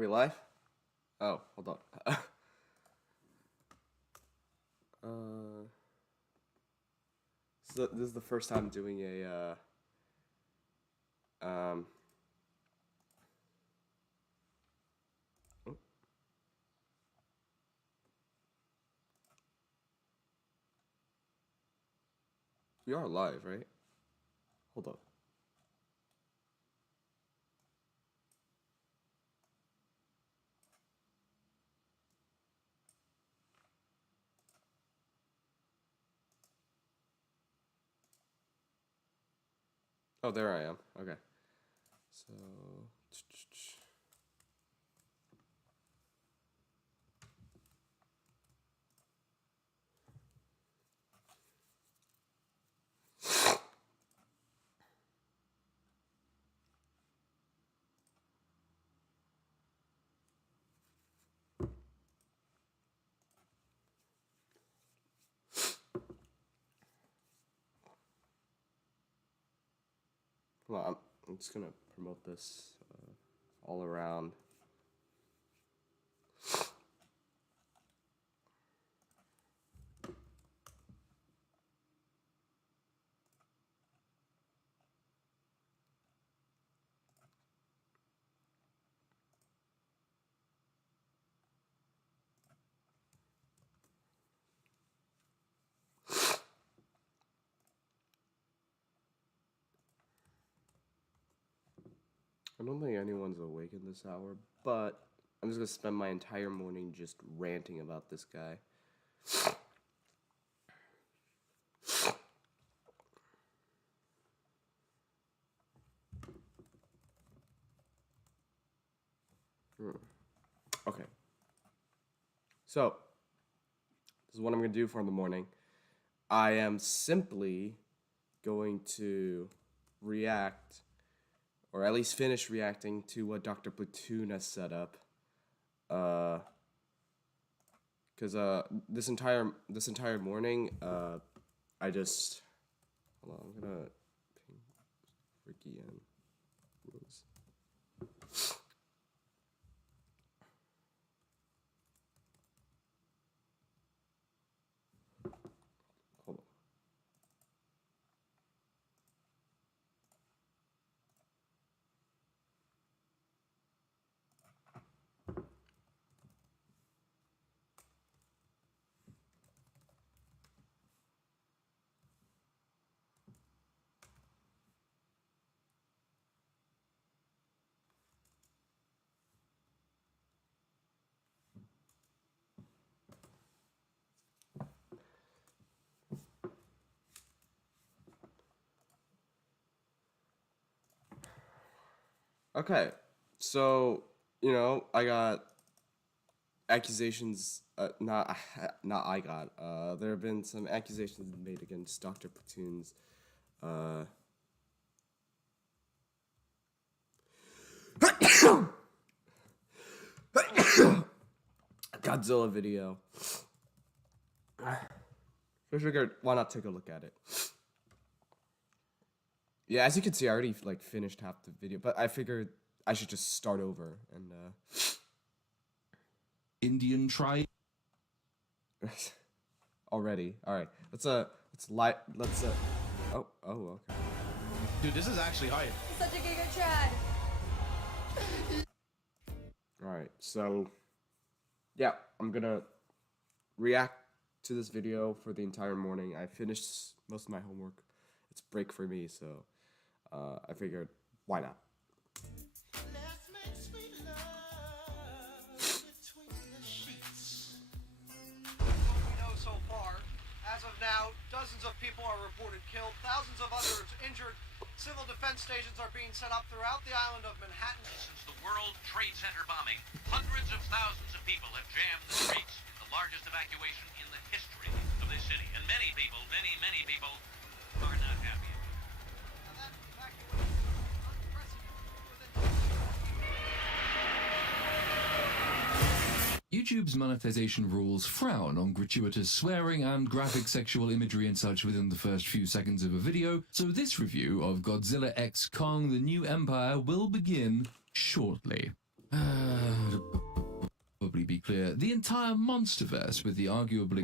we live? Oh, hold on. So this is the first time doing a oh, we are live, right? Hold on. Oh, there I am. Okay. So well, I'm just gonna promote this all around. I don't think anyone's awake in this hour, but I'm just gonna spend my entire morning just ranting about this guy. Okay. So, this is what I'm gonna do for the morning. I am simply going to react, or at least finish reacting to what Dr. Platoon has set up. Because this entire morning, I just hold on. I'm gonna ping Ricky and Rose. Hold on. Okay, so I got accusations. Not not I got. There have been some accusations made against Dr. Platoon's Godzilla video. I figured, why not take a look at it? Yeah, as you can see, I already finished half the video, but I figured I should just start over and Indian tribe. already. All right, let's oh okay. Dude, this is actually hype. Such a giga Chad. All right, so yeah, I'm gonna react to this video for the entire morning. I finished most of my homework. It's break for me, so I figured, why not? What we know so far, as of now, dozens of people are reported killed, thousands of others injured. Civil defense stations are being set up throughout the island of Manhattan. Since the World Trade Center bombing, hundreds of thousands of people have jammed the streets in the largest evacuation in the history of this city. And many people, many people, are not happy. Now that evacuation is unprecedented. YouTube's monetization rules frown on gratuitous swearing and graphic sexual imagery and such within the first few seconds of a video, so this review of Godzilla x Kong: The New Empire will begin shortly. Probably be clear, the entire Monsterverse with the arguable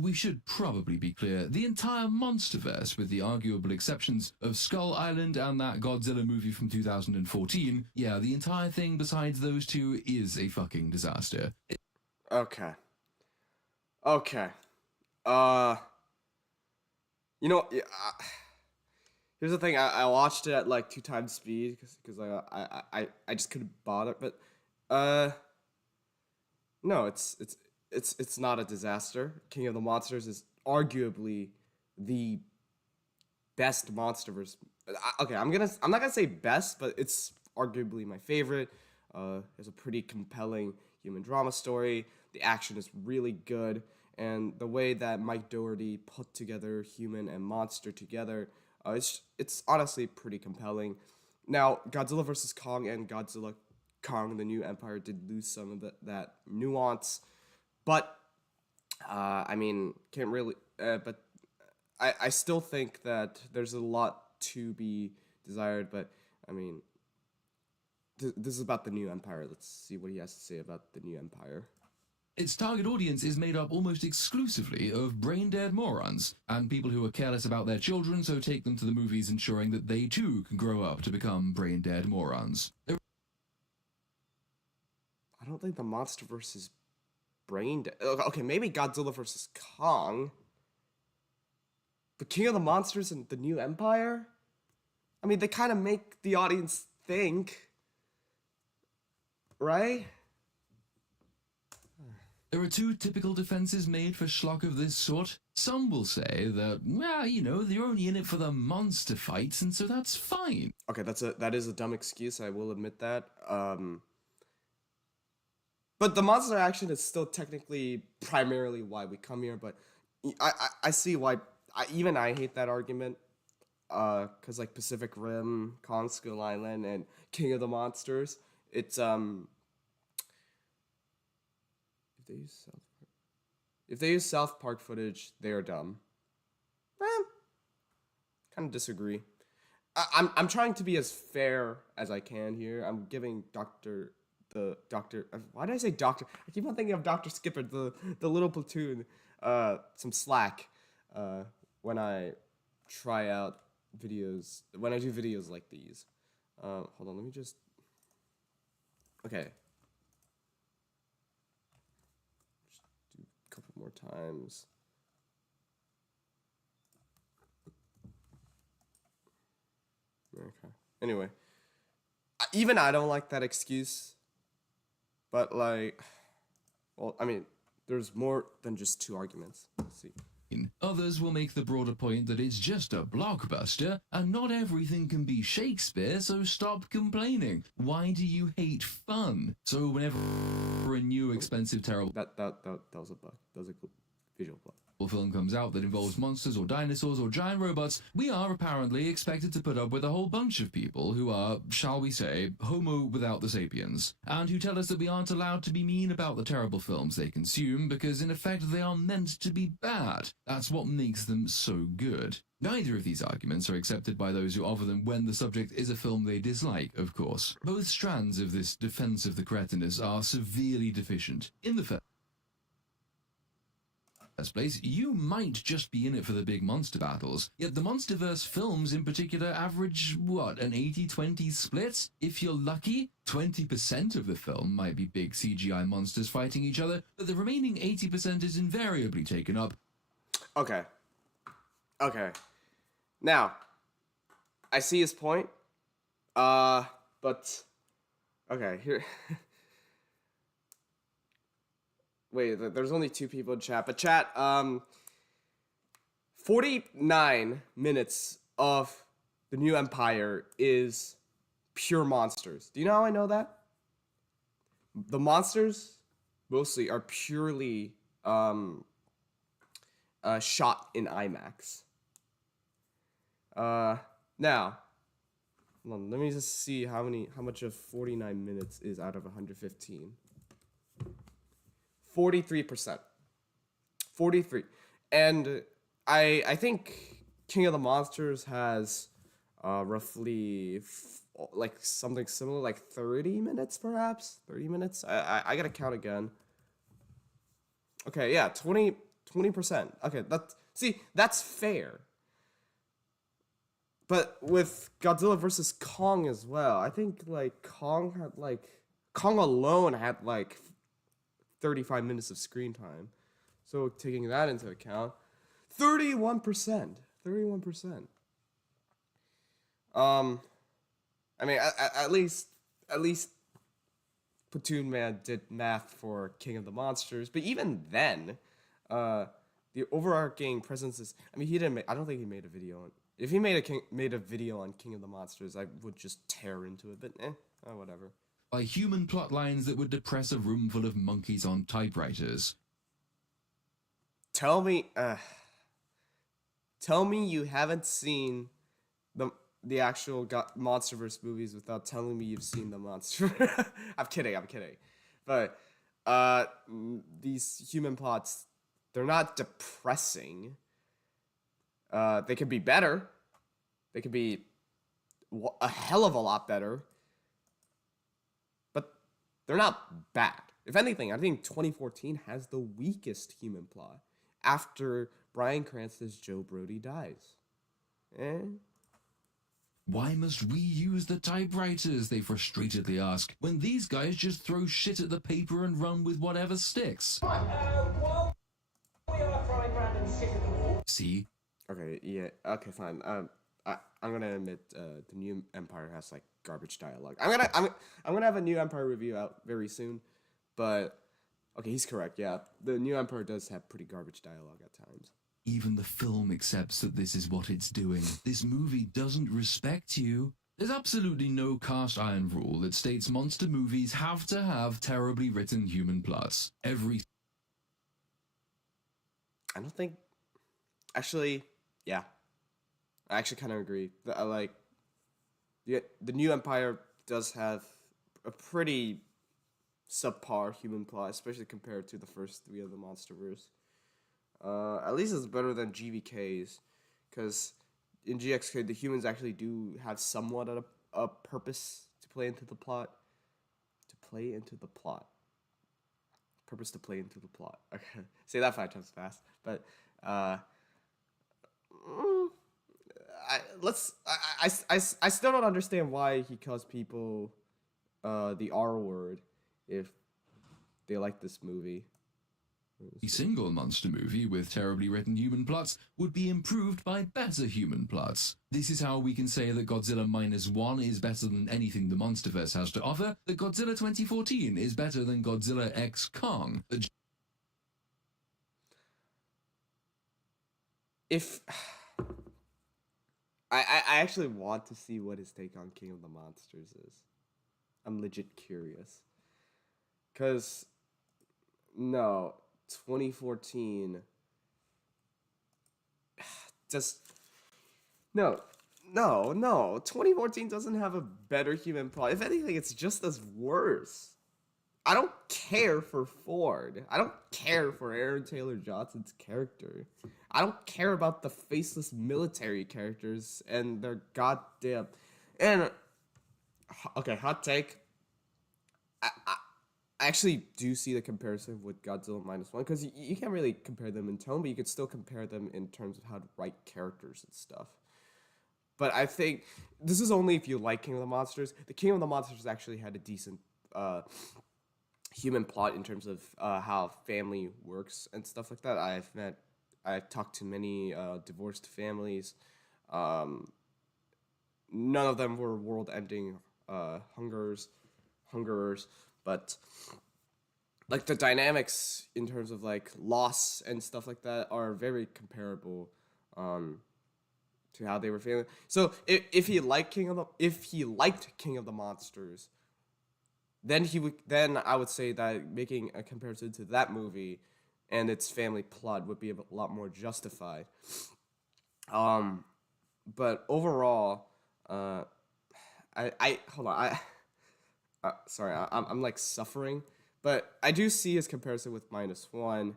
we should probably be clear, the entire Monsterverse with the arguable exceptions of Skull Island and that Godzilla movie from 2014, yeah, the entire thing besides those two is a fucking disaster. Okay. Okay. You know, yeah, here's the thing. I watched it at like 2 times speed because I just couldn't bother. But no, it's not a disaster. King of the Monsters is arguably the best MonsterVerse. Okay, I'm not gonna say best, but it's arguably my favorite. There's a pretty compelling human drama story. The action is really good, and the way that Mike Dougherty put together human and monster together, it's honestly pretty compelling. Now, Godzilla vs. Kong and Godzilla Kong: The New Empire did lose some of that nuance, but I mean, can't really. But I still think that there's a lot to be desired. But I mean, this is about the New Empire. Let's see what he has to say about the New Empire. Its target audience is made up almost exclusively of brain-dead morons and people who are careless about their children, so take them to the movies ensuring that they too can grow up to become brain-dead morons. I don't think the MonsterVerse is brain dead. Okay, maybe Godzilla vs. Kong. The King of the Monsters and the New Empire? I mean, they kind of make the audience think, right? There are two typical defenses made for schlock of this sort. Some will say that, well, you know, they're only in it for the monster fights, and so that's fine. Okay, that is a dumb excuse, I will admit that. But the monster action is still technically primarily why we come here, but I see why I hate that argument. Cause like Pacific Rim, Kong Skull Island, and King of the Monsters, it's if they use South Park footage, they are dumb. Kind of disagree. I'm trying to be as fair as I can here. I'm giving Doctor. Why did I say Doctor? I keep on thinking of Dr. Skipper, the little Platoon. Some slack. When I try out videos, when I do videos like these. Hold on, let me just. Okay. Couple more times. Okay. Anyway, even I don't like that excuse. But like, well, I mean, there's more than just two arguments. Let's see. Others will make the broader point that it's just a blockbuster, and not everything can be Shakespeare, so stop complaining. Why do you hate fun? So whenever a new, expensive, terrible... That was a bug. That was a visual bug. Film comes out that involves monsters or dinosaurs or giant robots, we are apparently expected to put up with a whole bunch of people who are, shall we say, homo without the sapiens, and who tell us that we aren't allowed to be mean about the terrible films they consume because in effect they are meant to be bad. That's what makes them so good. Neither of these arguments are accepted by those who offer them when the subject is a film they dislike, of course. Both strands of this defense of the cretinous are severely deficient. In the first place, you might just be in it for the big monster battles, yet the Monsterverse films in particular average, what, an 80-20 split? If you're lucky, 20% of the film might be big CGI monsters fighting each other, but the remaining 80% is invariably taken up. Okay. Now, I see his point, but, okay, here... Wait, there's only 2 people in chat. But chat, 49 minutes of the New Empire is pure monsters. Do you know how I know that? The monsters, mostly, are purely shot in IMAX. Now, hold on, let me just see how much of 49 minutes is out of 115. 43%. 43. And I think King of the Monsters has roughly like something similar, like 30 minutes perhaps. 30 minutes. I gotta count again. Okay, yeah, 20%. Okay, that's fair. But with Godzilla versus Kong as well, I think like Kong alone had like 35 minutes of screen time. So taking that into account, 31%. 31%. I mean, at least Platoon Man did math for King of the Monsters, but even then, the overarching presence is. I mean, he didn't. I don't think he made a video on. If he made a video on King of the Monsters, I would just tear into it. But whatever. By human plot lines that would depress a room full of monkeys on typewriters. Tell me you haven't seen the actual MonsterVerse movies without telling me you've seen the monster. I'm kidding. But these human plots, they're not depressing. They could be better. They could be a hell of a lot better. But they're not bad. If anything, I think 2014 has the weakest human plot after Bryan Cranston's Joe Brody dies. Why must we use the typewriters, they frustratedly ask, when these guys just throw shit at the paper and run with whatever sticks? See? Okay, yeah, okay, fine. I'm gonna admit the New Empire has like garbage dialogue. I'm gonna have a New Empire review out very soon, but okay, he's correct. Yeah, the New Empire does have pretty garbage dialogue at times. Even the film accepts that this is what it's doing. This movie doesn't respect you. There's absolutely no cast iron rule that states monster movies have to have terribly written human plots. I don't think. Actually, yeah. I actually kind of agree. The New Empire does have a pretty subpar human plot, especially compared to the first three of the MonsterVerse. At least it's better than GVK's, because in GXK the humans actually do have somewhat of a purpose to play into the plot. Purpose to play into the plot. Okay, say that 5 times fast. But I still don't understand why he calls people the R word if they like this movie. A single monster movie with terribly written human plots would be improved by better human plots. This is how we can say that Godzilla -1 is better than anything the Monsterverse has to offer, that Godzilla 2014 is better than Godzilla x Kong. If I actually want to see what his take on King of the Monsters is. I'm legit curious. Cause no, 2014 just no 2014 doesn't have a better human plot. If anything, it's just as worse. I don't care for Ford. I don't care for Aaron Taylor Johnson's character. I don't care about the faceless military characters and their goddamn. And okay, hot take. I actually do see the comparison with Godzilla -1 because you can't really compare them in tone, but you could still compare them in terms of how to write characters and stuff. But I think this is only if you like King of the Monsters. The King of the Monsters actually had a decent human plot in terms of how family works and stuff like that. I've talked to many divorced families. None of them were world-ending hungerers, but like the dynamics in terms of like loss and stuff like that are very comparable to how they were feeling. So if he liked King of the Monsters, then I would say that making a comparison to that movie and its family plot would be a lot more justified. But overall, I hold on, sorry, I'm like suffering, but I do see his comparison with -1.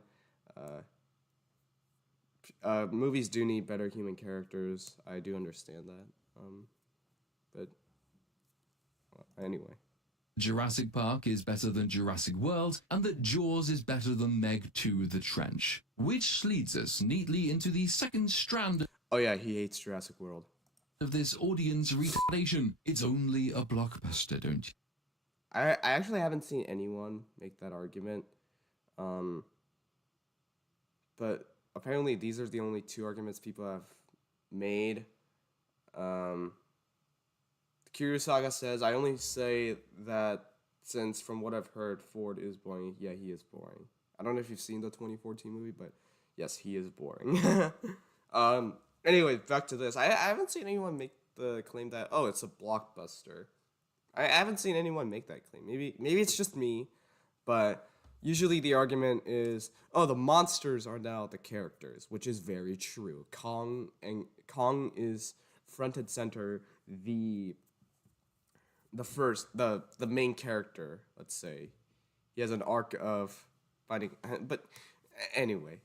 Movies do need better human characters. I do understand that. But Anyway. Jurassic Park is better than Jurassic World, and that Jaws is better than Meg 2 The Trench. Which leads us neatly into the second strand Oh yeah, he hates Jurassic World. of this audience retardation. It's only a blockbuster, don't you? I actually haven't seen anyone make that argument. But apparently these are the only two arguments people have made. Kiryu Saga says, I only say that since from what I've heard, Ford is boring. Yeah, he is boring. I don't know if you've seen the 2014 movie, but yes, he is boring. Anyway, back to this. I haven't seen anyone make the claim that, oh, it's a blockbuster. I haven't seen anyone make that claim. Maybe it's just me, but usually the argument is, oh, the monsters are now the characters, which is very true. Kong is front and center, the main character, let's say. He has an arc of fighting, but anyway.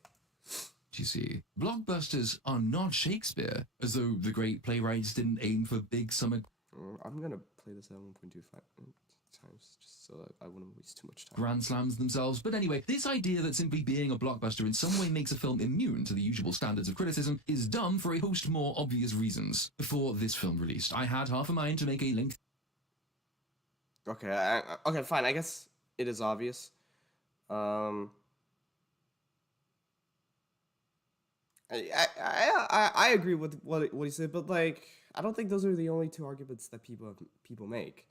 You see, blockbusters are not Shakespeare, as though the great playwrights didn't aim for big summer I'm gonna play this at 1.25 times just so that I wouldn't waste too much time. grand slams themselves. But anyway, this idea that simply being a blockbuster in some way makes a film immune to the usual standards of criticism is dumb for a host more obvious reasons. Before this film released, I had half a mind to make a link. Okay, okay, fine. I guess it is obvious. I agree with what he said, but like I don't think those are the only two arguments that people make.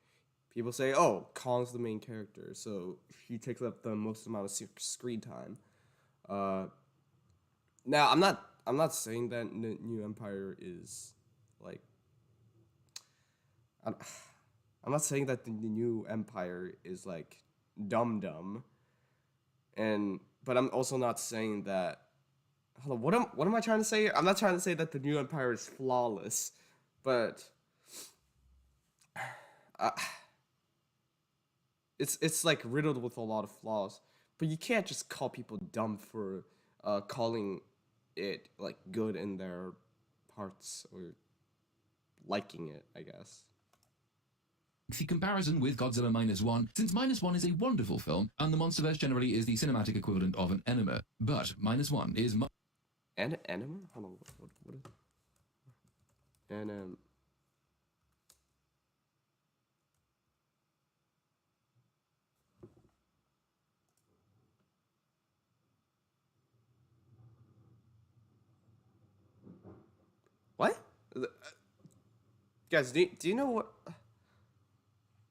People say, "Oh, Kong's the main character, so he takes up the most amount of screen time." Now I'm not saying that New Empire is like. I'm not saying that the New Empire is like dumb, but I'm also not saying that. Hold on, what am I trying to say? I'm not trying to say that the New Empire is flawless, but it's like riddled with a lot of flaws. But you can't just call people dumb for calling it like good in their hearts or liking it, I guess. The comparison with Godzilla -1, since -1 is a wonderful film, and the MonsterVerse generally is the cinematic equivalent of an enema. But -1 is And enema? Hold on, what is and what? Guys, do you know what?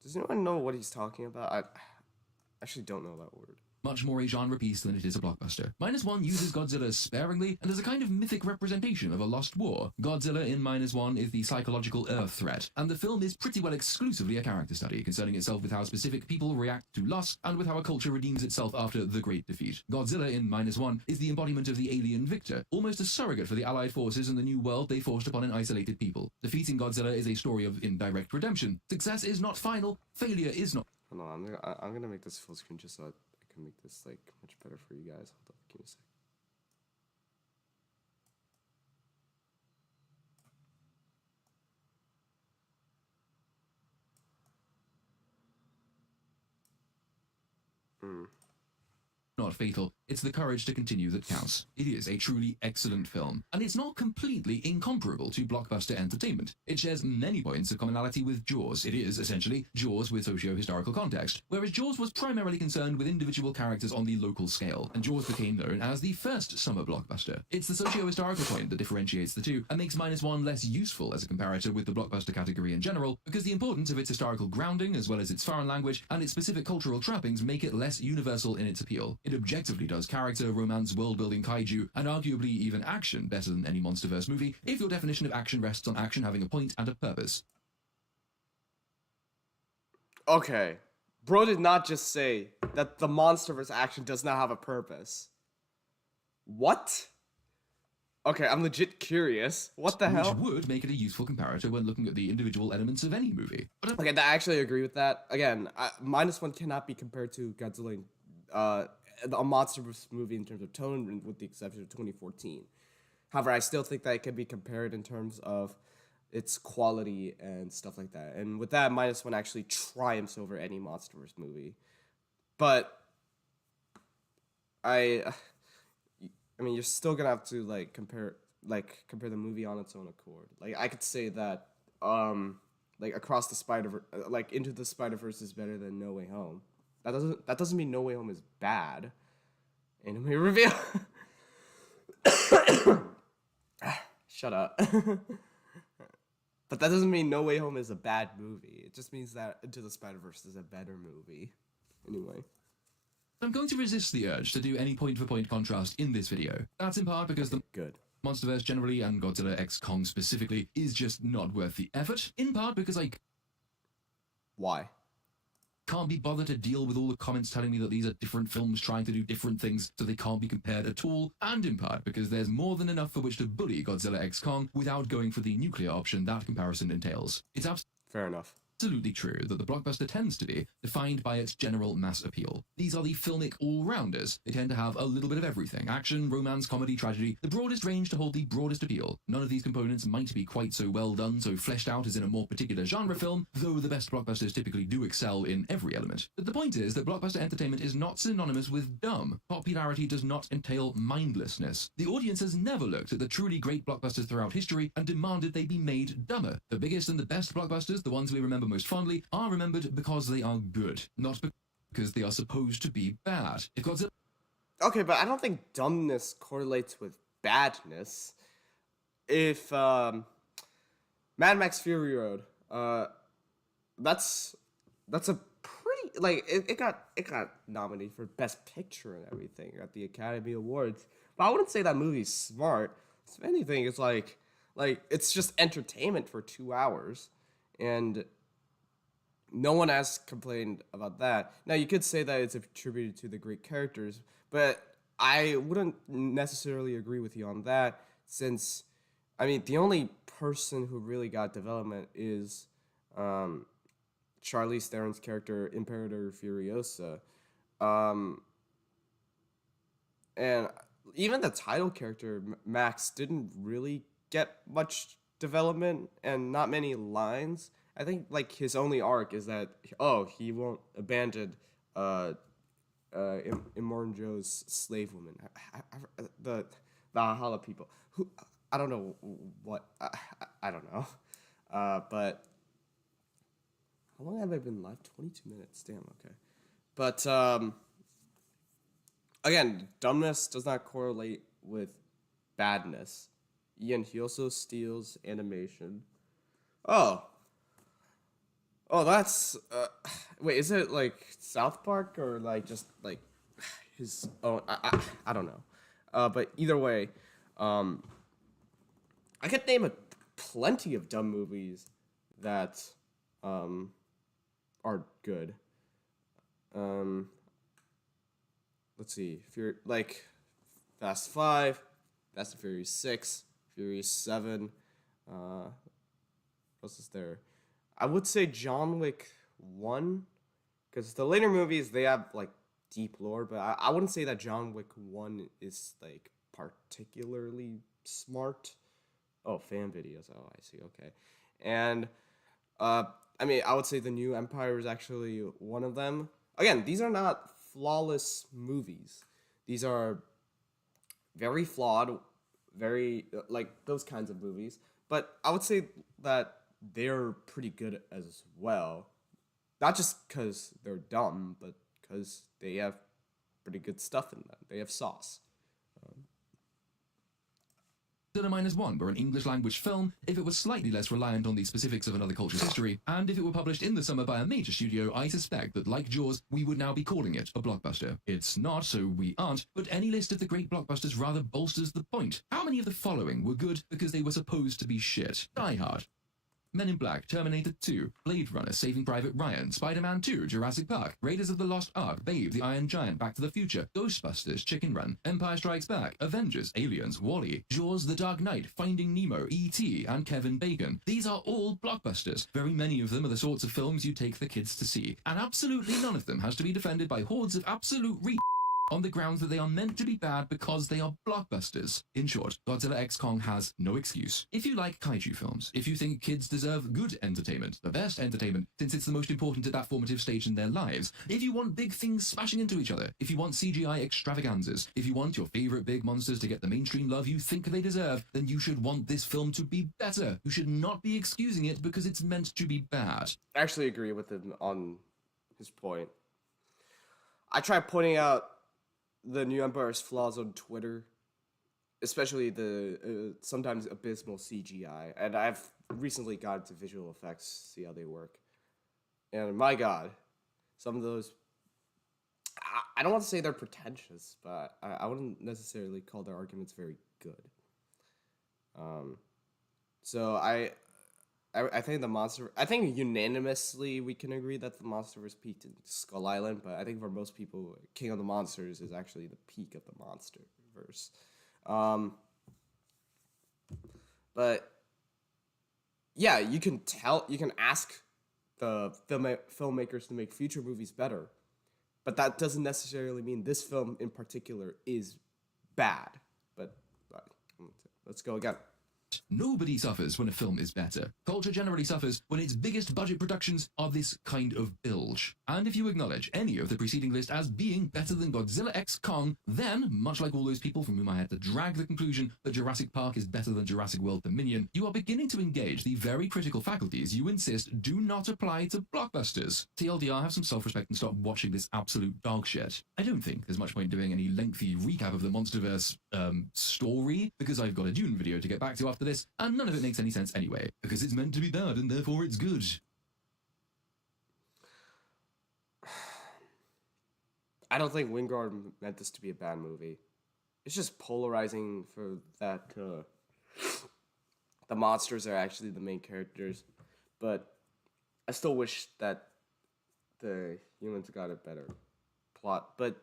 Does anyone know what he's talking about? I actually don't know that word. much more a genre piece than it is a blockbuster. -1 uses Godzilla sparingly and as a kind of mythic representation of a lost war. Godzilla in -1 is the psychological Earth threat, and the film is pretty well exclusively a character study, concerning itself with how specific people react to loss and with how a culture redeems itself after the great defeat. Godzilla in -1 is the embodiment of the alien victor, almost a surrogate for the Allied forces and the new world they forced upon an isolated people. Defeating Godzilla is a story of indirect redemption. Success is not final, failure is not. Hold on, I'm gonna make this full screen just so I can make this like much better for you guys. Hold up, give me a sec. Not fatal. It's the courage to continue that counts. It is a truly excellent film, and it's not completely incomparable to blockbuster entertainment. It shares many points of commonality with Jaws. It is, essentially, Jaws with socio-historical context, whereas Jaws was primarily concerned with individual characters on the local scale, and Jaws became known as the first summer blockbuster. It's the socio-historical point that differentiates the two, and makes -1 less useful as a comparator with the blockbuster category in general, because the importance of its historical grounding, as well as its foreign language, and its specific cultural trappings make it less universal in its appeal. It objectively does character, romance, world-building, kaiju, and arguably even action better than any MonsterVerse movie, if your definition of action rests on action having a point and a purpose. Okay, bro did not just say that the MonsterVerse action does not have a purpose. What? Okay, I'm legit curious. What the hell? Which would make it a useful comparator when looking at the individual elements of any movie. But Okay, I actually agree with that. Again, -1 cannot be compared to Godzilla, a MonsterVerse movie in terms of tone, with the exception of 2014. However, I still think that it can be compared in terms of its quality and stuff like that. And with that, -1 actually triumphs over any MonsterVerse movie. But I mean, you're still gonna have to like compare the movie on its own accord. Like I could say that like Across the Spider like Into the Spider-Verse is better than No Way Home. That doesn't mean No Way Home is bad. Anime review. Shut up. But that doesn't mean No Way Home is a bad movie. It just means that Into the Spider-Verse is a better movie. Anyway. I'm going to resist the urge to do any point-for-point contrast in this video. That's in part because the Good. MonsterVerse generally, and Godzilla x Kong specifically, is just not worth the effort. In part because I Why? can't be bothered to deal with all the comments telling me that these are different films trying to do different things, so they can't be compared at all, and in part because there's more than enough for which to bully Godzilla x Kong without going for the nuclear option that comparison entails. It's Fair enough. absolutely true that the blockbuster tends to be defined by its general mass appeal. These are the filmic all-rounders. They tend to have a little bit of everything: action, romance, comedy, tragedy, the broadest range to hold the broadest appeal. None of these components might be quite so well done, so fleshed out as in a more particular genre film, though the best blockbusters typically do excel in every element. But the point is that blockbuster entertainment is not synonymous with dumb. Popularity does not entail mindlessness. The audience has never looked at the truly great blockbusters throughout history and demanded they be made dumber. The biggest and the best blockbusters, the ones we remember most fondly, are remembered because they are good, not because they are supposed to be bad. If Godzilla Okay, but I don't think dumbness correlates with badness. If Mad Max Fury Road, that's a pretty like it got nominated for Best Picture and everything at the Academy Awards. But I wouldn't say that movie's smart. If anything, it's like it's just entertainment for 2 hours, and no one has complained about that. Now, you could say that it's attributed to the great characters, but I wouldn't necessarily agree with you on that, since, I mean, the only person who really got development is Charlize Theron's character, Imperator Furiosa. And even the title character, Max, didn't really get much development and not many lines. I think like his only arc is that he won't abandon Immortan Joe's slave woman, the Valhalla people. Who I don't know what I don't know, but how long have I been live? 22 minutes. Damn. Okay, but again, dumbness does not correlate with badness. Ian, he also steals animation. Oh, that's wait, is it like South Park or like just like his own? I don't know. But either way, I could name plenty of dumb movies that are good. Let's see. If you're like Fast 5, Fast and Furious 6, Furious 7, what else is there? I would say John Wick 1, because the later movies, they have, like, deep lore, but I wouldn't say that John Wick 1 is, like, particularly smart. Oh, fan videos. Oh, I see. Okay. And, I mean, I would say The New Empire is actually one of them. Again, these are not flawless movies. These are very flawed, very, like, those kinds of movies. But I would say that they're pretty good as well. Not just because they're dumb, but because they have pretty good stuff in them. They have sauce. Godzilla -1 were an English-language film if it was slightly less reliant on the specifics of another culture's history, and if it were published in the summer by a major studio, I suspect that, like Jaws, we would now be calling it a blockbuster. It's not, so we aren't, but any list of the great blockbusters rather bolsters the point. How many of the following were good because they were supposed to be shit? Die Hard, Men in Black, Terminator 2, Blade Runner, Saving Private Ryan, Spider-Man 2, Jurassic Park, Raiders of the Lost Ark, Babe, The Iron Giant, Back to the Future, Ghostbusters, Chicken Run, Empire Strikes Back, Avengers, Aliens, WALL-E, Jaws, The Dark Knight, Finding Nemo, E.T., and Kevin Bacon. These are all blockbusters. Very many of them are the sorts of films you take the kids to see, and absolutely none of them has to be defended by hordes of absolute on the grounds that they are meant to be bad because they are blockbusters. In short, Godzilla X Kong has no excuse. If you like kaiju films, if you think kids deserve good entertainment, the best entertainment, since it's the most important at that formative stage in their lives, if you want big things smashing into each other, if you want CGI extravaganzas, if you want your favorite big monsters to get the mainstream love you think they deserve, then you should want this film to be better. You should not be excusing it because it's meant to be bad. I actually agree with him on his point. I try pointing out the new Empire's flaws on Twitter, especially the sometimes abysmal CGI, and I've recently got into visual effects, see how they work. And my God, some of those, I don't want to say they're pretentious, but I wouldn't necessarily call their arguments very good. So I think I think unanimously we can agree that the MonsterVerse peaked in Skull Island, but I think for most people, King of the Monsters is actually the peak of the MonsterVerse. But yeah, you can ask the filmmakers to make future movies better, but that doesn't necessarily mean this film in particular is bad. But let's go again. Nobody suffers when a film is better. Culture generally suffers when its biggest budget productions are this kind of bilge. And if you acknowledge any of the preceding list as being better than Godzilla X Kong, then, much like all those people from whom I had to drag the conclusion that Jurassic Park is better than Jurassic World Dominion, you are beginning to engage the very critical faculties you insist do not apply to blockbusters. TLDR, have some self-respect and stop watching this absolute dog shit. I don't think there's much point doing any lengthy recap of the MonsterVerse story, because I've got a Dune video to get back to after this, and none of it makes any sense anyway, because it's meant to be bad and therefore it's good. I don't think Wingard meant this to be a bad movie. It's just polarizing for that the monsters are actually the main characters, but I still wish that the humans got a better plot. But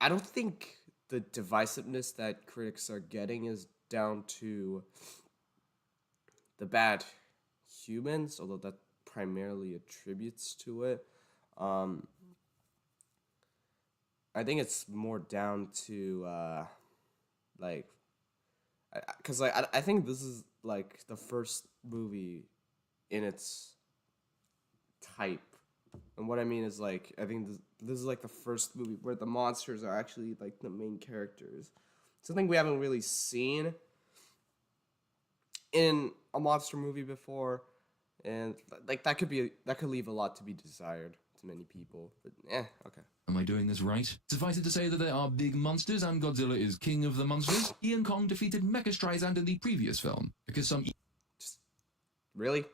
I don't think the divisiveness that critics are getting is down to the bad humans, although that primarily attributes to it. I think it's more down to because I think this is like the first movie in its type, and what I mean is like I think this is like the first movie where the monsters are actually like the main characters. Something we haven't really seen in a monster movie before, and like that could leave a lot to be desired to many people. But okay. Am I doing this right? Suffice it to say that there are big monsters and Godzilla is king of the monsters. Ian Kong defeated Mecha Streisand in the previous film because some Really?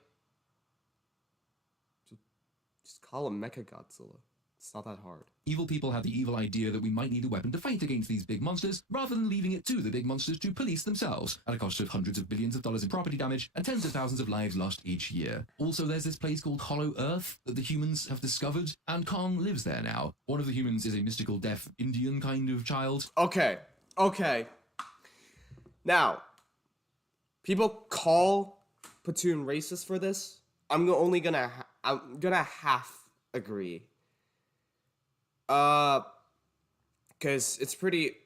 Just call him Mecha Godzilla. It's not that hard. evil people had the evil idea that we might need a weapon to fight against these big monsters, rather than leaving it to the big monsters to police themselves, at a cost of hundreds of billions of dollars in property damage and tens of thousands of lives lost each year. Also, there's this place called Hollow Earth that the humans have discovered, and Kong lives there now. One of the humans is a mystical deaf Indian kind of child. Okay. Now, people call Platoon racist for this. I'm gonna half agree. Because it's pretty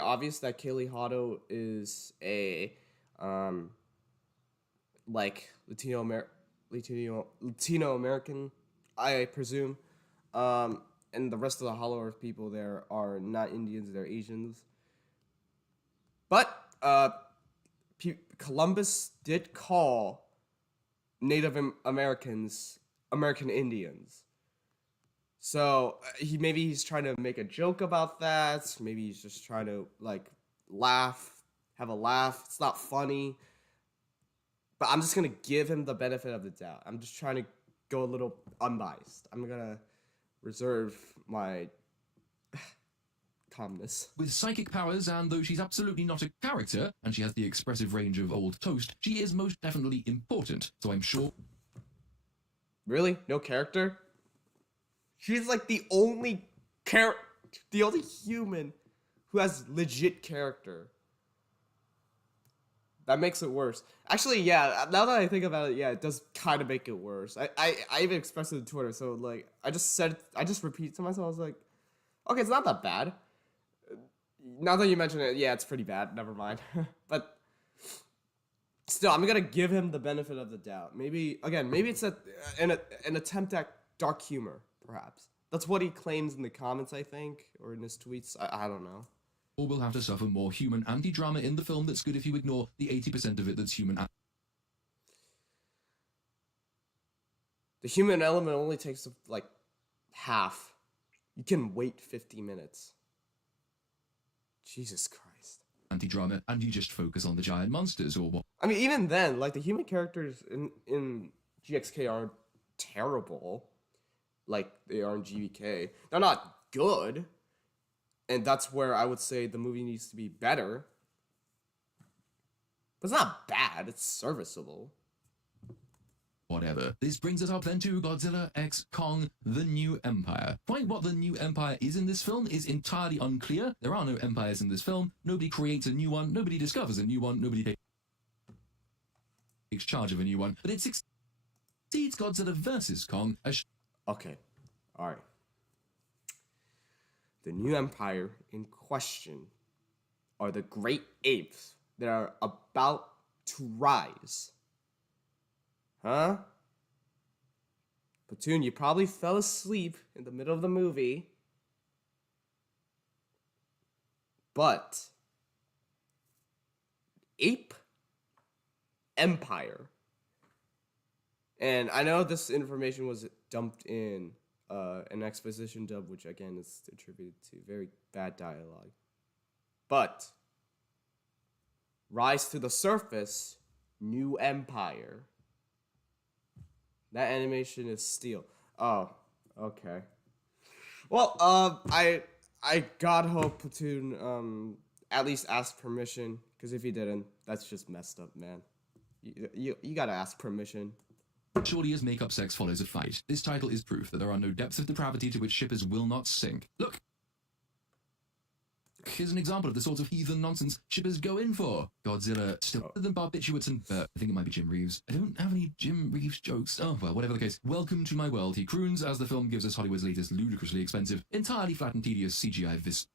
obvious that Kaylee Hotto is a like Latino American, I presume. And the rest of the Hollow Earth people there are not Indians; they're Asians. But Columbus did call Native Americans American Indians. So maybe he's trying to make a joke about that. Maybe he's just trying to like have a laugh. It's not funny, but I'm just gonna give him the benefit of the doubt. I'm just trying to go a little unbiased. I'm gonna reserve my calmness. With psychic powers, and though she's absolutely not a character, and she has the expressive range of old toast, she is most definitely important. So I'm sure. Really? No character? She's like the only human who has legit character. That makes it worse. Actually, yeah, now that I think about it, yeah, it does kind of make it worse. I even expressed it on Twitter, so like I just repeat to myself, I was like, Okay, it's not that bad. Now that you mention it, yeah, it's pretty bad. Never mind. But still, I'm gonna give him the benefit of the doubt. Maybe it's an attempt at dark humor, perhaps. That's what he claims in the comments, I think, or in his tweets. I don't know. Or we'll have to suffer more human anti-drama in the film that's good if you ignore the 80% of it that's human. The human element only takes like half. You can wait 50 minutes. Jesus Christ. Anti-drama, and you just focus on the giant monsters or what. I mean, even then, like the human characters in GXK aren't terrible, like they are in GBK. They're not good, and that's where I would say the movie needs to be better. But it's not bad. It's serviceable. Whatever. This brings us up then to Godzilla x Kong, The New Empire. Quite what the New Empire is in this film is entirely unclear. There are no empires in this film. Nobody creates a new one. Nobody discovers a new one. Nobody takes charge of a new one. But it succeeds Godzilla versus Kong as... Okay. Alright. The new empire in question are the great apes that are about to rise. Huh? Platoon, you probably fell asleep in the middle of the movie. But Ape Empire. And I know this information was dumped in an exposition dub, which again is attributed to very bad dialogue. But rise to the surface, new empire. That animation is steel. Oh, okay. Well, I God hope Platoon at least asked permission, because if he didn't, that's just messed up, man. You gotta ask permission. Surely as make-up sex follows a fight. This title is proof that there are no depths of depravity to which shippers will not sink. Look! Here's an example of the sort of heathen nonsense shippers go in for. Godzilla, still better than barbiturates and... I think it might be Jim Reeves. I don't have any Jim Reeves jokes. Oh, well, whatever the case. Welcome to my world, he croons as the film gives us Hollywood's latest ludicrously expensive, entirely flat and tedious CGI vista.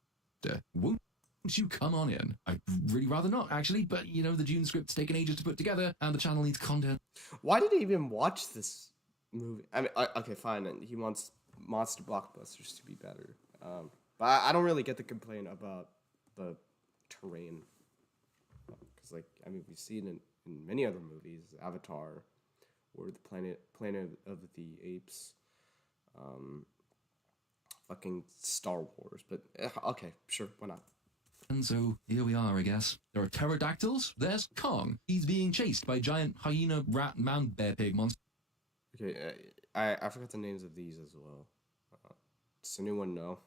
Won't you come on in? I'd really rather not, actually, but, you know, the Dune script's taken ages to put together, and the channel needs content. Why did he even watch this movie? I mean, okay, fine. He wants monster blockbusters to be better. But I don't really get the complaint about the terrain. Because, like, I mean, we've seen it in many other movies. Avatar, or the Planet of the Apes. Fucking Star Wars. But, okay, sure, why not? And so, here we are, I guess. There are pterodactyls. There's Kong. He's being chased by giant hyena, rat, man, bear, pig monsters. Okay, I forgot the names of these as well. Does anyone know?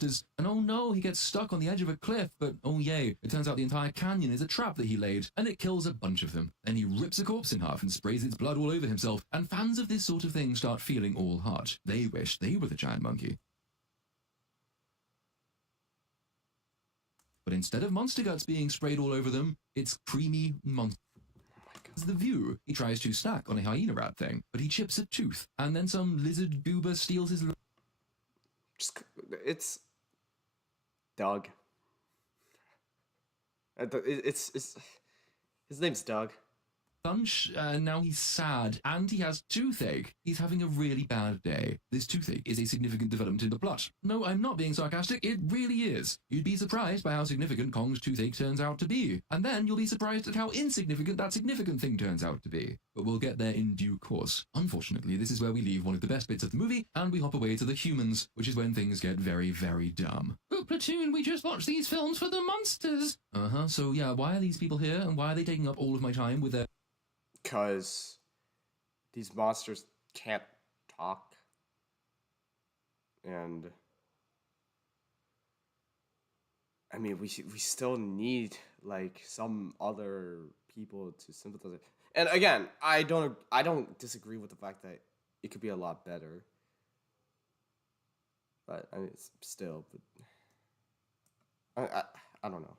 And oh no, he gets stuck on the edge of a cliff, but oh yay, it turns out the entire canyon is a trap that he laid, and it kills a bunch of them. Then he rips a corpse in half and sprays its blood all over himself, and fans of this sort of thing start feeling all hot. They wish they were the giant monkey. But instead of monster guts being sprayed all over them, it's creamy monster. The view, he tries to snack on a hyena rat thing, but he chips a tooth, and then some lizard goober steals his... It's Doug. It's his name's Doug. Lunch, now he's sad, and he has toothache. He's having a really bad day. This toothache is a significant development in the plot. No, I'm not being sarcastic, it really is. You'd be surprised by how significant Kong's toothache turns out to be, and then you'll be surprised at how insignificant that significant thing turns out to be. But we'll get there in due course. Unfortunately, this is where we leave one of the best bits of the movie, and we hop away to the humans, which is when things get very, very dumb. Oh, Platoon, we just watched these films for the monsters! So yeah, why are these people here, and why are they taking up all of my time with their... Because these monsters can't talk. And I mean, we still need like some other people to sympathize. And again, I don't disagree with the fact that it could be a lot better. But I mean, it's still. But I don't know.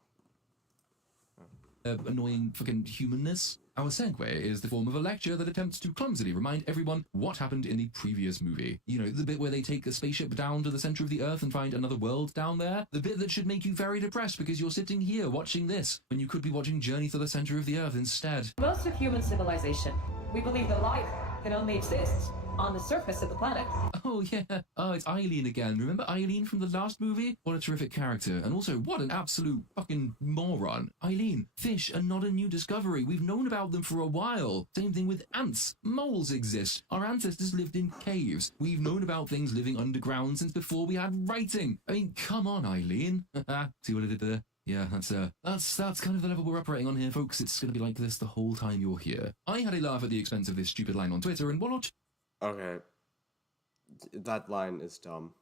annoying fucking humanness. Our segue is the form of a lecture that attempts to clumsily remind everyone what happened in the previous movie. You know, the bit where they take a spaceship down to the center of the Earth and find another world down there. The bit that should make you very depressed because you're sitting here watching this when you could be watching Journey to the Center of the Earth instead. Most of human civilization, we believe that life can only exist on the surface of the planet. Oh yeah, oh it's Eileen again. Remember Eileen from the last movie? What a terrific character, and also what an absolute fucking moron. Eileen, fish are not a new discovery. We've known about them for a while. Same thing with ants. Moles exist. Our ancestors lived in caves. We've known about things living underground since before we had writing. I mean, come on, Eileen. See what I did there? Yeah, that's kind of the level we're operating on here, folks. It's gonna be like this the whole time you're here. I had a laugh at the expense of this stupid line on Twitter, and one or two. Okay. That line is dumb.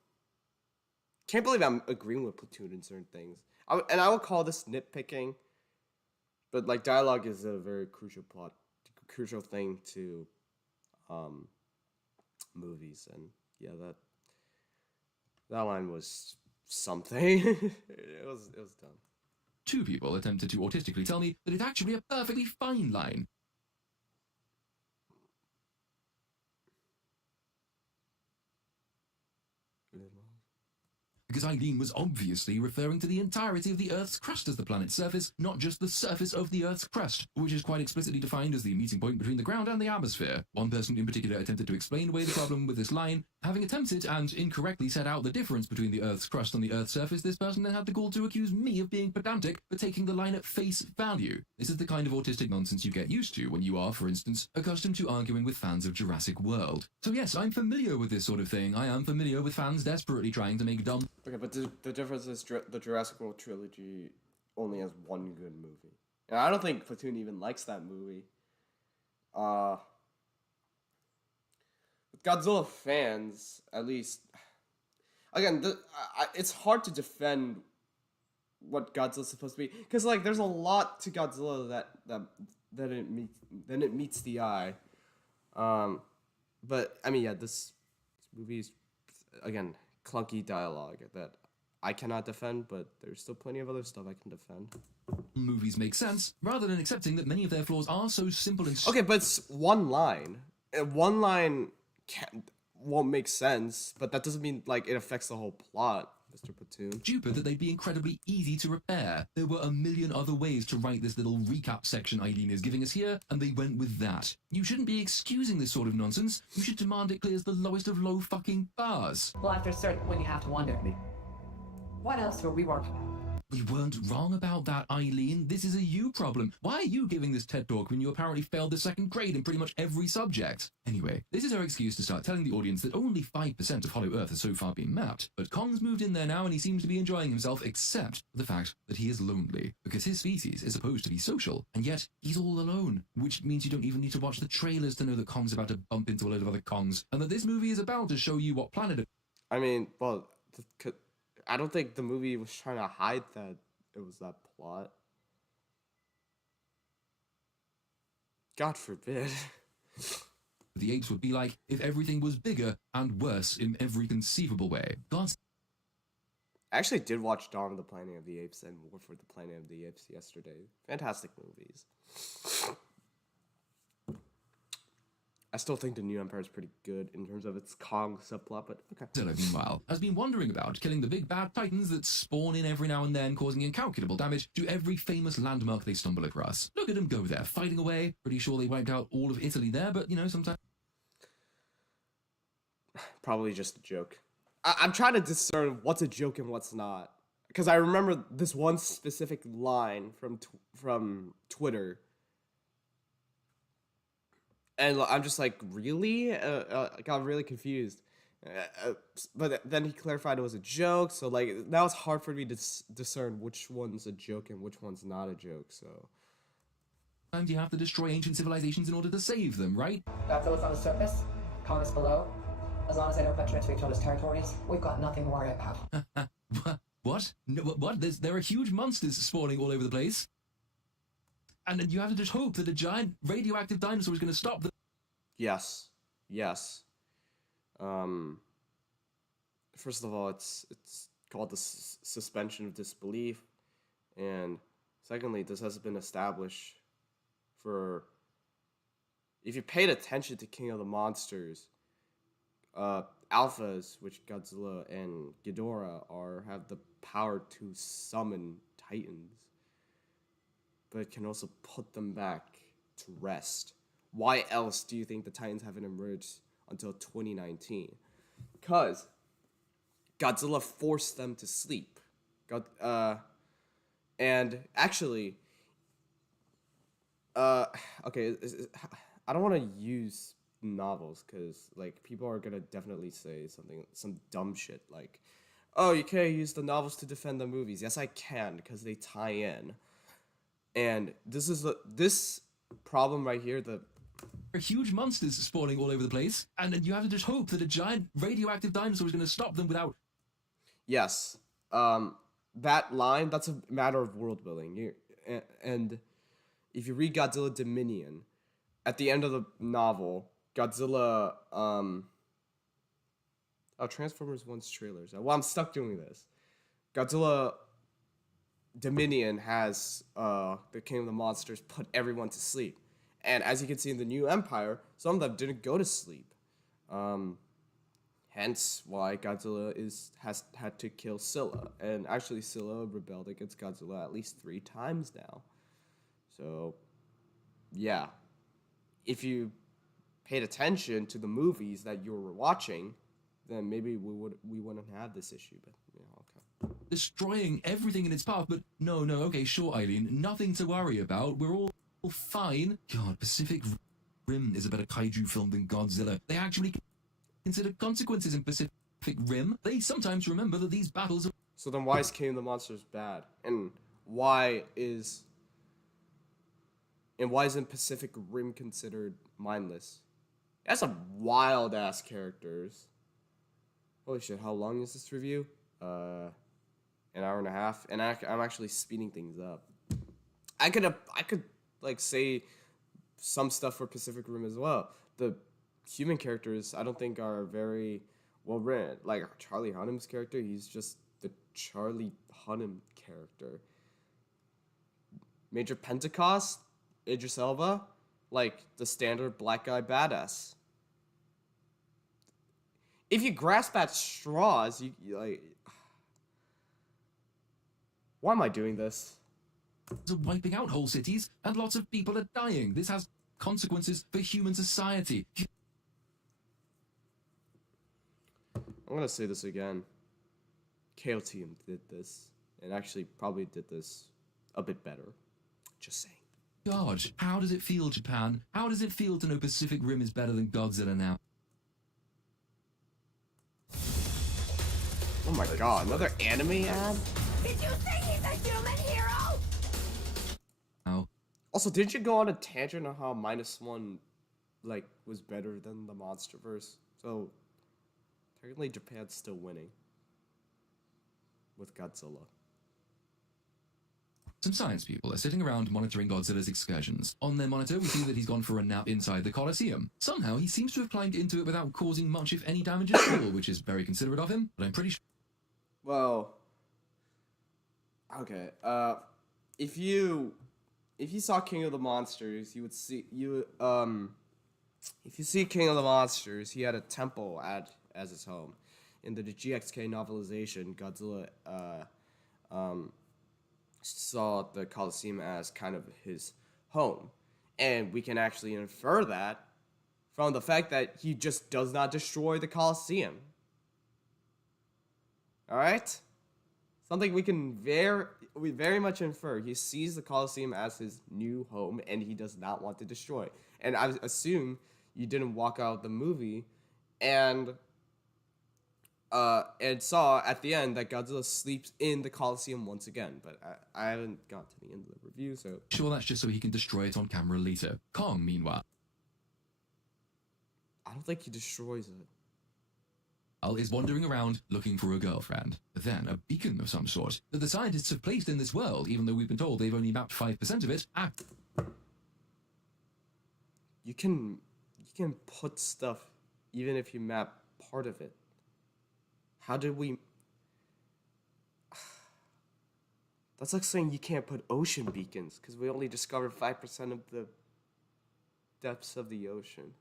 Can't believe I'm agreeing with Platoon in certain things. I would call this nitpicking, but like dialogue is a very crucial thing to movies, and yeah, that line was something. it was dumb. Two people attempted to autistically tell me that it's actually a perfectly fine line. Because Eileen was obviously referring to the entirety of the Earth's crust as the planet's surface, not just the surface of the Earth's crust, which is quite explicitly defined as the meeting point between the ground and the atmosphere. One person in particular attempted to explain away the problem with this line. Having attempted and incorrectly set out the difference between the Earth's crust and the Earth's surface, this person then had the gall to accuse me of being pedantic for taking the line at face value. This is the kind of autistic nonsense you get used to when you are, for instance, accustomed to arguing with fans of Jurassic World. So yes, I'm familiar with this sort of thing. I am familiar with fans desperately trying to make dumb. Okay, but the difference is the Jurassic World trilogy only has one good movie. And I don't think Platoon even likes that movie. With Godzilla fans, at least, again, it's hard to defend what Godzilla's supposed to be, because like there's a lot to Godzilla that it meets the eye. But I mean, yeah, this movie's again clunky dialogue that I cannot defend, but there's still plenty of other stuff I can defend. Movies make sense, rather than accepting that many of their flaws are so simple and Okay, but it's one line. And one line won't make sense, but that doesn't mean like it affects the whole plot, Mr. Platoon. stupid that they'd be incredibly easy to repair. There were a million other ways to write this little recap section Eileen is giving us here, and they went with that. You shouldn't be excusing this sort of nonsense. You should demand it clears the lowest of low fucking bars. Well, after a certain point, you have to wonder, what else were we working on? We weren't wrong about that, Eileen. This is a you problem. Why are you giving this TED Talk when you apparently failed the second grade in pretty much every subject? Anyway, this is her excuse to start telling the audience that only 5% of Hollow Earth has so far been mapped, but Kong's moved in there now and he seems to be enjoying himself, except for the fact that he is lonely, because his species is supposed to be social, and yet he's all alone, which means you don't even need to watch the trailers to know that Kong's about to bump into a load of other Kongs, and that this movie is about to show you what planet... I mean, well, I don't think the movie was trying to hide that it was that plot. God forbid. The apes would be like if everything was bigger and worse in every conceivable way. God's... I actually did watch Dawn of the Planet of the Apes and War for the Planet of the Apes yesterday. Fantastic movies. I still think the New Empire is pretty good in terms of its Kong subplot, but okay. Godzilla, meanwhile, has been wandering about, killing the big bad titans that spawn in every now and then, causing incalculable damage to every famous landmark they stumble across. Look at them go there, fighting away. Pretty sure they wiped out all of Italy there, but, you know, sometimes... Probably just a joke. I'm trying to discern what's a joke and what's not. Because I remember this one specific line from Twitter. And I'm just like, really? I got really confused. But then he clarified it was a joke, so like now it's hard for me to discern which one's a joke and which one's not a joke, so... And you have to destroy ancient civilizations in order to save them, right? Godzilla's on the surface, Kong is below. As long as they don't venture into each other's territories, we've got nothing to worry about. What? No, what? There are huge monsters spawning all over the place. And you have to just hope that a giant radioactive dinosaur is going to stop them. Yes. First of all, it's called the suspension of disbelief, and Secondly, this has been established for. If you paid attention to King of the Monsters, alphas, which Godzilla and Ghidorah are, have the power to summon titans, but it can also put them back to rest. Why else do you think the titans haven't emerged until 2019? Because Godzilla forced them to sleep. And actually, okay, I don't want to use novels because like people are gonna definitely say some dumb shit like, oh, you can't use the novels to defend the movies. Yes, I can because they tie in. And this problem right here. There are huge monsters spawning all over the place, and you have to just hope that a giant radioactive dinosaur is going to stop them without. Yes, that line, that's a matter of world building. And if you read Godzilla Dominion, at the end of the novel, Godzilla, Transformers 1's trailers. Well, I'm stuck doing this. Godzilla Dominion has the King of the Monsters put everyone to sleep. And as you can see in the New Empire, some of them didn't go to sleep. Hence why Godzilla has had to kill Scylla. And actually Scylla rebelled against Godzilla at least 3 times now. So, yeah. If you paid attention to the movies that you were watching, then maybe we wouldn't have this issue. But yeah, okay. Destroying everything in its path, but no, okay, sure, Eileen, nothing to worry about. We're all fine. God, Pacific Rim is a better kaiju film than Godzilla. They actually consider consequences in Pacific Rim. They sometimes remember that these battles are... So then why is King of the Monsters bad? And why isn't Pacific Rim considered mindless? That's some wild ass characters. Holy shit, how long is this review? An hour and a half, and I'm actually speeding things up. I could like say some stuff for Pacific Rim as well. The human characters I don't think are very well written. Like Charlie Hunnam's character, he's just the Charlie Hunnam character. Major Pentecost, Idris Elba, like the standard black guy badass. If you grasp at straws, you like. Why am I doing this? wiping out whole cities, and lots of people are dying. This has consequences for human society. I'm gonna say this again. KOTM did this, and actually probably did this a bit better. Just saying. God, how does it feel, Japan? How does it feel to know Pacific Rim is better than Godzilla now? Oh my god, another anime ad? Did you say he's a human hero? Now, Also, didn't you go on a tangent on how -1 was better than the MonsterVerse? So technically Japan's still winning with Godzilla. some science people are sitting around monitoring Godzilla's excursions. On their monitor, we see that he's gone for a nap inside the Colosseum. Somehow, he seems to have climbed into it without causing much, if any, damage at all, which is very considerate of him, but I'm pretty sure... Well, okay. If you saw King of the Monsters, you would see if you see King of the Monsters, he had a temple as his home. In the GXK novelization, Godzilla saw the Colosseum as kind of his home, and we can actually infer that from the fact that he just does not destroy the Colosseum. All right, something we can very much infer. He sees the Colosseum as his new home, and he does not want to destroy. And I assume you didn't walk out the movie and saw at the end that Godzilla sleeps in the Colosseum once again. But I haven't got to the end of the review, so... Sure, that's just so he can destroy it on camera later. Kong, meanwhile, I don't think he destroys it. is wandering around looking for a girlfriend. Then, a beacon of some sort that the scientists have placed in this world, even though we've been told they've only mapped 5% of it. You can put stuff even if you map part of it. How did we... That's like saying you can't put ocean beacons because we only discovered 5% of the depths of the ocean.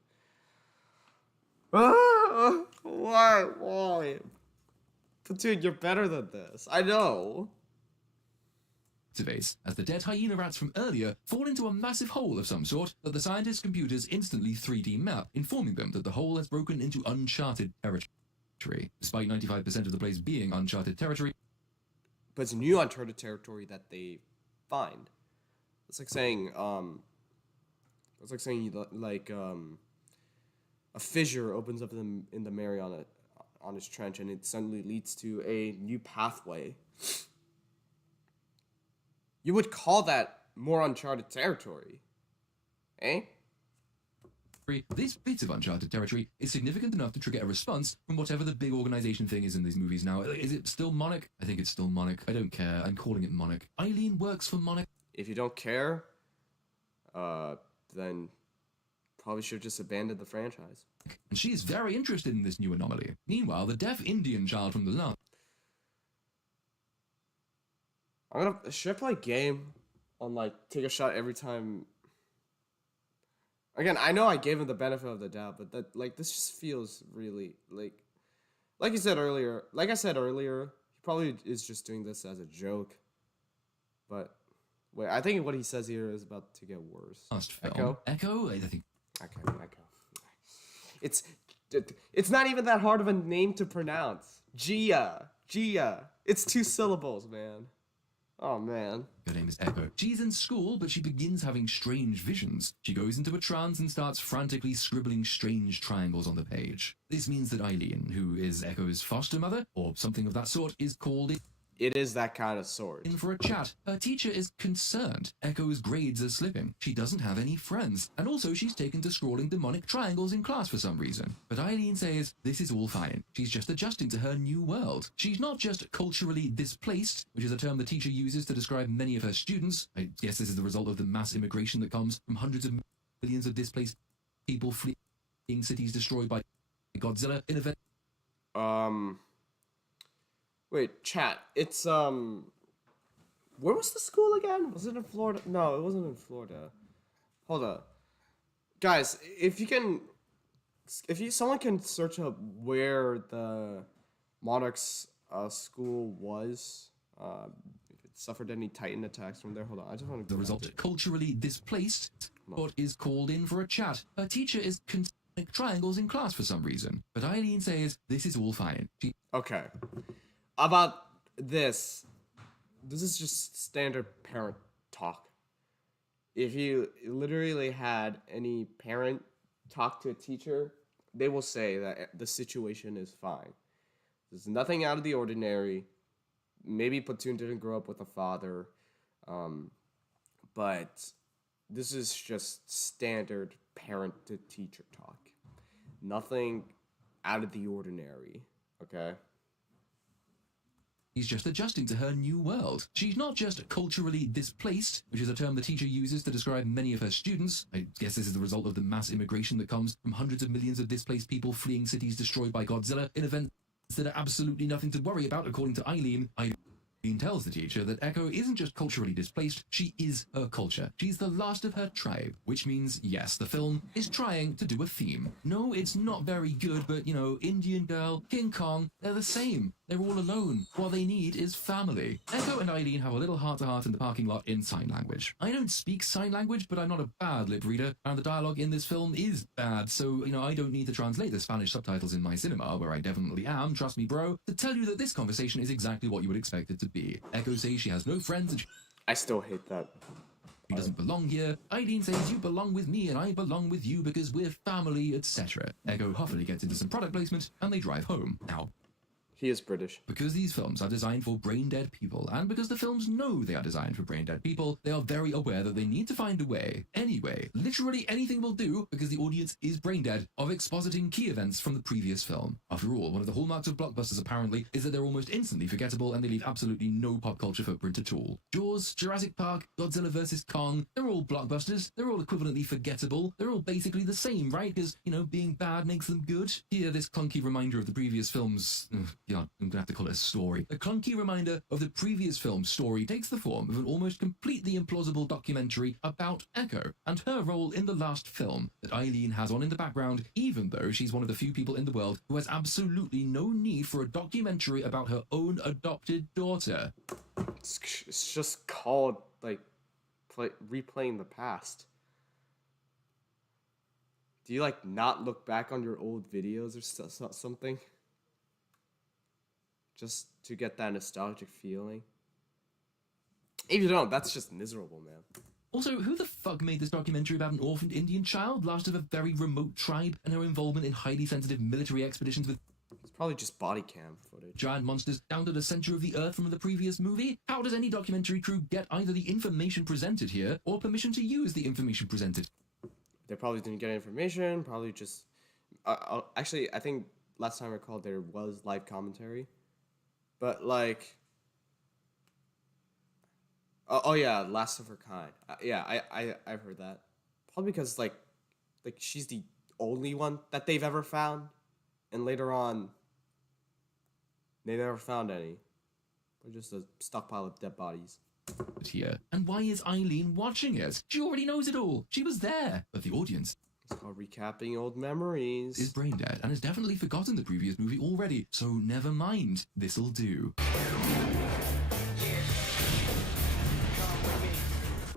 Why? Platoon, you're better than this. I know. Activates as the dead hyena rats from earlier fall into a massive hole of some sort that the scientists' computers instantly 3D map, informing them that the hole has broken into uncharted territory. Despite 95% of the place being uncharted territory, But it's new uncharted territory that they find. It's like saying, a fissure opens up in the Marianas Trench, and it suddenly leads to a new pathway. You would call that more uncharted territory, eh? this bit of uncharted territory is significant enough to trigger a response from whatever the big organization thing is in these movies now. Is it still Monarch? I think it's still Monarch. I don't care. I'm calling it Monarch. Eileen works for Monarch. If you don't care, then probably should just abandon the franchise. And she is very interested in this new anomaly. Meanwhile, the deaf Indian child from the last Should I play a game on, like, take a shot every time? Again, I know I gave him the benefit of the doubt, but that, like, this just feels really, like I said earlier, he probably is just doing this as a joke. But, wait, I think what he says here is about to get worse. film. Echo? I think. Echo. It's not even that hard of a name to pronounce. Gia. It's 2 syllables, man. Oh, man. Her name is Echo. She's in school, but she begins having strange visions. She goes into a trance and starts frantically scribbling strange triangles on the page. This means that Eileen, who is Echo's foster mother, or something of that sort, is called It is that kind of sort. in for a chat. Her teacher is concerned. Echo's grades are slipping. She doesn't have any friends. And also she's taken to scrawling demonic triangles in class for some reason. But Eileen says this is all fine. She's just adjusting to her new world. She's not just culturally displaced, which is a term the teacher uses to describe many of her students. I guess this is the result of the mass immigration that comes from hundreds of millions of displaced people fleeing cities destroyed by Godzilla in event. Wait, chat. It's, where was the school again? Was it in Florida? No, it wasn't in Florida. Hold up. Guys, someone can search up where the Monarch's school was, if it suffered any Titan attacks from there. Hold on, I just want to... The result, culturally displaced, but is called in for a chat. Her teacher is triangles in class for some reason. But Eileen says this is all fine. Okay. About this is just standard parent talk. If you literally had any parent talk to a teacher, they will say that the situation is fine. There's nothing out of the ordinary. Maybe Platoon didn't grow up with a father, but this is just standard parent-to-teacher talk. Nothing out of the ordinary, okay? She's just adjusting to her new world. She's not just culturally displaced, which is a term the teacher uses to describe many of her students. I guess this is the result of the mass immigration that comes from hundreds of millions of displaced people fleeing cities destroyed by Godzilla in events that are absolutely nothing to worry about, according to Eileen. Eileen tells the teacher that Echo isn't just culturally displaced, she is her culture. She's the last of her tribe, which means, yes, the film is trying to do a theme. No, it's not very good, but, you know, Indian Girl, King Kong, they're the same. They're all alone. What they need is family. Echo and Eileen have a little heart-to-heart in the parking lot in sign language. I don't speak sign language, but I'm not a bad lip reader, and the dialogue in this film is bad, so, you know, I don't need to translate the Spanish subtitles in my cinema, where I definitely am, trust me bro, to tell you that this conversation is exactly what you would expect it to be. Echo says she has no friends and I still hate that. she doesn't belong here. Eileen says you belong with me and I belong with you because we're family, etc. Echo huffily gets into some product placement and they drive home. Now, He is British. because these films are designed for brain-dead people, and because the films know they are designed for brain-dead people, they are very aware that they need to find a way, anyway, literally anything will do, because the audience is brain-dead, of expositing key events from the previous film. After all, one of the hallmarks of blockbusters, apparently, is that they're almost instantly forgettable and they leave absolutely no pop culture footprint at all. Jaws, Jurassic Park, Godzilla vs. Kong, they're all blockbusters, they're all equivalently forgettable, they're all basically the same, right? Because, you know, being bad makes them good. Here, this clunky reminder of the previous films... Yeah, I'm gonna have to call it a story. A clunky reminder of the previous film's story takes the form of an almost completely implausible documentary about Echo and her role in the last film that Eileen has on in the background, even though she's one of the few people in the world who has absolutely no need for a documentary about her own adopted daughter. It's just called, like, replaying the past. Do you, like, not look back on your old videos or something? Just to get that nostalgic feeling? If you don't, that's just miserable, man. Also, who the fuck made this documentary about an orphaned Indian child, last of a very remote tribe, and her involvement in highly sensitive military expeditions with It's probably just body cam footage. giant monsters down to the center of the earth from the previous movie? How does any documentary crew get either the information presented here or permission to use the information presented? They probably didn't get information, probably just... actually, I think last time I recalled there was live commentary. But, like... Oh yeah, last of her kind. Yeah, I've heard that. Probably because, like she's the only one that they've ever found. And later on, they never found any. They're just a stockpile of dead bodies. Here. And why is Eileen watching it? She already knows it all. She was there. But the audience It's called recapping old memories. is brain dead and has definitely forgotten the previous movie already. So never mind. This'll do.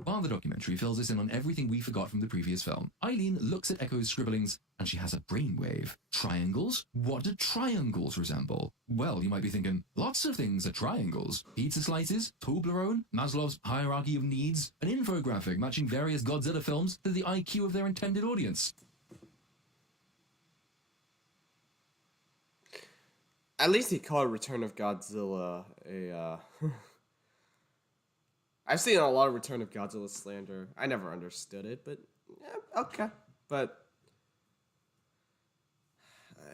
While the documentary fills us in on everything we forgot from the previous film, Eileen looks at Echo's scribblings and she has a brainwave. Triangles? What do triangles resemble? Well, you might be thinking, lots of things are triangles. Pizza slices, Toblerone, Maslow's hierarchy of needs, an infographic matching various Godzilla films to the IQ of their intended audience. At least he called Return of Godzilla a, I've seen a lot of Return of Godzilla slander. I never understood it, but yeah, okay. But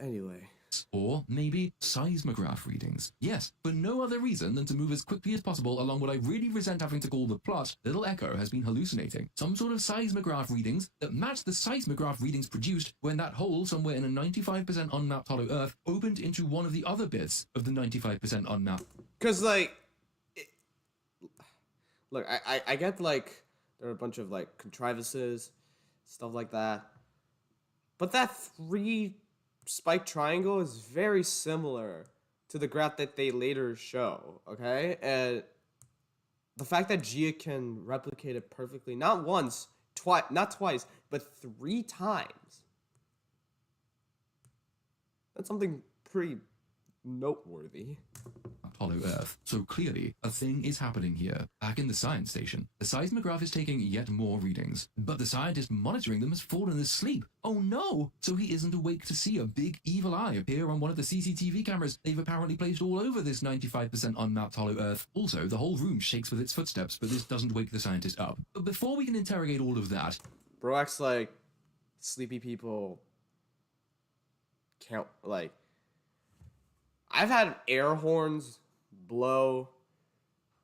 anyway. Or maybe seismograph readings. Yes, for no other reason than to move as quickly as possible along what I really resent having to call the plot. Little Echo has been hallucinating some sort of seismograph readings that match the seismograph readings produced when that hole somewhere in a 95% unmapped hollow Earth opened into one of the other bits of the 95% unmapped. Because, like, look, I get, like, there are a bunch of, like, contrivances, stuff like that. But that spiked triangle is very similar to the graph that they later show, okay? And the fact that Gia can replicate it perfectly, not once, not twice, but 3 times. That's something pretty noteworthy. Hollow Earth. So clearly, a thing is happening here. Back in the science station, the seismograph is taking yet more readings, but the scientist monitoring them has fallen asleep. Oh no! So he isn't awake to see a big evil eye appear on one of the CCTV cameras they've apparently placed all over this 95% unmapped Hollow Earth. Also, the whole room shakes with its footsteps, but this doesn't wake the scientist up. But before we can interrogate all of that, Bro acts like sleepy people can't, like... I've had air horns blow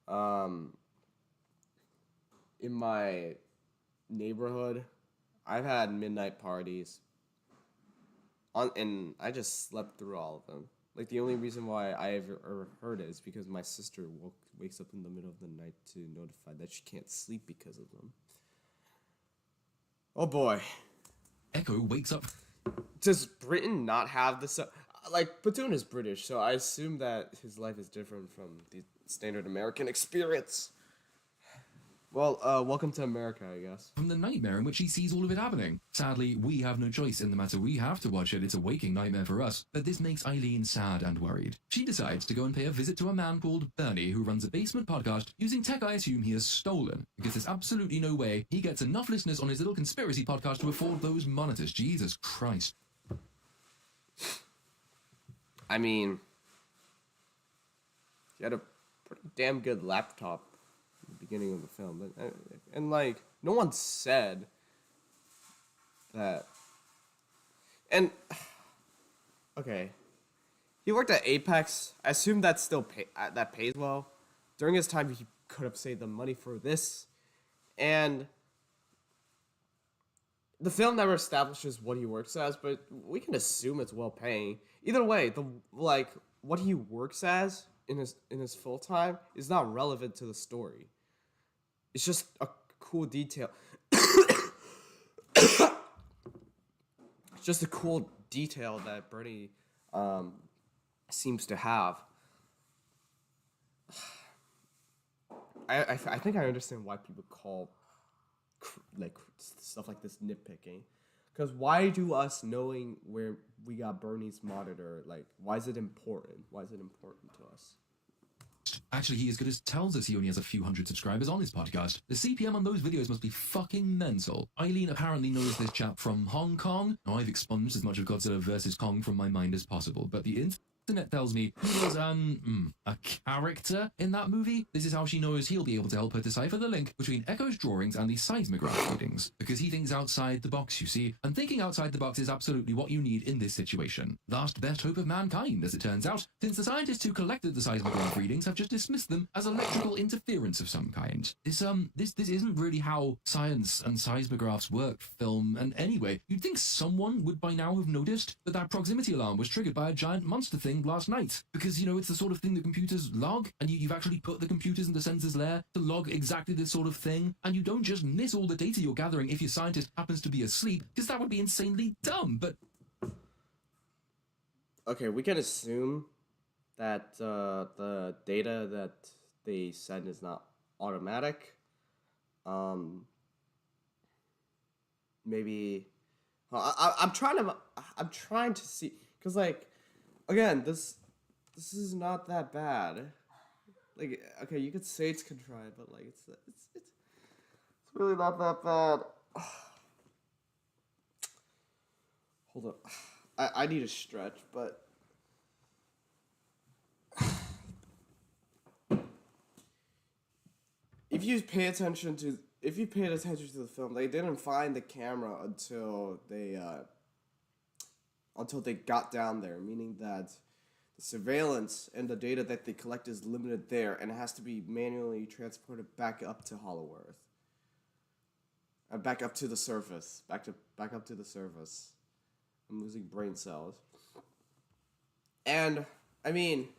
in my neighborhood. I've had midnight parties and I just slept through all of them. Like, the only reason why I ever heard it is because my sister wakes up in the middle of the night to notify that she can't sleep because of them. Oh boy. Echo wakes up. Does Britain not have the... Like, Platoon is British, so I assume that his life is different from the standard American experience. Well, welcome to America, I guess. From the nightmare in which he sees all of it happening. Sadly, we have no choice in the matter. We have to watch it. It's a waking nightmare for us. But this makes Eileen sad and worried. She decides to go and pay a visit to a man called Bernie, who runs a basement podcast using tech I assume he has stolen. Because there's absolutely no way he gets enough listeners on his little conspiracy podcast to afford those monitors. Jesus Christ. I mean, he had a pretty damn good laptop at the beginning of the film. And like, no one said that. And, okay. He worked at Apex. I assume that still that pays well. During his time, he could have saved the money for this. And the film never establishes what he works as, but we can assume it's well paying. Either way, what he works as in his full time is not relevant to the story. It's just a cool detail. It's just a cool detail that Bernie seems to have. I think I understand why people call like stuff like this nitpicking. Because why do us knowing where we got Bernie's monitor, like, why is it important? Why is it important to us? Actually, he as good as tells us he only has a few hundred subscribers on his podcast. The CPM on those videos must be fucking mental. Eileen apparently knows this chap from Hong Kong. Now, I've expunged as much of Godzilla vs. Kong from my mind as possible, but the internet tells me he was a character in that movie. This is how she knows he'll be able to help her decipher the link between Echo's drawings and the seismograph readings, because he thinks outside the box, you see, and thinking outside the box is absolutely what you need in this situation. Last best hope of mankind, as it turns out, since the scientists who collected the seismograph readings have just dismissed them as electrical interference of some kind. This isn't really how science and seismographs work, film, and anyway, you'd think someone would by now have noticed that proximity alarm was triggered by a giant monster thing last night, because it's the sort of thing that computers log, and you've actually put the computers in the sensors layer to log exactly this sort of thing, and you don't just miss all the data you're gathering if your scientist happens to be asleep, because that would be insanely dumb. But okay, we can assume that the data that they send is not automatic. Maybe I'm trying to see, because like, again, this is not that bad. Like, okay, you could say it's contrived, but like it's really not that bad. Hold up, I need a stretch, but if you paid attention to the film, they didn't find the camera until they got down there, meaning that the surveillance and the data that they collect is limited there, and it has to be manually transported back up to Hollow Earth. Back up to the surface. Back up to the surface. I'm losing brain cells. And I mean,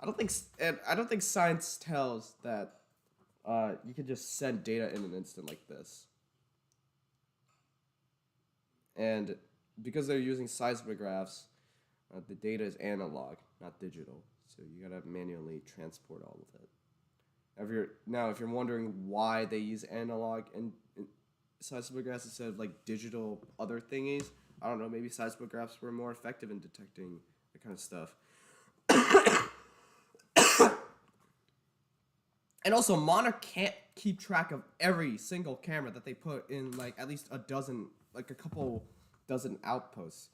I don't think science tells that you can just send data in an instant like this. And because they're using seismographs, the data is analog, not digital. So you gotta manually transport all of it. If you're wondering why they use analog and seismographs instead of like digital other thingies, I don't know. Maybe seismographs were more effective in detecting that kind of stuff. And also, Monarch can't keep track of every single camera that they put in, like, at least a couple dozen outposts.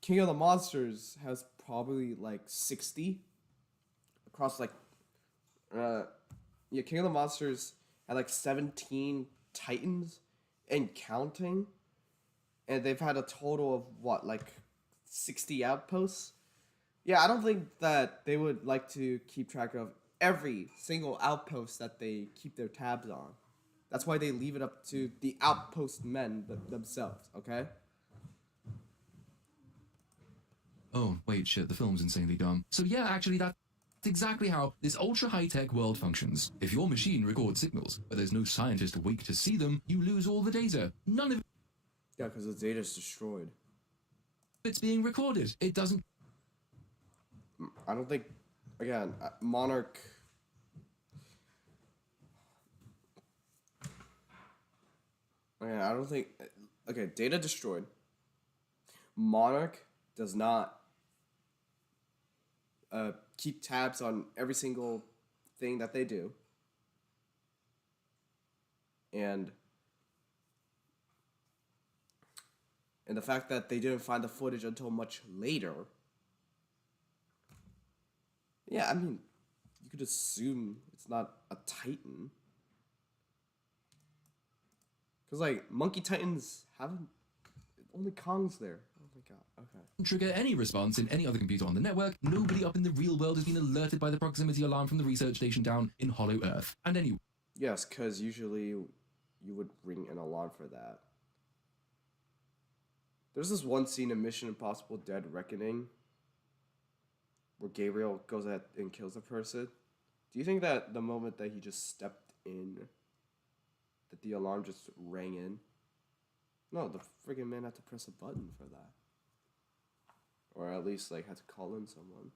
King of the Monsters has probably, like, 60 across, like, King of the Monsters had, like, 17 Titans and counting. And they've had a total of, what, like, 60 outposts? Yeah, I don't think that they would like to keep track of every single outpost that they keep their tabs on. That's why they leave it up to the outpost men themselves, okay? oh wait, shit, the film's insanely dumb. So yeah, actually that's exactly how this ultra high-tech world functions. If your machine records signals, but there's no scientist awake to see them, you lose all the data. None of Yeah, because the data's destroyed. it's being recorded. It doesn't. I don't think, again, Monarch. Okay, I don't think. Okay, data destroyed. Monarch does not keep tabs on every single thing that they do. And the fact that they didn't find the footage until much later. Yeah, I mean, you could assume it's not a Titan. Because, like, Monkey Titans haven't... Only Kong's there. Oh my god, okay. Trigger any response in any other computer on the network. Nobody up in the real world has been alerted by the proximity alarm from the research station down in Hollow Earth. And anyway... Yes, because usually you would ring an alarm for that. There's this one scene in Mission Impossible Dead Reckoning where Gabriel goes at and kills a person. Do you think that the moment that he just stepped in, that the alarm just rang in? No, the friggin' man had to press a button for that. Or at least like had to call in someone.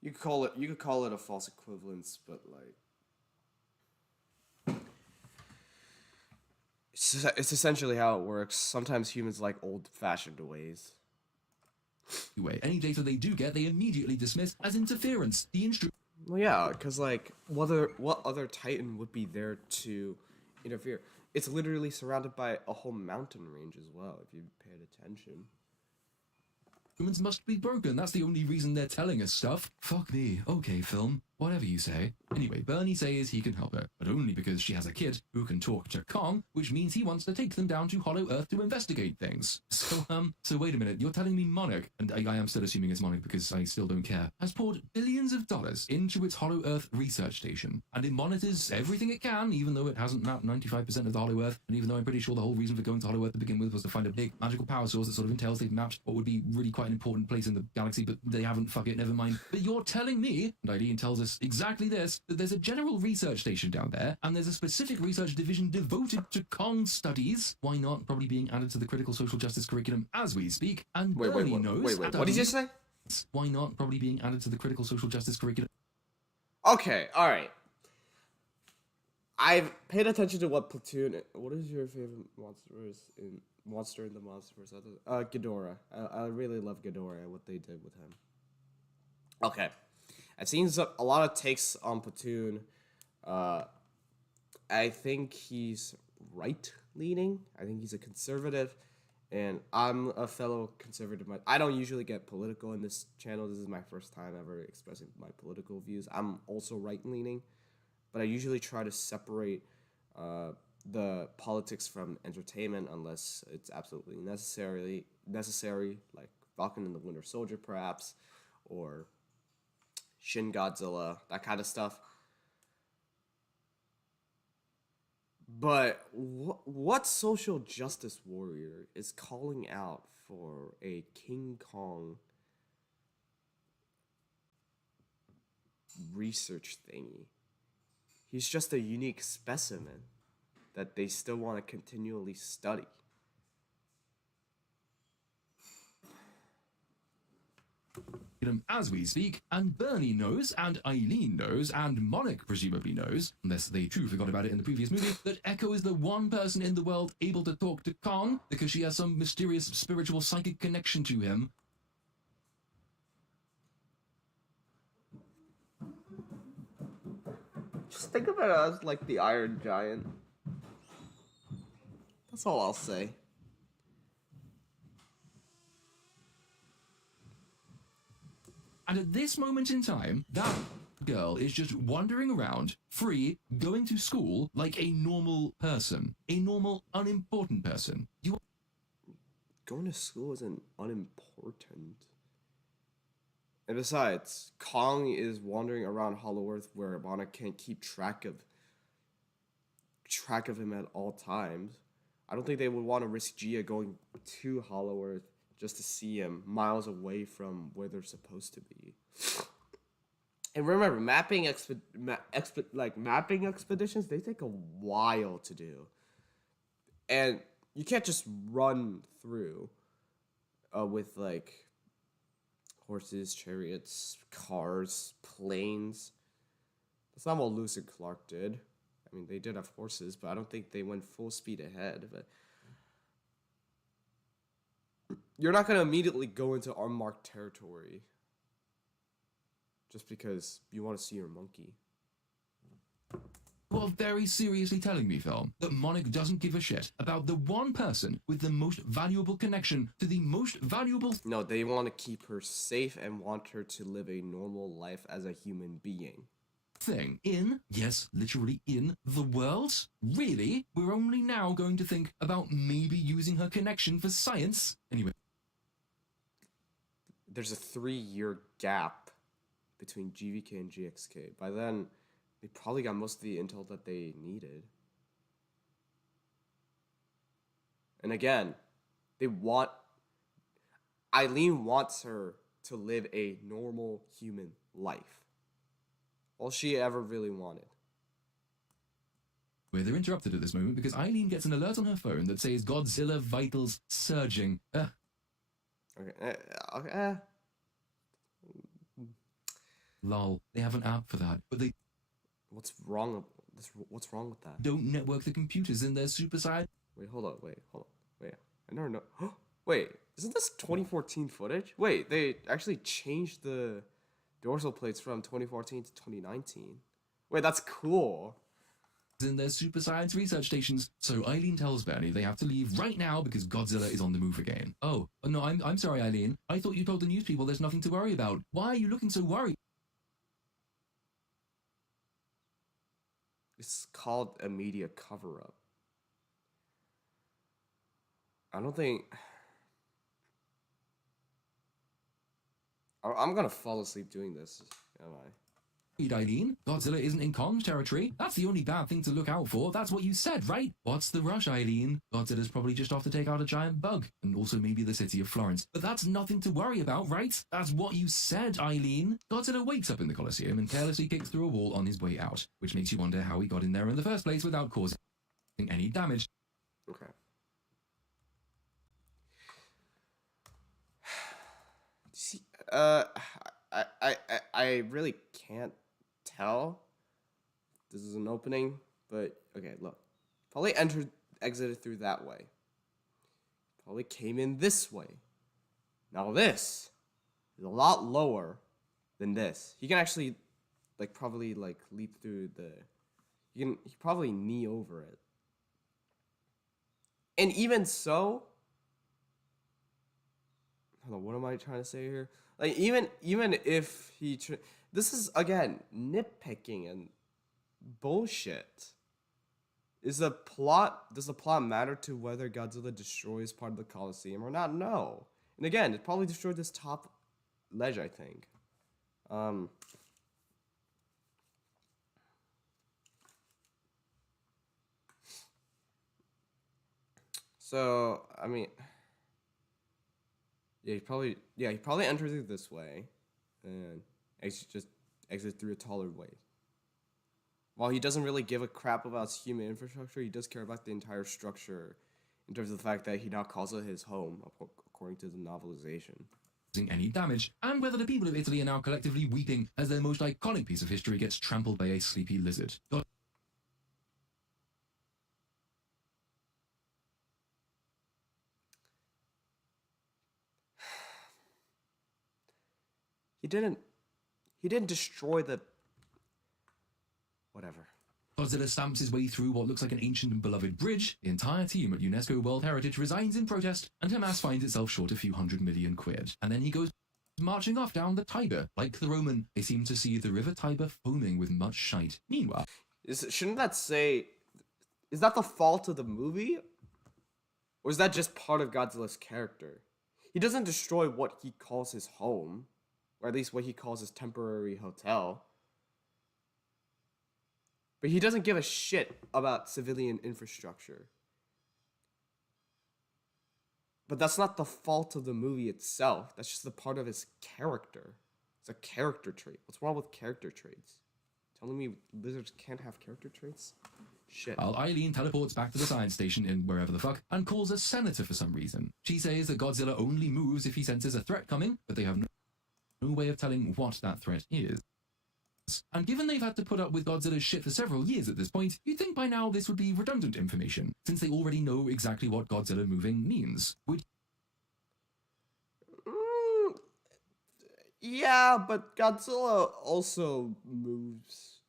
You could call it a false equivalence, but like it's essentially how it works. Sometimes humans like old-fashioned ways. Anyway, any data they do get, they immediately dismiss as interference. The Well, yeah, because like what other Titan would be there to interfere? It's literally surrounded by a whole mountain range as well. If you paid attention. Humans must be broken. That's the only reason they're telling us stuff. Fuck me. Okay, film. Whatever you say. Anyway, Bernie says he can help her, but only because she has a kid who can talk to Kong, which means he wants to take them down to Hollow Earth to investigate things. So wait a minute. You're telling me Monarch, and I am still assuming it's Monarch because I still don't care, has poured billions of dollars into its Hollow Earth research station, and it monitors everything it can, even though it hasn't mapped 95% of the Hollow Earth, and even though I'm pretty sure the whole reason for going to Hollow Earth to begin with was to find a big magical power source that sort of entails they've mapped what would be really quite an important place in the galaxy, but they haven't, fuck it, never mind. But you're telling me, and Eileen tells us exactly this, that there's a general research station down there, and there's a specific research division devoted to Kong studies. Why not? Probably being added to the critical social justice curriculum as we speak. And Bernie knows. Wait. What did you say? Why not? Probably being added to the critical social justice curriculum. Okay, all right. I've paid attention to what Platoon. What is your favorite monster in the Monsterverse? Ghidorah. I really love Ghidorah and what they did with him. Okay. I've seen a lot of takes on Platoon. I think he's right-leaning. I think he's a conservative, and I'm a fellow conservative. I don't usually get political in this channel. This is my first time ever expressing my political views. I'm also right-leaning, but I usually try to separate the politics from entertainment unless it's absolutely necessary, like Falcon and the Winter Soldier, perhaps, or Shin Godzilla, that kind of stuff. But what social justice warrior is calling out for a King Kong research thingy? He's just a unique specimen that they still want to continually study. As we speak, and Bernie knows, and Eileen knows, and Monarch presumably knows, unless they too forgot about it in the previous movie, that Echo is the one person in the world able to talk to Kong because she has some mysterious spiritual psychic connection to him. Just think of it as like the Iron Giant. That's all I'll say. And at this moment in time, that girl is just wandering around, free, going to school like a normal person. A normal, unimportant person. Going to school isn't unimportant. And besides, Kong is wandering around Hollow Earth where Monarch can't keep track of him at all times. I don't think they would want to risk Gia going to Hollow Earth just to see him miles away from where they're supposed to be. And remember, mapping expeditions, they take a while to do. And you can't just run through with like horses, chariots, cars, planes. That's not what Lewis and Clark did. I mean, they did have horses, but I don't think they went full speed ahead. But you're not going to immediately go into unmarked territory just because you want to see your monkey. You are very seriously telling me, film, that Monarch doesn't give a shit about the one person with the most valuable connection to the most valuable... No, they want to keep her safe and want her to live a normal life as a human being. Thing in, yes, literally in, the world? Really? We're only now going to think about maybe using her connection for science? Anyway. There's a 3-year gap between GVK and GXK. By then, they probably got most of the intel that they needed. And again, they want... Eileen wants her to live a normal human life. All she ever really wanted. Where they're interrupted at this moment because Eileen gets an alert on her phone that says Godzilla vitals surging. Okay. Okay. Lol. They have an app for that, but they What's wrong? What's wrong with that? don't network the computers in their super science. Wait, hold on. Wait. I never know. Wait, isn't this 2014 footage? Wait, they actually changed the dorsal plates from 2014 to 2019. Wait, that's cool. In their super science research stations. So Eileen tells Bernie they have to leave right now because Godzilla is on the move again. Oh, no, I'm sorry, Eileen. I thought you told the news people there's nothing to worry about. Why are you looking so worried? It's called a media cover-up. I don't think... I'm gonna fall asleep doing this, am I? Eileen, Godzilla isn't in Kong's territory. That's the only bad thing to look out for. That's what you said, right? What's the rush, Eileen? Godzilla's probably just off to take out a giant bug, and also maybe the city of Florence. But that's nothing to worry about, right? That's what you said, Eileen. Godzilla wakes up in the Colosseum and carelessly kicks through a wall on his way out, which makes you wonder how he got in there in the first place without causing any damage. Okay. See, I really can't tell. This is an opening, but okay, look. Probably exited through that way. Probably came in this way. Now this is a lot lower than this. He can actually, probably leap through the. He probably knee over it. And even so. Hold on, what am I trying to say here? Even if he, this is again nitpicking and bullshit. Does the plot matter to whether Godzilla destroys part of the Colosseum or not? No. And again, it probably destroyed this top ledge, I think. So I mean. Yeah, he probably entered through this way, and exit through a taller way. While he doesn't really give a crap about human infrastructure, he does care about the entire structure, in terms of the fact that he now calls it his home, according to the novelization. Any damage, and whether the people of Italy are now collectively weeping as their most iconic piece of history gets trampled by a sleepy lizard. He didn't destroy the... Whatever. Godzilla stamps his way through what looks like an ancient and beloved bridge. The entire team at UNESCO World Heritage resigns in protest, and Hamas finds itself short a few $100 million. And then he goes marching off down the Tiber. Like the Roman, they seem to see the river Tiber foaming with much shite. Meanwhile... Shouldn't that say... Is that the fault of the movie? Or is that just part of Godzilla's character? He doesn't destroy what he calls his home. Or at least what he calls his temporary hotel. But he doesn't give a shit about civilian infrastructure. But that's not the fault of the movie itself. That's just a part of his character. It's a character trait. What's wrong with character traits? Telling me lizards can't have character traits? Shit. While Eileen teleports back to the science station in wherever the fuck and calls a senator for some reason. She says that Godzilla only moves if he senses a threat coming, but they have no way of telling what that threat is. And given they've had to put up with Godzilla's shit for several years at this point, you'd think by now this would be redundant information, since they already know exactly what Godzilla moving means. Yeah, but Godzilla also moves.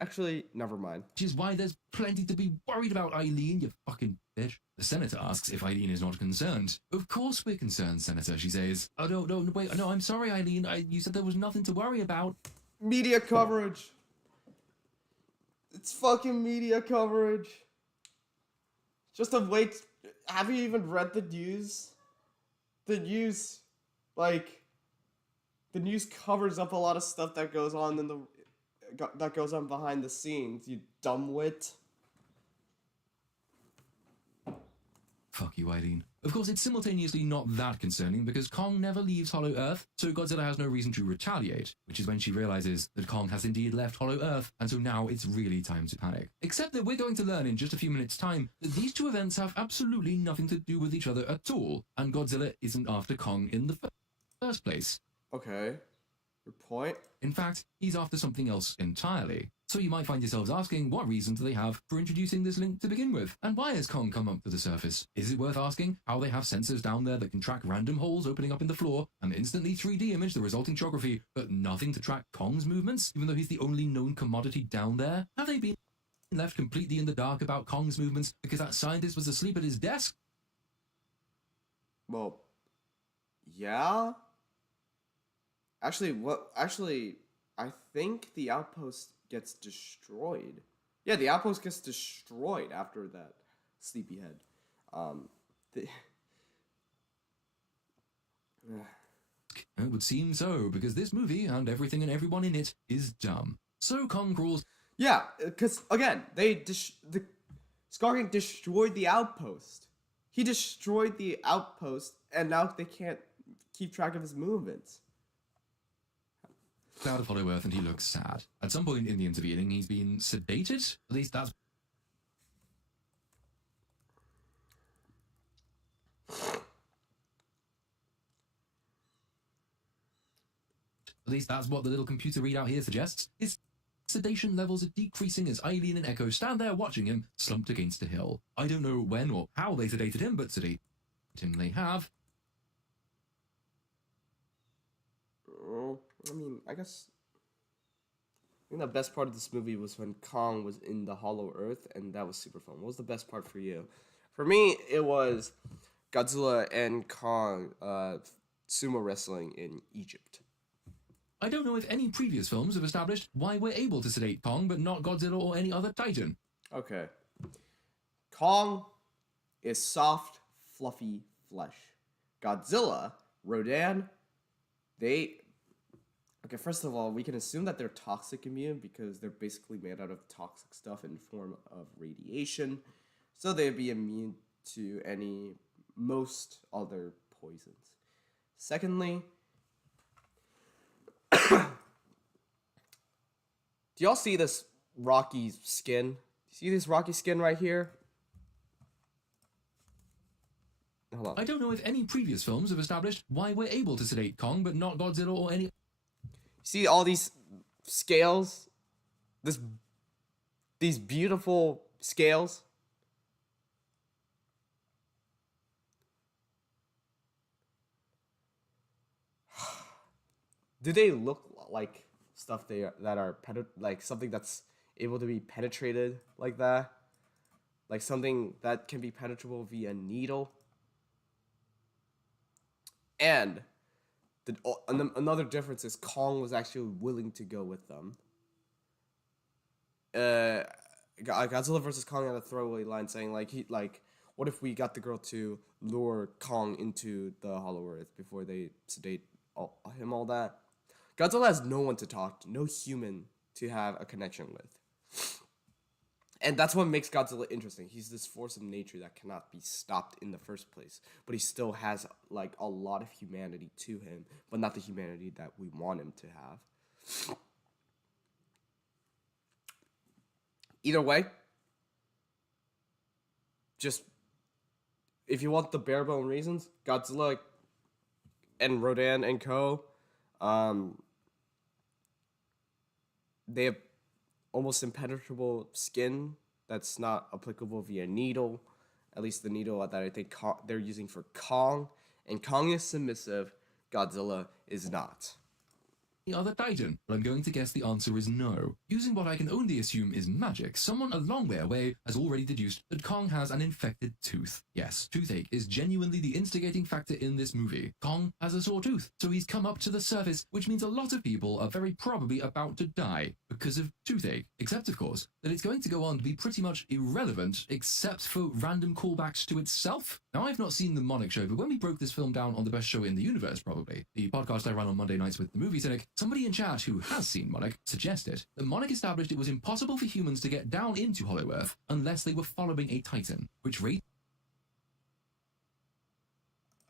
Actually, never mind. Which is why there's plenty to be worried about, Eileen, you fucking bitch. The senator asks if Eileen is not concerned. Of course we're concerned, Senator, she says. Oh, no, wait, no, I'm sorry, Eileen. You said there was nothing to worry about. Media coverage. It's fucking media coverage. Just a wait. Have you even read the news? The news covers up a lot of stuff that goes on behind the scenes, you dumbwit. Fuck you, Eileen. Of course, it's simultaneously not that concerning because Kong never leaves Hollow Earth, so Godzilla has no reason to retaliate, which is when she realizes that Kong has indeed left Hollow Earth, and so now it's really time to panic. Except that we're going to learn in just a few minutes' time that these two events have absolutely nothing to do with each other at all, and Godzilla isn't after Kong in the first place. Okay. Your point? In fact, he's after something else entirely. So you might find yourselves asking what reason do they have for introducing this link to begin with? And why has Kong come up to the surface? Is it worth asking how they have sensors down there that can track random holes opening up in the floor and instantly 3D image the resulting geography, but nothing to track Kong's movements, even though he's the only known commodity down there? Have they been left completely in the dark about Kong's movements because that scientist was asleep at his desk? Well, yeah. Actually, I think the outpost gets destroyed. Yeah, the outpost gets destroyed after that sleepyhead. It would seem so, because this movie and everything and everyone in it is dumb. So Kong crawls. Yeah, because again, the Skarking destroyed the outpost. He destroyed the outpost, and now they can't keep track of his movements. Out of Hollow Earth, and he looks sad. At some point in the intervening, he's been sedated. At least that's what the little computer readout here suggests. His sedation levels are decreasing as Eileen and Echo stand there watching him, slumped against a hill. I don't know when or how they sedated him, but sedated him they have. I mean, I think the best part of this movie was when Kong was in the Hollow Earth, and that was super fun. What was the best part for you? For me, it was Godzilla and Kong sumo wrestling in Egypt. I don't know if any previous films have established why we're able to sedate Kong, but not Godzilla or any other Titan. Okay. Kong is soft, fluffy flesh. Godzilla, Rodan, Okay, first of all, we can assume that they're toxic immune because they're basically made out of toxic stuff in form of radiation. So they'd be immune to most other poisons. Secondly, do y'all see this rocky skin? See this rocky skin right here? Hold on. I don't know if any previous films have established why we're able to sedate Kong, but not Godzilla or any... See all these scales? These beautiful scales? Do they look like stuff that are like something that's able to be penetrated like that? Like something that can be penetrable via needle? And another difference is Kong was actually willing to go with them. Godzilla versus Kong had a throwaway line saying what if we got the girl to lure Kong into the Hollow Earth before they sedate him, all that. Godzilla has no one to talk to, no human to have a connection with. And that's what makes Godzilla interesting. He's this force of nature that cannot be stopped in the first place. But he still has a lot of humanity to him, but not the humanity that we want him to have. Either way, just if you want the bare bone reasons, Godzilla and Rodan and Co. They have almost impenetrable skin that's not applicable via needle. At least the needle that I think they're using for Kong. And Kong is submissive, Godzilla is not. Other Titan, but I'm going to guess the answer is no. Using what I can only assume is magic, someone a long way away has already deduced that Kong has an infected tooth. Yes, toothache is genuinely the instigating factor in this movie. Kong has a sore tooth, so he's come up to the surface, which means a lot of people are very probably about to die because of toothache. Except, of course, that it's going to go on to be pretty much irrelevant except for random callbacks to itself. Now, I've not seen the Monarch show, but when we broke this film down on the best show in the universe, probably, the podcast I run on Monday nights with the Movie Cynic, somebody in chat who has seen Monarch suggested that Monarch established it was impossible for humans to get down into Hollow Earth unless they were following a Titan, which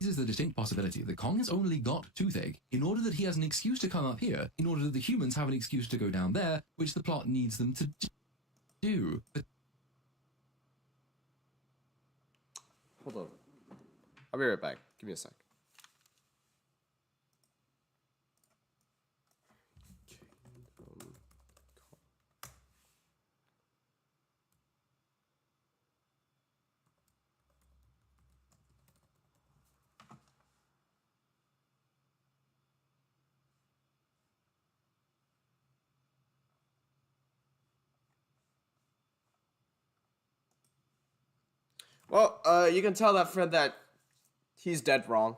This is the distinct possibility that Kong has only got toothache in order that he has an excuse to come up here, in order that the humans have an excuse to go down there, which the plot needs them to do. But Hold on. I'll be right back. Give me a sec. Well, you can tell that Fred that he's dead wrong.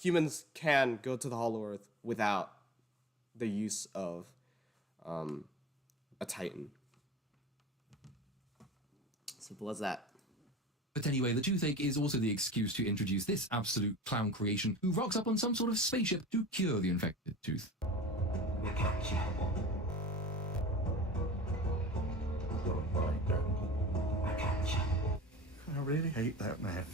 Humans can go to the Hollow Earth without the use of a Titan. Simple as that. But anyway, the toothache is also the excuse to introduce this absolute clown creation who rocks up on some sort of spaceship to cure the infected tooth. I really hate that man.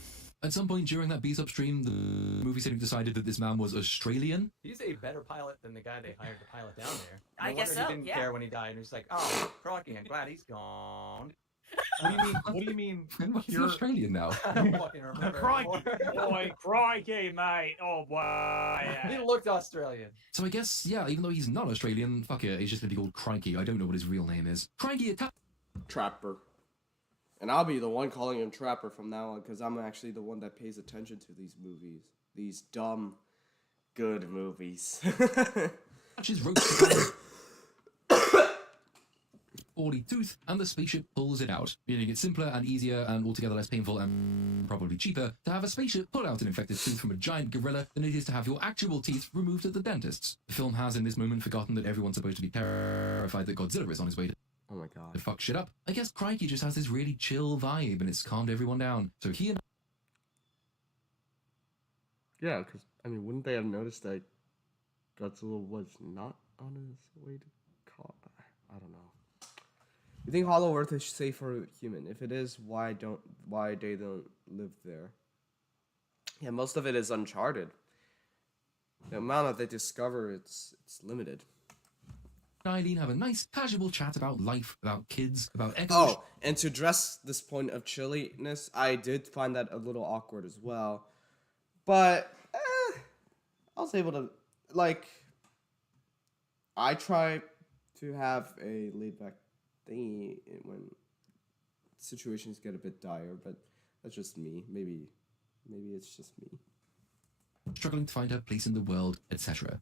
At some point during that beat upstream, the movie studio decided that this man was Australian. He's a better pilot than the guy they hired to pilot down there. I guess wonder so, He didn't yeah. care when he died. And he's like, oh, Crocky, I'm glad he's gone. What do you mean? What do you mean? He's Australian now. I don't fucking remember. Crikey, boy, crikey, mate. Oh, wow. He looked Australian. So I guess, yeah, even though he's not Australian, fuck it, he's just gonna be called Crikey. I don't know what his real name is. Crikey Trapper. And I'll be the one calling him Trapper from now on, because I'm actually the one that pays attention to these movies. These dumb, good movies. attaches rope 40 tooth, and the spaceship pulls it out, making it simpler and easier and altogether less painful and probably cheaper to have a spaceship pull out an infected tooth from a giant gorilla than it is to have your actual teeth removed at the dentist's. The film has in this moment forgotten that everyone's supposed to be terrified that Godzilla is on his way to Oh my god. fuck shit up. I guess Crikey just has this really chill vibe and it's calmed everyone down. So he and Yeah, because, I mean, wouldn't they have noticed that Godzilla was not on his way to call? I don't know. You think Hollow Earth is safe for human? If it is, why they don't live there? Yeah, most of it is uncharted. The amount that they discover, it's limited. Eileen have a nice casual chat about life, about kids, about echo. Oh, and to address this point of chilliness, I did find that a little awkward as well. But I was able to, like, I try to have a laid-back thingy when situations get a bit dire, but that's just me. Maybe it's just me. Struggling to find her place in the world, etc.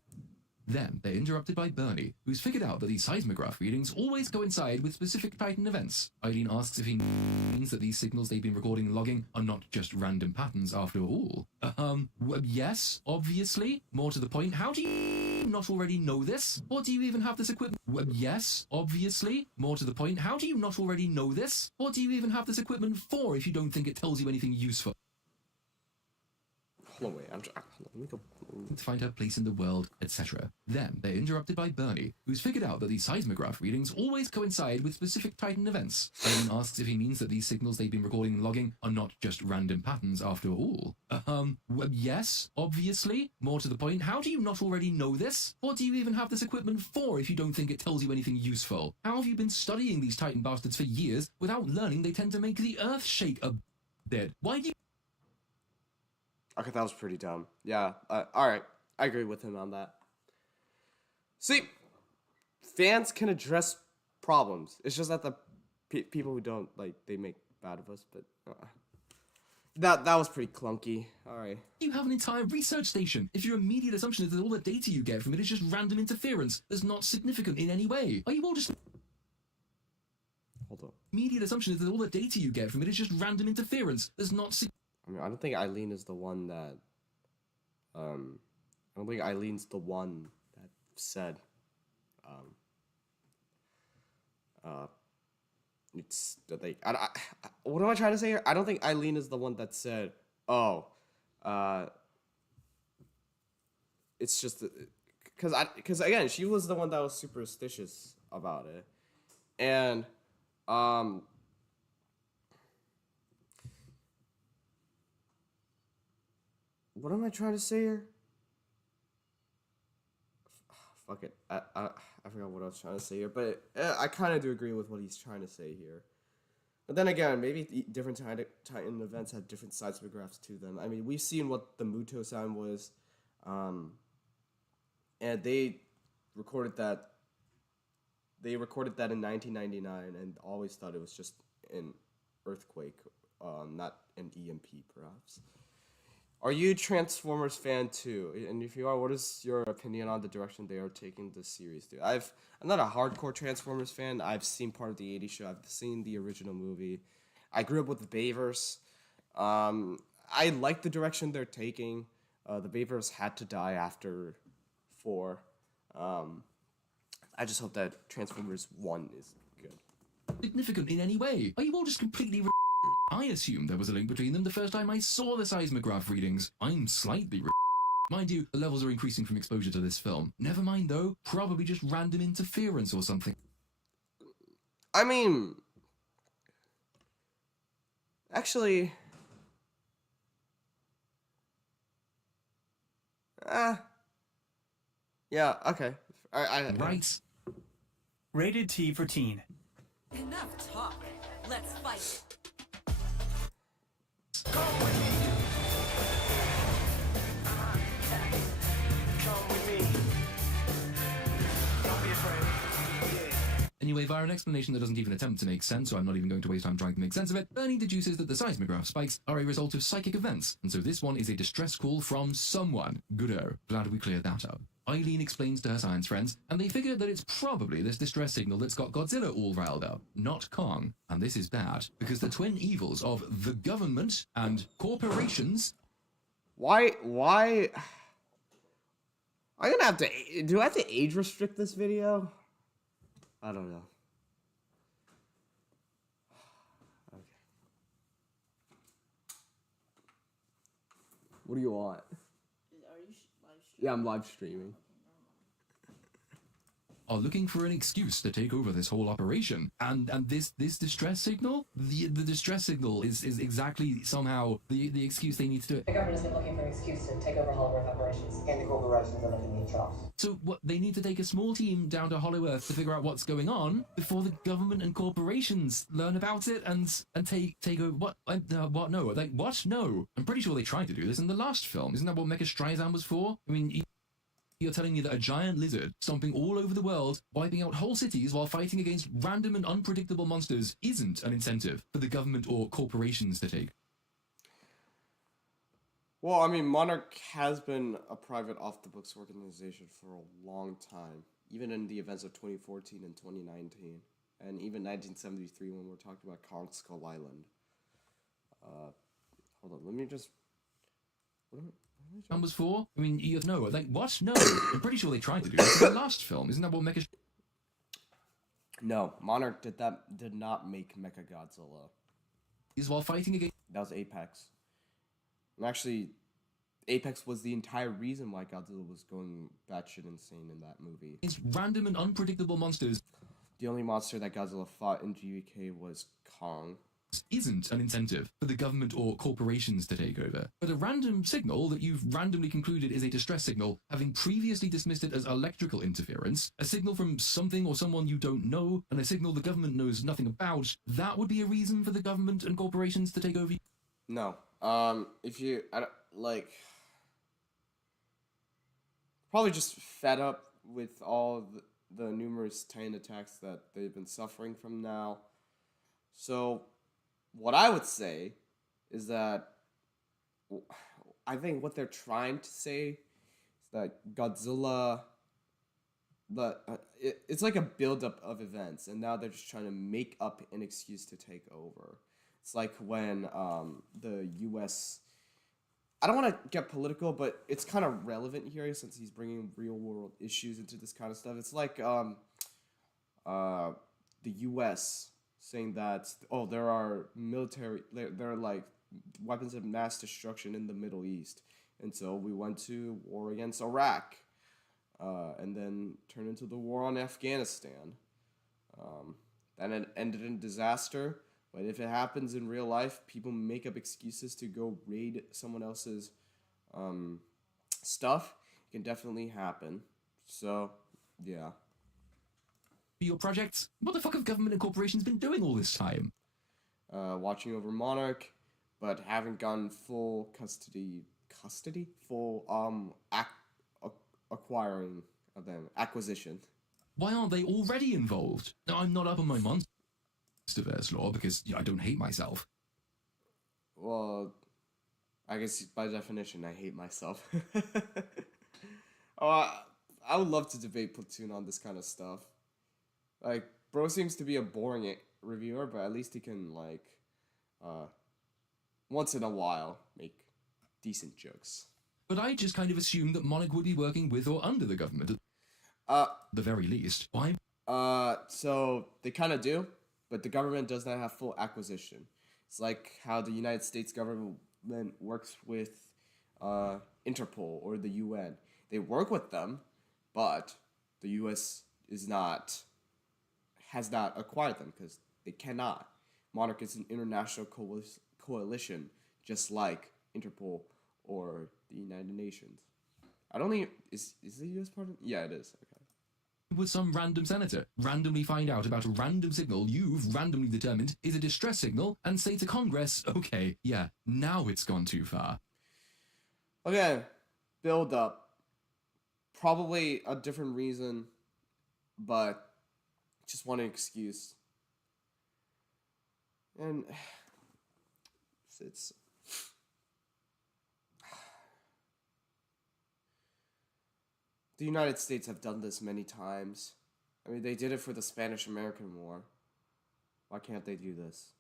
Then they're interrupted by Bernie, who's figured out that these seismograph readings always coincide with specific Titan events. Eileen asks if he means that these signals they've been recording and logging are not just random patterns after all. Yes, obviously. More to the point, how do you not already know this? Or do you even have this equipment? Yes, obviously. More to the point, how do you not already know this? Or do you even have this equipment for if you don't think it tells you anything useful? Hold on, wait. Let me go. To find her place in the world, etc. Then they're interrupted by Bernie, who's figured out that these seismograph readings always coincide with specific Titan events. Eileen asks if he means that these signals they've been recording and logging are not just random patterns after all. Yes, obviously. More to the point, how do you not already know this? What do you even have this equipment for if you don't think it tells you anything useful? How have you been studying these Titan bastards for years without learning they tend to make the Earth shake a bit? Why do you... Okay, that was pretty dumb. Yeah, alright. I agree with him on that. See, fans can address problems. It's just that the people who don't, like, they make bad of us, but... That was pretty clunky. Alright. You have an entire research station. If your immediate assumption is that all the data you get from it is just random interference that's not significant in any way, are you all just... Hold on. Immediate assumption is that all the data you get from it is just random interference that's not significant. I mean, I don't think Eileen is the one that... I don't think Eileen's the one that said... it's... Like, what am I trying to say here? I don't think Eileen is the one that said, oh, it's just... Because again, she was the one that was superstitious about it. And, what am I trying to say here? Fuck it. I forgot what I was trying to say here, but I kind of do agree with what he's trying to say here. But then again, maybe different Titan events have different seismographs to them. I mean, we've seen what the Muto sound was, and they recorded that. They recorded that in 1999, and always thought it was just an earthquake, not an EMP, perhaps. Are you a Transformers fan too? And if you are, what is your opinion on the direction they are taking this series to? I'm not a hardcore Transformers fan. I've seen part of the '80s show. I've seen the original movie. I grew up with the Bayverse. I like the direction they're taking. The Bayverse had to die after 4. I just hope that Transformers 1 is good. Significant in any way? Are you all just completely I assumed there was a link between them the first time I saw the seismograph readings. I'm slightly Mind you, the levels are increasing from exposure to this film. Never mind though, probably just random interference or something. I mean, actually, yeah, okay. Right. Rated T for teen. Enough talk. Let's fight. Anyway, via an explanation that doesn't even attempt to make sense, so I'm not even going to waste time trying to make sense of it, Bernie deduces that the seismograph spikes are a result of psychic events, and so this one is a distress call from someone. Goodo. Glad we cleared that up. Eileen explains to her science friends, and they figure that it's probably this distress signal that's got Godzilla all riled up, not Kong. And this is bad, because the twin evils of the government and corporations... Why? I'm gonna have to... Do I have to age restrict this video? I don't know. Okay. What do you want? Yeah, I'm live streaming. Are looking for an excuse to take over this whole operation, and this distress signal, the distress signal is exactly somehow the excuse they need to do it. The government has been looking for an excuse to take over Hollow Earth operations. And the corporations are looking at troughs. So what they need to take a small team down to Hollow Earth to figure out what's going on before the government and corporations learn about it and take over. What? What? No. Like what? No. I'm pretty sure they tried to do this in the last film. Isn't that what Mecha Streisand was for? I mean. You're telling me that a giant lizard stomping all over the world, wiping out whole cities while fighting against random and unpredictable monsters isn't an incentive for the government or corporations to take? Well, I mean, Monarch has been a private off-the-books organization for a long time, even in the events of 2014 and 2019, and even 1973 when we're talking about Kong Skull Island. Hold on, let me just... Numbers 4? I mean, you know, like, what? No. I'm pretty sure they tried to do this in the last film. Isn't that what Mecha... No, Monarch did not make Mecha Godzilla. Is while fighting against... That was Apex. And actually, Apex was the entire reason why Godzilla was going batshit insane in that movie. It's random and unpredictable monsters. The only monster that Godzilla fought in GVK was Kong. Isn't an incentive for the government or corporations to take over, but a random signal that you've randomly concluded is a distress signal, having previously dismissed it as electrical interference, a signal from something or someone you don't know, and a signal the government knows nothing about, that would be a reason for the government and corporations to take over? No. If you, probably just fed up with all the numerous Titan attacks that they've been suffering from now. So... what I would say is that I think what they're trying to say is that Godzilla, it's like a buildup of events, and now they're just trying to make up an excuse to take over. It's like when the U.S. I don't want to get political, but it's kind of relevant here since he's bringing real world issues into this kind of stuff. It's like the U.S. saying that, oh, there are like weapons of mass destruction in the Middle East. And so we went to war against Iraq, and then turned into the war on Afghanistan. Then it ended in disaster, but if it happens in real life, people make up excuses to go raid someone else's stuff, it can definitely happen. So, yeah. For your projects? What the fuck have government and corporations been doing all this time? Watching over Monarch, but haven't gotten full acquiring of them, acquisition. Why aren't they already involved? Now, I'm not up on my monsterverse lore because I don't hate myself. Well, I guess by definition, I hate myself. I would love to debate Platoon on this kind of stuff. Like, bro seems to be a boring reviewer, but at least he can, like, once in a while, make decent jokes. But I just kind of assumed that Monarch would be working with or under the government. At the very least. Why? So they kind of do, but the government does not have full acquisition. It's like how the United States government works with Interpol or the UN. They work with them, but the US has not acquired them because they cannot. Monarch is an international coalition, just like Interpol or the United Nations. I don't think is the US part of? Yeah, it is. Okay. Would some random senator randomly find out about a random signal you've randomly determined is a distress signal and say to Congress, okay, yeah, now it's gone too far? Okay, build up. Probably a different reason, but just want an excuse. And it's the United States have done this many times. I mean, they did it for the Spanish-American War. Why can't they do this?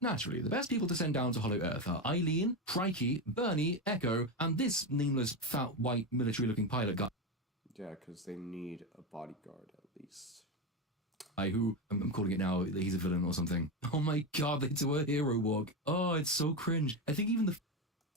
Naturally, the best people to send down to Hollow Earth are Eileen, Crikey, Bernie, Echo, and this nameless, fat, white, military-looking pilot guy. Yeah, because they need a bodyguard at least. Who, I'm calling it now, he's a villain or something. Oh my god, they do a hero walk. Oh, it's so cringe. I think even the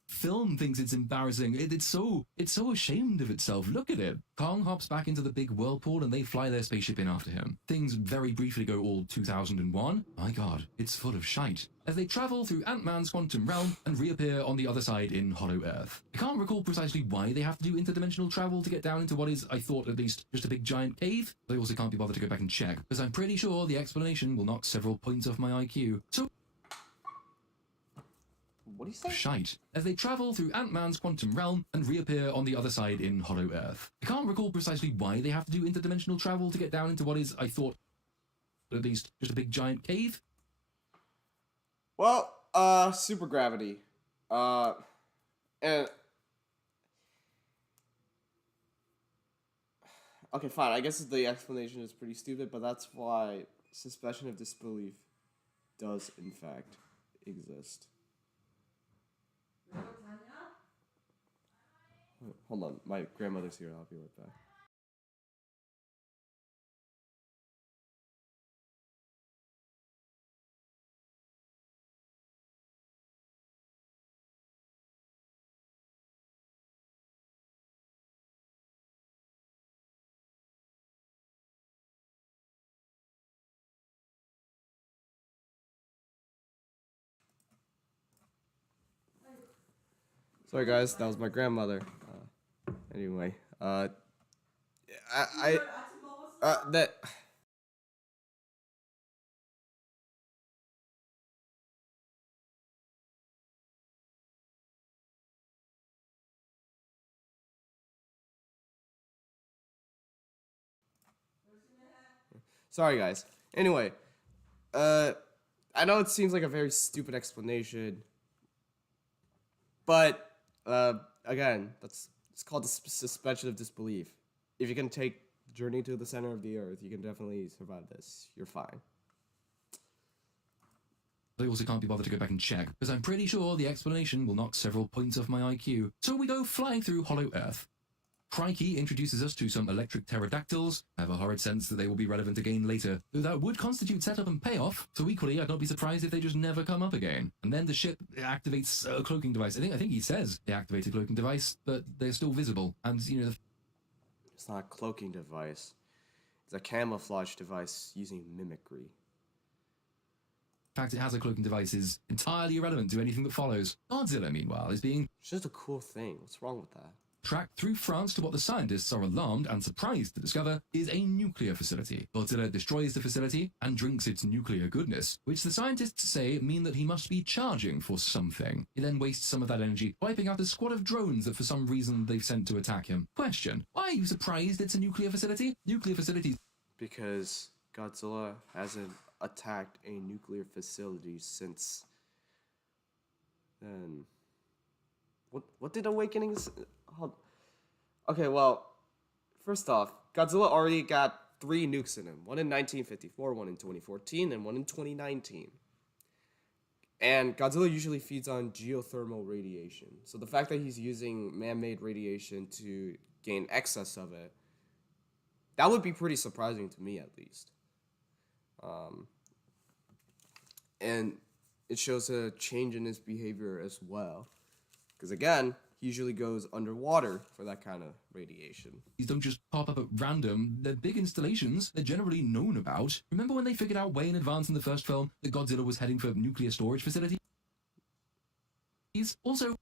film thinks it's embarrassing. It's so ashamed of itself. Look at it. Kong hops back into the big whirlpool and they fly their spaceship in after him. Things very briefly go all 2001. My god, it's full of shite. As they travel through Ant-Man's quantum realm and reappear on the other side in Hollow Earth. I can't recall precisely why they have to do interdimensional travel to get down into what is, I thought at least, just a big giant cave. They also can't be bothered to go back and check, because I'm pretty sure the explanation will knock several points off my IQ. So what do you say? Shite. As they travel through Ant-Man's quantum realm and reappear on the other side in Hollow Earth. I can't recall precisely why they have to do interdimensional travel to get down into what is, I thought, at least, just a big giant cave. Well, super gravity. And okay, fine. I guess the explanation is pretty stupid, but that's why suspension of disbelief does in fact exist. Hold on, my grandmother's here. I'll be right back. Sorry guys, that was my grandmother. Anyway, that. Sorry guys. Anyway, I know it seems like a very stupid explanation, but again, it's called the suspension of disbelief. If you can take the journey to the center of the earth, you can definitely survive this. You're fine. They also can't be bothered to go back and check, because I'm pretty sure the explanation will knock several points off my IQ. So we go flying through Hollow Earth. Crikey introduces us to some electric pterodactyls. I have a horrid sense that they will be relevant again later, though that would constitute setup and payoff, so equally I'd not be surprised if they just never come up again. And then the ship activates a cloaking device. I think he says they activate a cloaking device, but they're still visible. And, you know, it's not a cloaking device. It's a camouflage device using mimicry. fact it has a cloaking device is entirely irrelevant to anything that follows. Godzilla, meanwhile, is being It's just a cool thing. What's wrong with that? tracked through France to what the scientists are alarmed and surprised to discover is a nuclear facility. Godzilla destroys the facility and drinks its nuclear goodness, which the scientists say mean that he must be charging for something. He then wastes some of that energy wiping out a squad of drones that for some reason they've sent to attack him. Question: why are you surprised it's a nuclear facility? Nuclear facilities... Because Godzilla hasn't attacked a nuclear facility since then. What did Awakenings... Okay, well, first off, Godzilla already got 3 nukes in him. One in 1954, one in 2014, and one in 2019. And Godzilla usually feeds on geothermal radiation. So the fact that he's using man-made radiation to gain excess of it, that would be pretty surprising to me, at least. And it shows a change in his behavior as well. Because again, he usually goes underwater for that kind of radiation. These don't just pop up at random. They're big installations. They're generally known about. Remember when they figured out way in advance in the first film that Godzilla was heading for nuclear storage facilities? Also,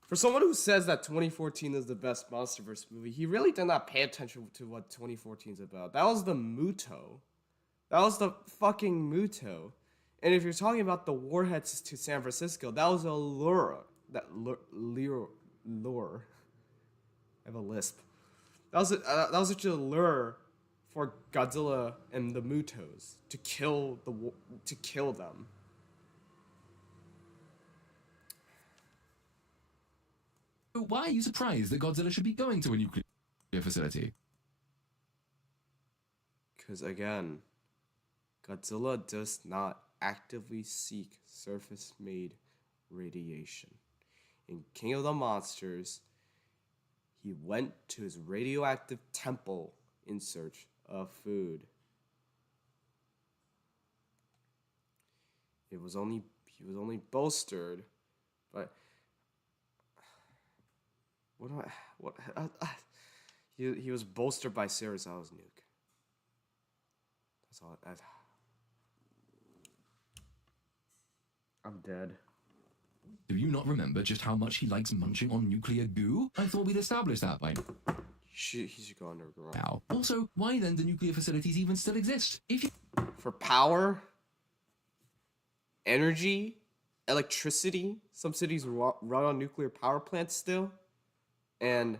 for someone who says that 2014 is the best MonsterVerse movie, he really did not pay attention to what 2014 is about. That was the Muto. That was the fucking Muto. And if you're talking about the warheads to San Francisco, that was a lure. Lure. I have a lisp. That was such a lure for Godzilla and the Mutos to kill them. why are you surprised that Godzilla should be going to a nuclear facility? Because again, Godzilla does not actively seek surface-made radiation. In King of the Monsters, he went to his radioactive temple in search of food. He was only bolstered, but he was bolstered by Sarazawa's nuke. That's all. I'm dead. Do you not remember just how much he likes munching on nuclear goo? I thought we'd established that by He should go underground. now. Also, why then do nuclear facilities even still exist? If you... For power, energy, electricity. Some cities run on nuclear power plants still. And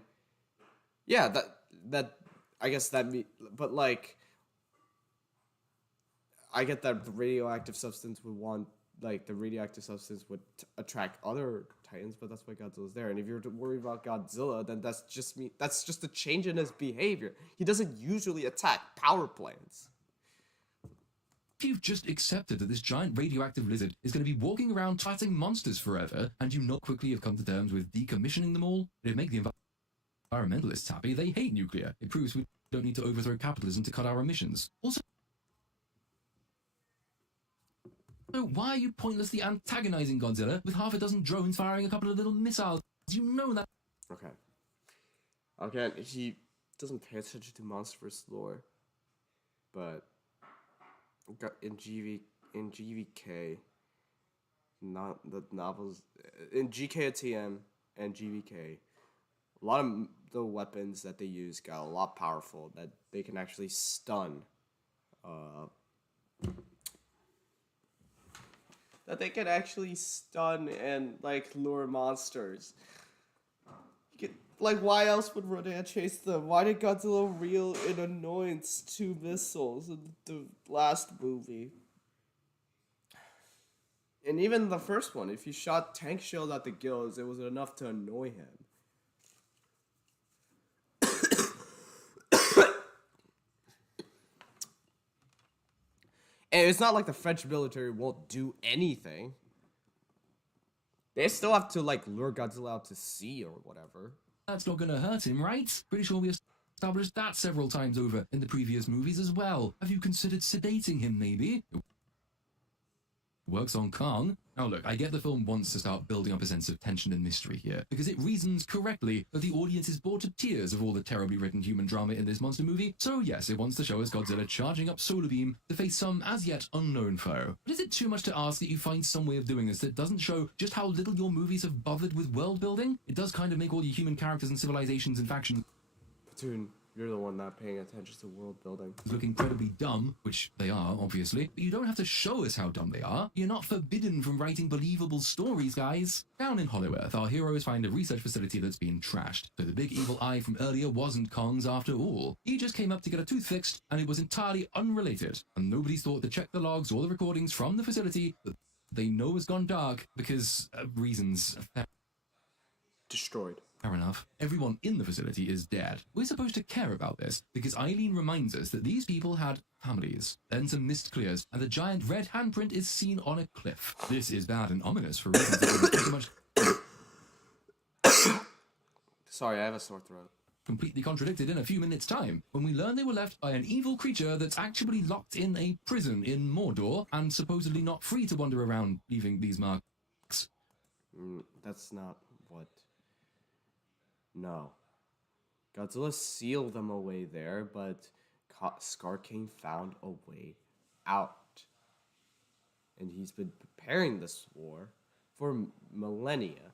yeah, that I guess that but like I get that the radioactive substance would want attract other titans, but that's why Godzilla's there. And if you're worried about Godzilla, then that's just a change in his behavior. He doesn't usually attack power plants. If you've just accepted that this giant radioactive lizard is going to be walking around fighting monsters forever, and you not quickly have come to terms with decommissioning them all, it'd make the environmentalists happy. They hate nuclear. It proves we don't need to overthrow capitalism to cut our emissions. Also, why are you pointlessly antagonizing Godzilla with half a dozen drones firing a couple of little missiles? You know that. Okay, he doesn't pay attention to MonsterVerse lore, but in GVK, not the novels, in GKTM and GVK, a lot of the weapons that they use got a lot powerful that they can actually stun. That they can actually stun and like lure monsters. Like, why else would Rodan chase them? Why did Godzilla reel in annoyance 2 missiles in the last movie? And even the first one, if he shot tank shells at the gills, it was enough to annoy him. And it's not like the French military won't do anything. They still have to, like, lure Godzilla out to sea or whatever. That's not gonna hurt him, right? Pretty sure we established that several times over in the previous movies as well. Have you considered sedating him, maybe? works on Kong. Now look, I get the film wants to start building up a sense of tension and mystery here, because it reasons correctly that the audience is bored to tears of all the terribly written human drama in this monster movie, so yes, it wants to show us Godzilla charging up Solar Beam to face some as yet unknown foe. But is it too much to ask that you find some way of doing this that doesn't show just how little your movies have bothered with world building? It does kind of make all your human characters and civilizations and factions Platoon, you're the one not paying attention to world building. look incredibly dumb, which they are, obviously, but you don't have to show us how dumb they are. You're not forbidden from writing believable stories, guys. Down in Hollow Earth, our heroes find a research facility that's been trashed, so the big evil eye from earlier wasn't Kong's after all. He just came up to get a tooth fixed, and it was entirely unrelated, and nobody's thought to check the logs or the recordings from the facility that they know has gone dark because of reasons. Destroyed. Fair enough. Everyone in the facility is dead. We're supposed to care about this because Eileen reminds us that these people had families. Then some mist clears, and the giant red handprint is seen on a cliff. This is bad and ominous for reasons that are pretty much Sorry, I have a sore throat. completely contradicted in a few minutes' time, when we learn they were left by an evil creature that's actually locked in a prison in Mordor and supposedly not free to wander around leaving these marks. That's not what... No. Godzilla sealed them away there, but Scar King found a way out. And he's been preparing this war for millennia.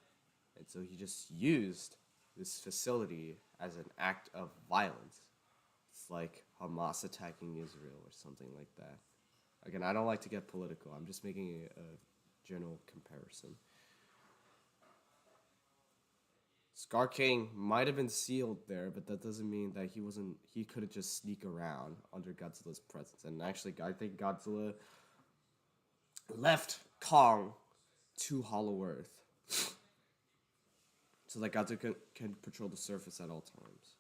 And so he just used this facility as an act of violence. It's like Hamas attacking Israel or something like that. Again, I don't like to get political. I'm just making a general comparison. Scar King might have been sealed there, but that doesn't mean that he could have just sneak around under Godzilla's presence. And actually, I think Godzilla left Kong to Hollow Earth so that Godzilla can patrol the surface at all times.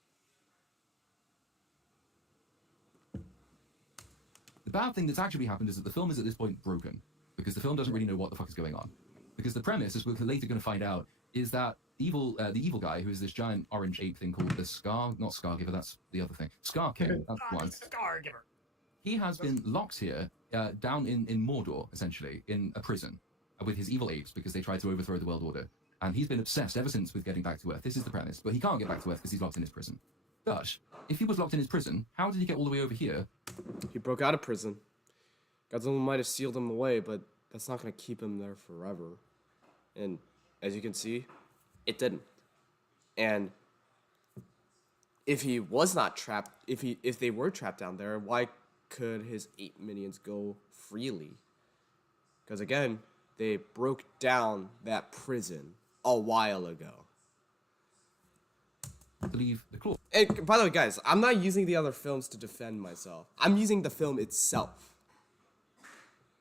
The bad thing that's actually happened is that the film is at this point broken, because the film doesn't really know what the fuck is going on. Because the premise, as we're later going to find out, is that the evil guy, who is this giant orange ape thing called the not Scargiver, that's the other thing. Scar King, that's one. Scargiver. He has been locked here, down in Mordor, essentially, in a prison, with his evil apes, because they tried to overthrow the world order. And he's been obsessed ever since with getting back to Earth. This is the premise. But he can't get back to Earth because he's locked in his prison. But if he was locked in his prison, how did he get all the way over here? He broke out of prison. Godzilla might have sealed him away, but that's not going to keep him there forever. And as you can see, it didn't. And if he was not trapped, if they were trapped down there, why could his ape minions go freely? Because again, they broke down that prison a while ago. To leave the claw. And by the way, guys, I'm not using the other films to defend myself. I'm using the film itself.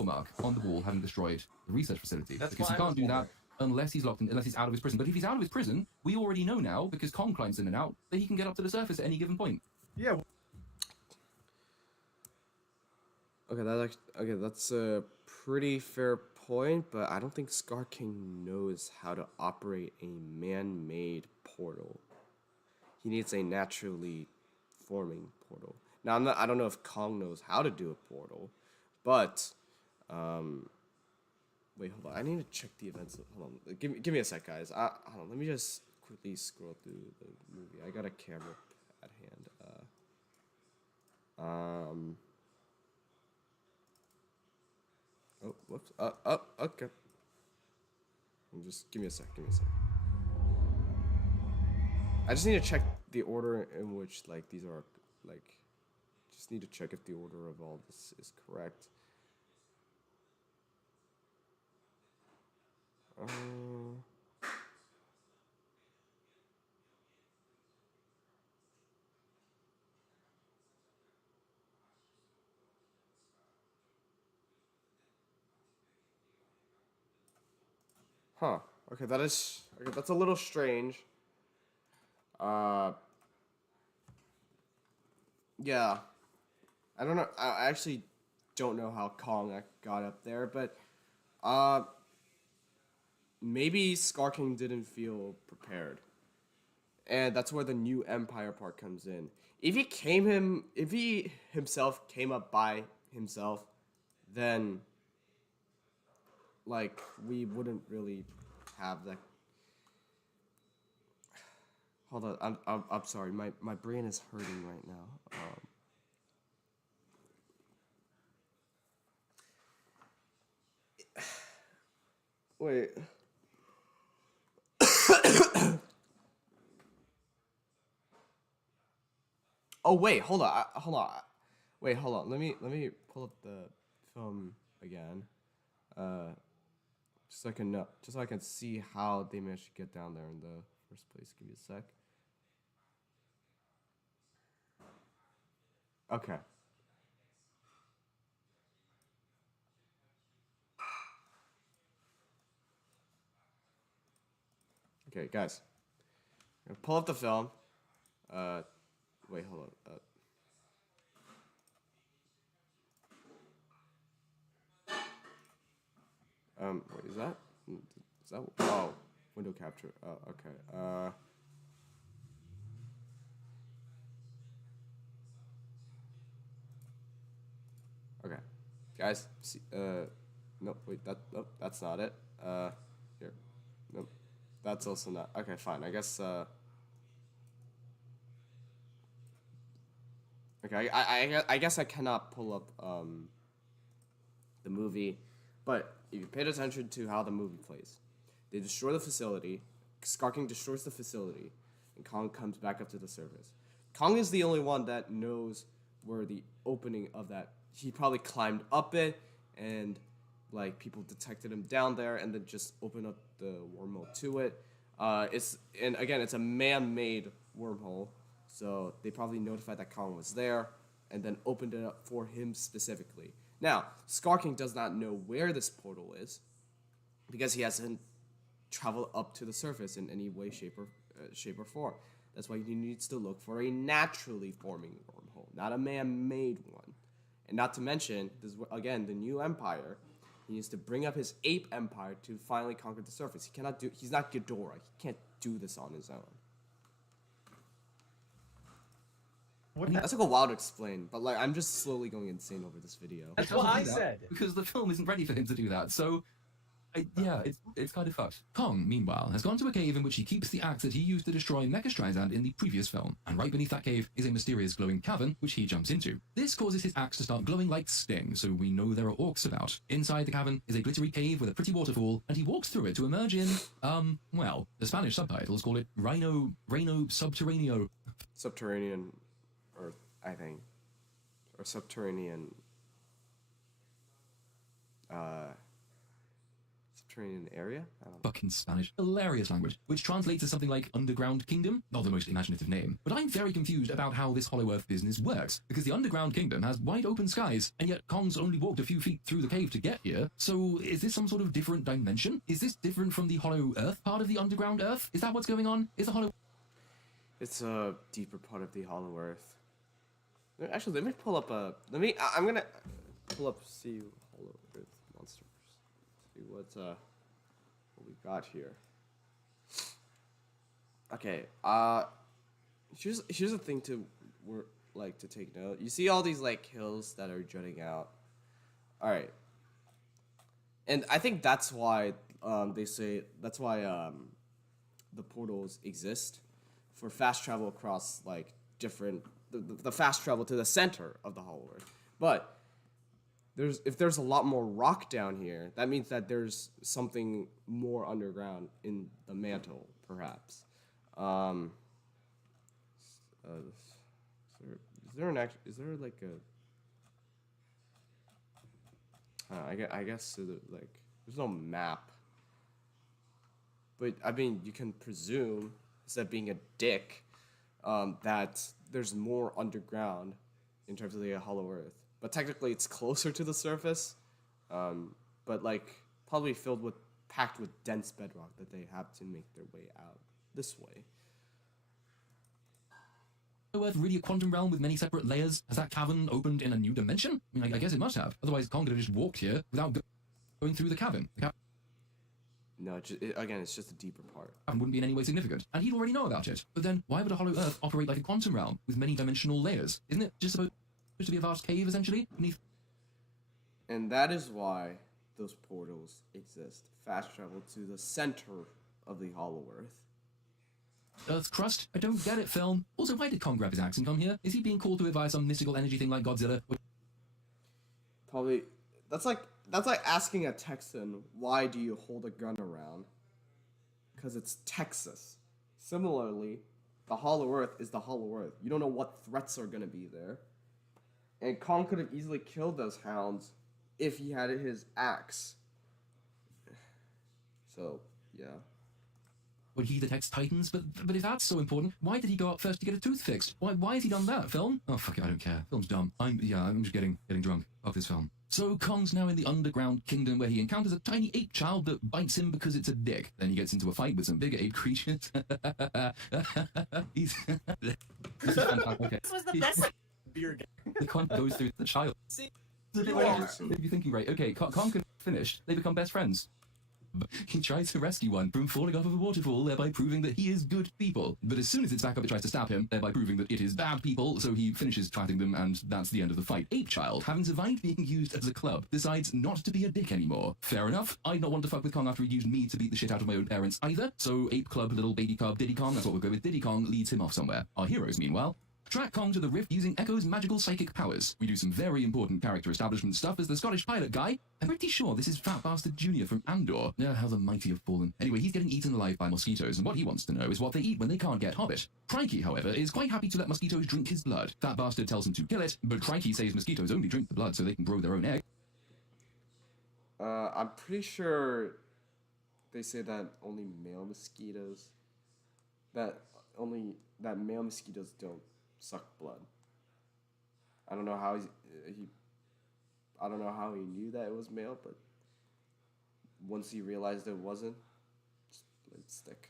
Mark on the wall, having destroyed the research facility, That's because why he I can't was do that unless he's locked in, unless he's out of his prison. But if he's out of his prison, we already know now, because Kong climbs in and out, that he can get up to the surface at any given point. Yeah. Okay, that's a pretty fair point, but I don't think Scar King knows how to operate a man-made portal. He needs a naturally forming portal. Now, I don't know if Kong knows how to do a portal, but wait, hold on. I need to check the events. Hold on. Give me a sec, guys. Hold on. Let me just quickly scroll through the movie. I got a camera at hand. Oh, whoops. Okay. Just give me a sec. I just need to check the order in which, like, these are, like, just need to check if the order of all this is correct. Huh. Okay, that's a little strange. Yeah. I don't know. I actually don't know how Kong got up there, but maybe Scar King didn't feel prepared. And that's where the new Empire part comes in. If he himself came up by himself, then like we wouldn't really have that. Hold on, I'm sorry. My brain is hurting right now. Wait. Oh wait, hold on, hold on. Wait, hold on. Let me pull up the film again. Just so I can know, just so I can see how they managed to get down there in the first place. Give me a sec. Okay. Okay, guys. I'm gonna pull up the film. Wait, hold on. Wait, is that? Oh, window capture. Oh, okay. Okay, guys. See, nope. Wait, nope. That's not it. Here. Nope. That's also not. Okay, fine. I guess. Okay, I guess I cannot pull up the movie, but if you paid attention to how the movie plays, they destroy the facility. Scar King destroys the facility, and Kong comes back up to the surface. Kong is the only one that knows where the opening of that. He probably climbed up it, and like people detected him down there, and then just opened up the wormhole to it. It's a man-made wormhole, so they probably notified that Kong was there, and then opened it up for him specifically. Now, Scar King does not know where this portal is, because he hasn't traveled up to the surface in any way, shape, or form. That's why he needs to look for a naturally forming wormhole, not a man-made one. And not to mention, this again, the new empire. He needs to bring up his ape empire to finally conquer the surface. He's not Ghidorah. He can't do this on his own. That's like a while to explain, but like I'm just slowly going insane over this video. That's what I said. Because the film isn't ready for him to do that, so... it's kind of fucked. Kong, meanwhile, has gone to a cave in which he keeps the axe that he used to destroy Mecha Streisand in the previous film, and right beneath that cave is a mysterious glowing cavern which he jumps into. This causes his axe to start glowing like Sting, so we know there are orcs about. Inside the cavern is a glittery cave with a pretty waterfall, and he walks through it to emerge in, the Spanish subtitles call it Reino Subterraneo. Subterranean Earth, I think. Or subterranean... subterranean area? I don't know. Fucking Spanish. Hilarious language, which translates to something like Underground Kingdom. Not the most imaginative name. But I'm very confused about how this Hollow Earth business works, because the Underground Kingdom has wide open skies, and yet Kong's only walked a few feet through the cave to get here. So is this some sort of different dimension? Is this different from the Hollow Earth part of the Underground Earth? Is that what's going on? Is the Hollow... It's a deeper part of the Hollow Earth. Actually, let me pull up I'm gonna pull up see Hollow Earth monsters. See what we got here. Okay, here's a thing to take note. You see all these like hills that are jutting out. All right, and I think that's why the portals exist for fast travel across like different the fast travel to the center of the Hollow Earth. But if there's a lot more rock down here, that means that there's something more underground in the mantle, perhaps. Is there like a I guess like there's no map, but I mean you can presume, instead of being a dick, that there's more underground in terms of the Hollow Earth. But technically it's closer to the surface, but like probably packed with dense bedrock that they have to make their way out this way. Earth really a quantum realm with many separate layers? Has that cavern opened in a new dimension? I mean, I guess it must have. Otherwise, Kong could have just walked here without going through the cavern. No, it's just a deeper part. And wouldn't be in any way significant, and he'd already know about it. But then, why would a Hollow Earth operate like a quantum realm with many dimensional layers? Isn't it just supposed to be a vast cave, essentially, beneath? And that is why those portals exist. Fast travel to the center of the Hollow Earth. Earth's crust? I don't get it, film. Also, why did Kong grab his axe and come here? Is he being called to it via some mystical energy thing like Godzilla? Probably that's like asking a Texan, why do you hold a gun around? Because it's Texas. Similarly, the Hollow Earth is the Hollow Earth. You don't know what threats are gonna be there. And Kong could have easily killed those hounds if he had his axe. So, yeah. Would he detect titans? But if that's so important, why did he go up first to get a tooth fixed? Why has he done that, film? Oh, fuck it, I don't care. Film's dumb. I'm just getting drunk. Fuck this film. So Kong's now in the underground kingdom where he encounters a tiny ape child that bites him because it's a dick. Then he gets into a fight with some bigger ape creatures. He's... This is fantastic. Okay. This was the best. Beer game. The Kong goes through the child. See, You're thinking right. Okay, Kong can finish. They become best friends. But he tries to rescue one from falling off of a waterfall, thereby proving that he is good people. But as soon as it's back up, it tries to stab him, thereby proving that it is bad people, so he finishes fighting them, and that's the end of the fight. Ape Child, having survived being used as a club, decides not to be a dick anymore. Fair enough. I'd not want to fuck with Kong after he used me to beat the shit out of my own parents either, so Ape Club, little baby cub Diddy Kong, that's what we'll go with, Diddy Kong leads him off somewhere. Our heroes, meanwhile, track Kong to the rift using Echo's magical psychic powers. We do some very important character establishment stuff as the Scottish pilot guy. I'm pretty sure this is Fat Bastard Jr. from Andor. Yeah, how the mighty have fallen. Anyway, he's getting eaten alive by mosquitoes, and what he wants to know is what they eat when they can't get Hobbit. Crikey, however, is quite happy to let mosquitoes drink his blood. Fat Bastard tells him to kill it, but Crikey says mosquitoes only drink the blood so they can grow their own egg. I'm pretty sure they say that only male mosquitoes, that male mosquitoes don't suck blood. I don't know how he knew that it was male, but once he realized it wasn't, just let it stick.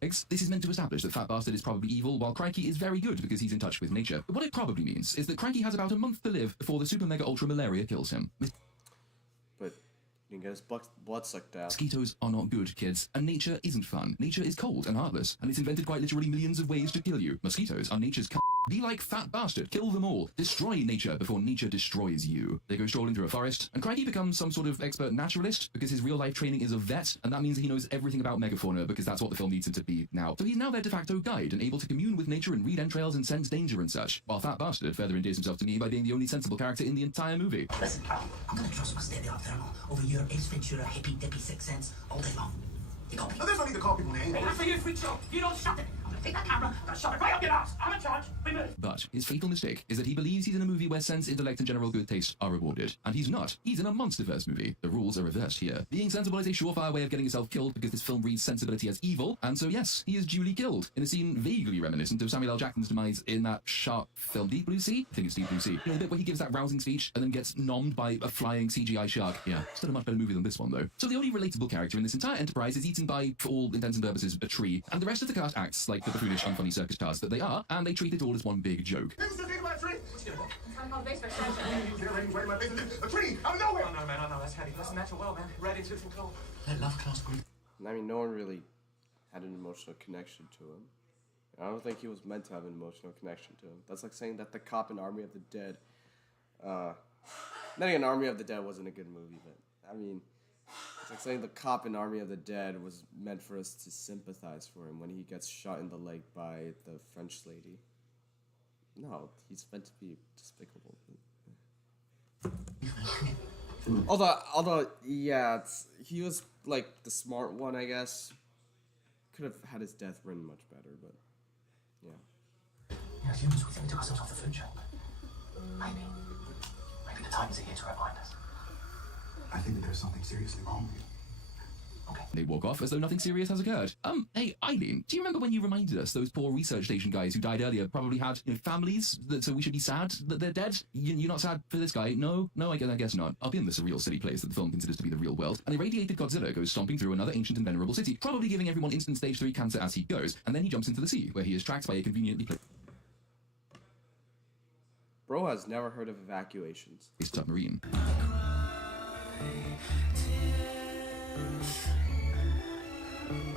This is meant to establish that Fat Bastard is probably evil, while Crikey is very good because he's in touch with nature. But what it probably means is that Crikey has about a month to live before the super mega ultra malaria kills him. But he didn't get his blood sucked out. Mosquitoes are not good, kids, and nature isn't fun. Nature is cold and heartless, and it's invented quite literally millions of ways to kill you. Mosquitoes are nature's Be like Fat Bastard, kill them all, destroy nature before nature destroys you. They go strolling through a forest, and Crikey becomes some sort of expert naturalist because his real-life training is a vet, and that means he knows everything about megafauna because that's what the film needs him to be now. So he's now their de facto guide and able to commune with nature and read entrails and sense danger and such, while Fat Bastard further endears himself to me by being the only sensible character in the entire movie. Listen, Carl, I'm gonna trust my state-of-the-art thermal over your Ace Ventura hippy-dippy sixth sense all day long. You got me? Oh, there's no need to call people names. That's for you, freak show. You don't shut it. I'm gonna take that camera, I'm gonna shove it right up your ass. I'm in charge. We move. But his fatal mistake is that he believes he's in a movie where sense, intellect, and general good taste are rewarded. And he's not. He's in a MonsterVerse movie. The rules are reversed here. Being sensible is a surefire way of getting yourself killed because this film reads sensibility as evil, and so yes, he is duly killed in a scene vaguely reminiscent of Samuel L. Jackson's demise in that shark film Deep Blue Sea? I think it's Deep Blue Sea. You know, the bit where he gives that rousing speech and then gets nommed by a flying CGI shark. Yeah, still a much better movie than this one, though. So the only relatable character in this entire enterprise is eaten by, for all intents and purposes, a tree, and the rest of the cast acts like the buffoonish, unfunny circus cast that they are, and they treat it all as one big joke. This is the thing about a tree. What you gonna do? I'm called base for Right in my face. A tree out of nowhere. Oh, no, man, no, that's heavy. Listen, natural well, man. Right into some cold. Let love cross group. I mean, no one really had an emotional connection to him. I don't think he was meant to have an emotional connection to him. That's like saying that the cop in Army of the Dead, not even Army of the Dead wasn't a good movie, but I mean, it's like saying the cop in Army of the Dead was meant for us to sympathize for him when he gets shot in the leg by the French lady. No, he's meant to be despicable. Although, yeah, he was like the smart one, I guess. Could have had his death written much better, but yeah. As humans, we think we took ourselves off the food chain. Maybe the times are here to remind us. I think that there's something seriously wrong with you. Okay. They walk off as though nothing serious has occurred. Hey, Eileen, do you remember when you reminded us those poor research station guys who died earlier probably had, families, so we should be sad that they're dead? You're not sad for this guy? No, I guess not. Up in the surreal city place that the film considers to be the real world, an irradiated Godzilla goes stomping through another ancient and venerable city, probably giving everyone instant stage 3 cancer as he goes, and then he jumps into the sea, where he is tracked by a conveniently placed Bro has never heard of evacuations. submarine.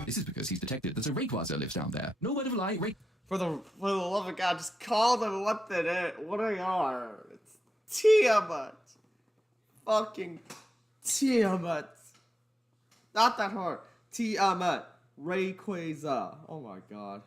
This is because he's detected that a Rayquaza lives down there. No word of a lie, For the love of God, just call them what they are. It's Tiamat. Fucking Tiamat. Not that hard. Tiamat. Rayquaza. Oh my god.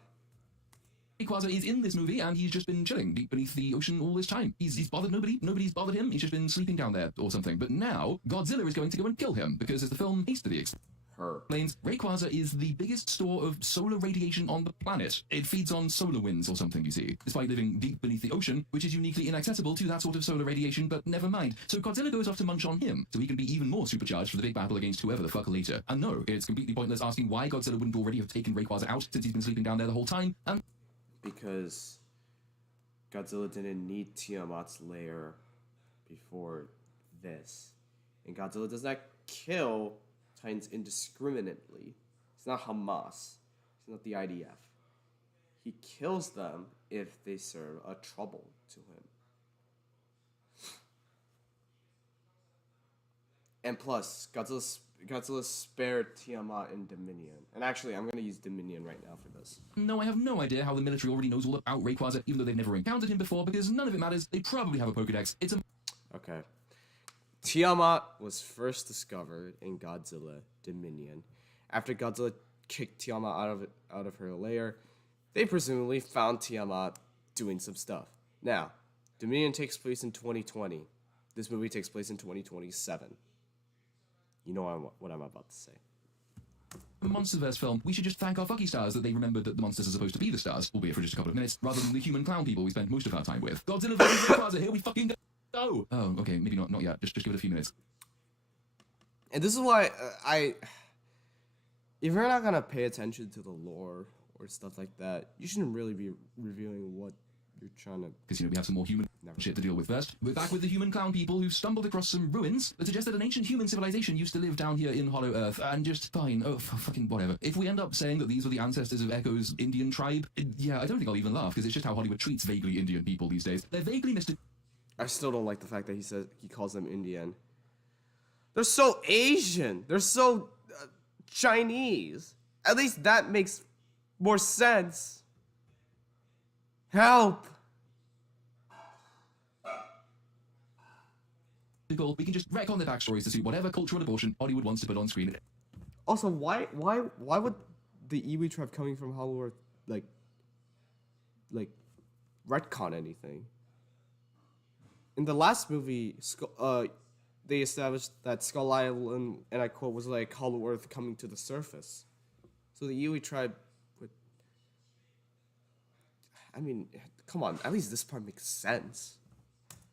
Rayquaza is in this movie, and he's just been chilling deep beneath the ocean all this time. He's bothered nobody. Nobody's bothered him. He's just been sleeping down there or something. But now Godzilla is going to go and kill him because, as the film hastily explains, Rayquaza is the biggest store of solar radiation on the planet. It feeds on solar winds or something, you see, despite living deep beneath the ocean, which is uniquely inaccessible to that sort of solar radiation, but never mind. So Godzilla goes off to munch on him, so he can be even more supercharged for the big battle against whoever the fuck later. And no, it's completely pointless asking why Godzilla wouldn't already have taken Rayquaza out since he's been sleeping down there the whole time, and because Godzilla didn't need Tiamat's lair before this. And Godzilla does not kill Titans indiscriminately. He's not Hamas. He's not the IDF. He kills them if they serve a trouble to him. And plus, Godzilla spared Tiamat in Dominion. And actually, I'm going to use Dominion right now for this. no, I have no idea how the military already knows all about Rayquaza, even though they've never encountered him before, because none of it matters. They probably have a Pokedex. It's a... Okay. Tiamat was first discovered in Godzilla Dominion. After Godzilla kicked Tiamat out of her lair, they presumably found Tiamat doing some stuff. Now, Dominion takes place in 2020. This movie takes place in 2027. You know what I'm about to say. Monsterverse film, we should just thank our fucky stars that they remembered that the monsters are supposed to be the stars, albeit for just a couple of minutes, rather than the human clown people we spent most of our time with. Godzilla vs. Rayquaza, here we fucking go! Oh, okay, maybe not yet. Just give it a few minutes. And this is why if you're not gonna pay attention to the lore or stuff like that, you shouldn't really be reviewing what you're trying to... Because, we have some more human shit to deal with first. We're back with the human clown people who stumbled across some ruins that suggest that an ancient human civilization used to live down here in Hollow Earth, and just fine. Oh, fucking whatever. If we end up saying that these were the ancestors of Echo's Indian tribe, yeah, I don't think I'll even laugh, because it's just how Hollywood treats vaguely Indian people these days. They're vaguely I still don't like the fact that he calls them Indian. They're so Asian. They're so Chinese. At least that makes more sense. Help! We can just wreck on their backstories to suit whatever cultural abortion Hollywood wants to put on screen. Also, why would the Iwi tribe coming from Hollow Earth like retcon anything? In the last movie, they established that Skull Island, and I quote, was like Hollow Earth coming to the surface. So the Iwi tribe would... I mean, come on, at least this part makes sense.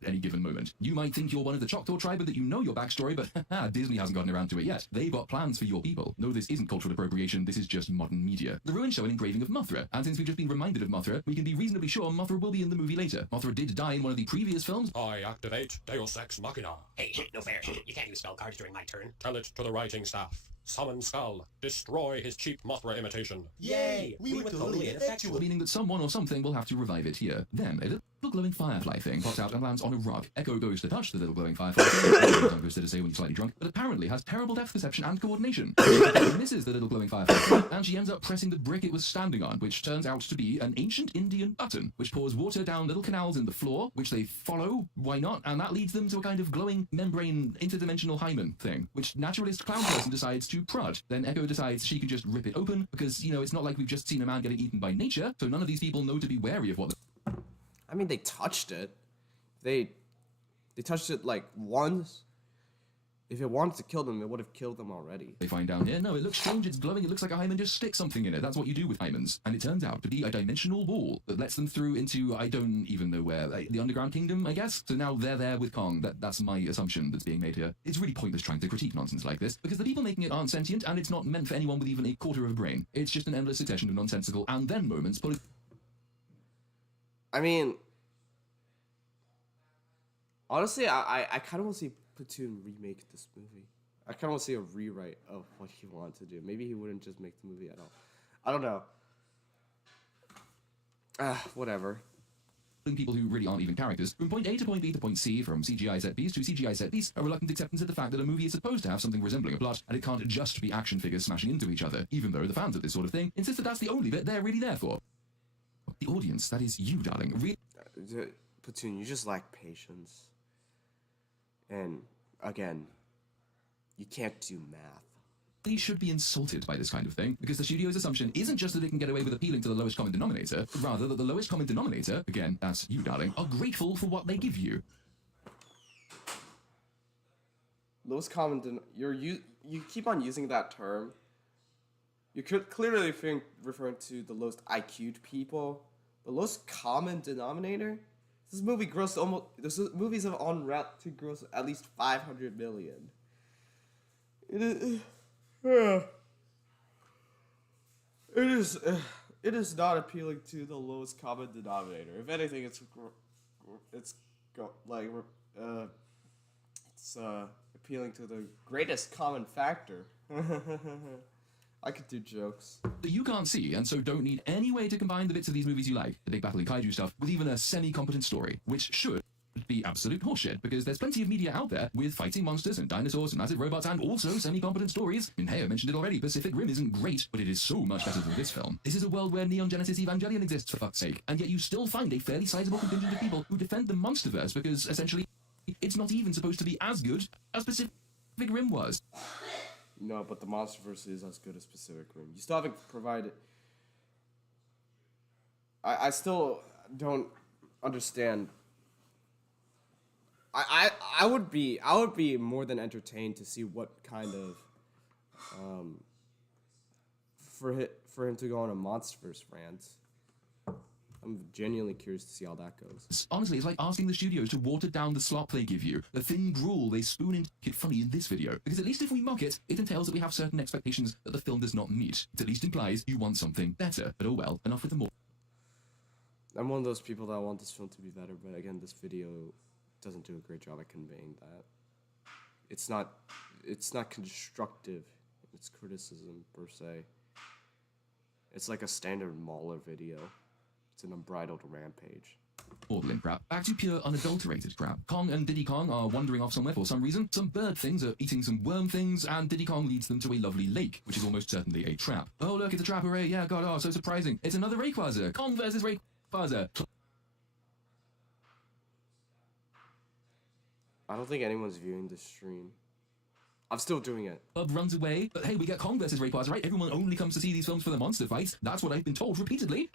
Any given moment. You might think you're one of the Choctaw tribe and that you know your backstory, but Disney hasn't gotten around to it yet. They've got plans for your people. No, this isn't cultural appropriation, this is just modern media. The ruins show an engraving of Mothra, and since we've just been reminded of Mothra, we can be reasonably sure Mothra will be in the movie later. Mothra did die in one of the previous films. I activate Deus Ex Machina. Hey, no fair. You can't use spell cards during my turn. Tell it to the writing staff. Summon Skull. Destroy his cheap Mothra imitation. Yay! We were totally ineffectual. Meaning that someone or something will have to revive it here. Then, a little glowing firefly thing pops out and lands on a rock. Echo goes to touch the little glowing firefly thing, I'm to say when you're slightly drunk, but apparently has terrible depth perception and coordination. She misses the little glowing firefly thing, and she ends up pressing the brick it was standing on, which turns out to be an ancient Indian button, which pours water down little canals in the floor, which they follow, why not? And that leads them to a kind of glowing membrane interdimensional hymen thing, which naturalist clown person decides to prod. Then Echo decides she can just rip it open, because, it's not like we've just seen a man getting eaten by nature, so none of these people know to be wary of what I mean, they touched it. They touched it like once. If it wanted to kill them, it would have killed them already. They find down here, no, it looks strange, it's glowing, it looks like a hymen, just stick something in it. That's what you do with hymens. And it turns out to be a dimensional wall that lets them through into, I don't even know where, the underground kingdom, I guess? So now they're there with Kong. That's my assumption that's being made here. It's really pointless trying to critique nonsense like this, because the people making it aren't sentient, and it's not meant for anyone with even a quarter of a brain. It's just an endless succession of nonsensical and then moments I mean, honestly, I kind of want to see Platoon remake this movie. I kind of want to see a rewrite of what he wanted to do. Maybe he wouldn't just make the movie at all. I don't know. Whatever. People who really aren't even characters, from point A to point B to point C, from CGI set piece to CGI set piece, a reluctant acceptance of the fact that a movie is supposed to have something resembling a plot, and it can't just be action figures smashing into each other, even though the fans of this sort of thing insist that that's the only bit they're really there for. The audience, that is you, darling. Platoon, you just lack patience. And, again, You can't do math. He should be insulted by this kind of thing, because the studio's assumption isn't just that it can get away with appealing to the lowest common denominator, but rather that the lowest common denominator, again, that's you, darling, are grateful for what they give you. Lowest common you keep on using that term. You could clearly think referring to the lowest IQ'd people. The lowest common denominator? This movie grossed almost. This movies have on route to gross at least 500 million. It is not appealing to the lowest common denominator. If anything, it's appealing to the greatest common factor. I could do jokes. That you can't see, and so don't need any way to combine the bits of these movies you like, the big battle kaiju stuff, with even a semi-competent story, which should be absolute horseshit, because there's plenty of media out there with fighting monsters and dinosaurs and massive robots and also semi-competent stories. I mean, hey, I mentioned it already, Pacific Rim isn't great, but it is so much better than this film. This is a world where Neon Genesis Evangelion exists, for fuck's sake, and yet you still find a fairly sizable contingent of people who defend the Monsterverse because, essentially, it's not even supposed to be as good as Pacific Rim was. No, but the Monsterverse is as good as Pacific Rim. You still haven't provided... I still don't understand... I would be more than entertained to see what kind of for him to go on a Monsterverse rant. I'm genuinely curious to see how that goes. Honestly, it's like asking the studios to water down the slop they give you, the thin gruel they spoon into it funny in this video. Because at least if we mock it, it entails that we have certain expectations that the film does not meet. It at least implies you want something better. But oh well, enough with the more. I'm one of those people that want this film to be better, but again, this video doesn't do a great job at conveying that. It's not constructive in its criticism, per se. It's like a standard Mauler video. It's an unbridled rampage. Maudlin crap. Back to pure unadulterated crap. Kong and Diddy Kong are wandering off somewhere for some reason. Some bird things are eating some worm things, and Diddy Kong leads them to a lovely lake, which is almost certainly a trap. Oh look, it's a trap, hooray, yeah, god, oh, so surprising. It's another Rayquaza. Kong versus Rayquaza. I don't think anyone's viewing this stream. I'm still doing it. Bub runs away, but hey, we get Kong versus Rayquaza, right? Everyone only comes to see these films for the monster fights. That's what I've been told repeatedly.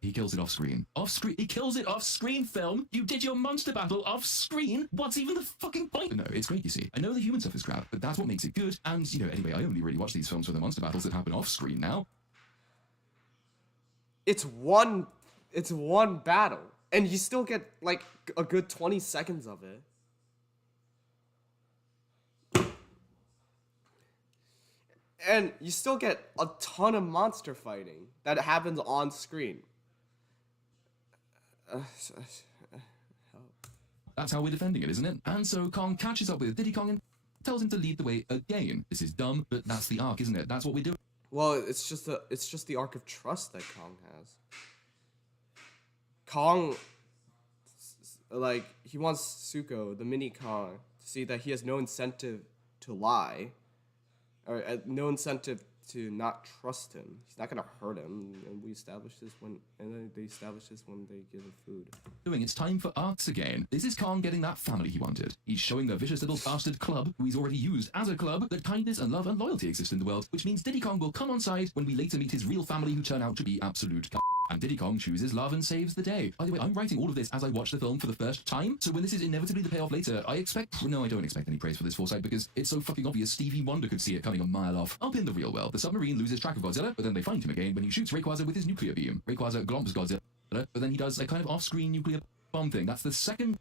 He kills it off screen. Off screen? He kills it off screen, film? You did your monster battle off screen? What's even the fucking point? No, it's great, you see. I know the human stuff is crap, but that's what makes it good. And, you know, anyway, I only really watch these films for the monster battles that happen off screen now. It's one battle, and you still get, like, a good 20 seconds of it. And you still get a ton of monster fighting that happens on screen. That's how we're defending it, isn't it? And so Kong catches up with Diddy Kong and tells him to lead the way again. This is dumb, but that's the arc, isn't it? That's what we do. Well, it's just the arc of trust that Kong has. Kong, like, he wants Zuko, the mini Kong, to see that he has no incentive to lie. Or no incentive to not trust him. He's not gonna hurt him, and they establish this when they give him food. It's time for arcs again. This is Kong getting that family he wanted. He's showing the vicious little bastard club, who he's already used as a club, that kindness and love and loyalty exist in the world, which means Diddy Kong will come on side when we later meet his real family who turn out to be absolute and Diddy Kong chooses love and saves the day. By the way, I'm writing all of this as I watch the film for the first time, so when this is inevitably the payoff later, I don't expect any praise for this foresight because it's so fucking obvious Stevie Wonder could see it coming a mile off. Up in the real world, the submarine loses track of Godzilla, but then they find him again when he shoots Rayquaza with his nuclear beam. Rayquaza glomps Godzilla, but then he does a kind of off-screen nuclear bomb thing. That's the second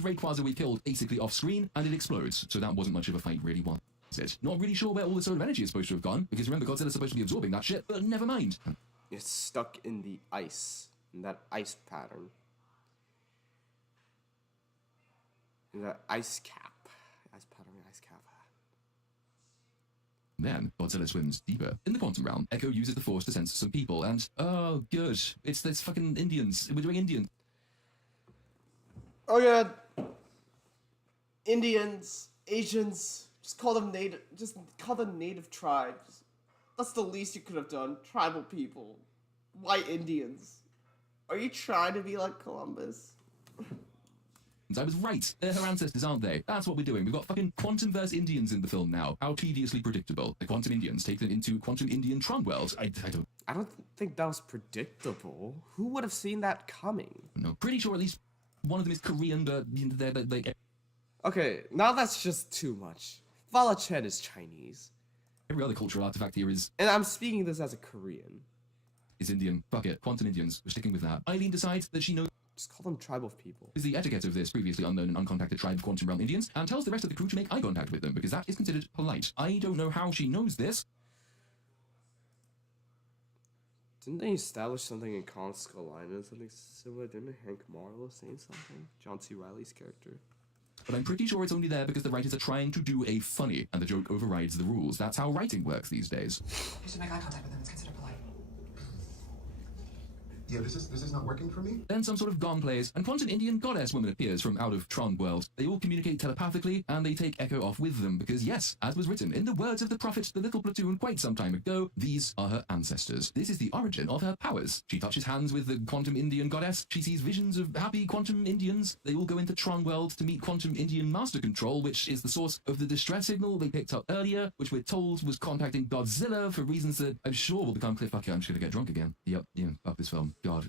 Rayquaza we killed basically off-screen, and it explodes, so that wasn't much of a fight really, was it? Not really sure where all the solar energy is supposed to have gone, because remember Godzilla's supposed to be absorbing that shit, but never mind. It's stuck in the ice. In that ice pattern. In that ice cap. Ice pattern, ice cap. Then, Godzilla swims deeper. In the quantum realm, Echo uses the Force to sense some people, and, oh, good. It's this fucking Indians. We're doing Indians. Oh, yeah. Indians, Asians, just call them native tribes. That's the least you could have done. Tribal people. White Indians. Are you trying to be like Columbus? I was right. They're her ancestors, aren't they? That's what we're doing. We've got fucking quantum-verse Indians in the film now. How tediously predictable. The quantum Indians take them into quantum Indian Tron world. I don't think that was predictable. Who would have seen that coming? No, pretty sure at least one of them is Korean, but they're like... Okay, now that's just too much. Vala Chen is Chinese. Every other cultural artifact here is... And I'm speaking this as a Korean. Is Indian. Fuck it. Quantum Indians. We're sticking with that. Eileen decides that she knows... Just call them tribe of people. ...is the etiquette of this previously unknown and uncontacted tribe of quantum realm Indians, and tells the rest of the crew to make eye contact with them, because that is considered polite. I don't know how she knows this. Didn't they establish something in Kong Skull Island? Something similar? Didn't Hank Marlowe say something? John C. Reilly's character. But I'm pretty sure it's only there because the writers are trying to do a funny, and the joke overrides the rules. That's how writing works these days. You should make eye contact with them. It's considered polite. Yeah, this is not working for me. Then some sort of gong plays, and quantum Indian goddess woman appears from out of Tron world. They all communicate telepathically, and they take Echo off with them, because yes, as was written in the words of the prophet, the little Platoon, quite some time ago, these are her ancestors. This is the origin of her powers. She touches hands with the quantum Indian goddess. She sees visions of happy quantum Indians. They all go into Tron world to meet quantum Indian master control, which is the source of the distress signal they picked up earlier, which we're told was contacting Godzilla for reasons that I'm sure will become clear. Fuck it, I'm just gonna get drunk again. Yep, yeah, fuck this film. God,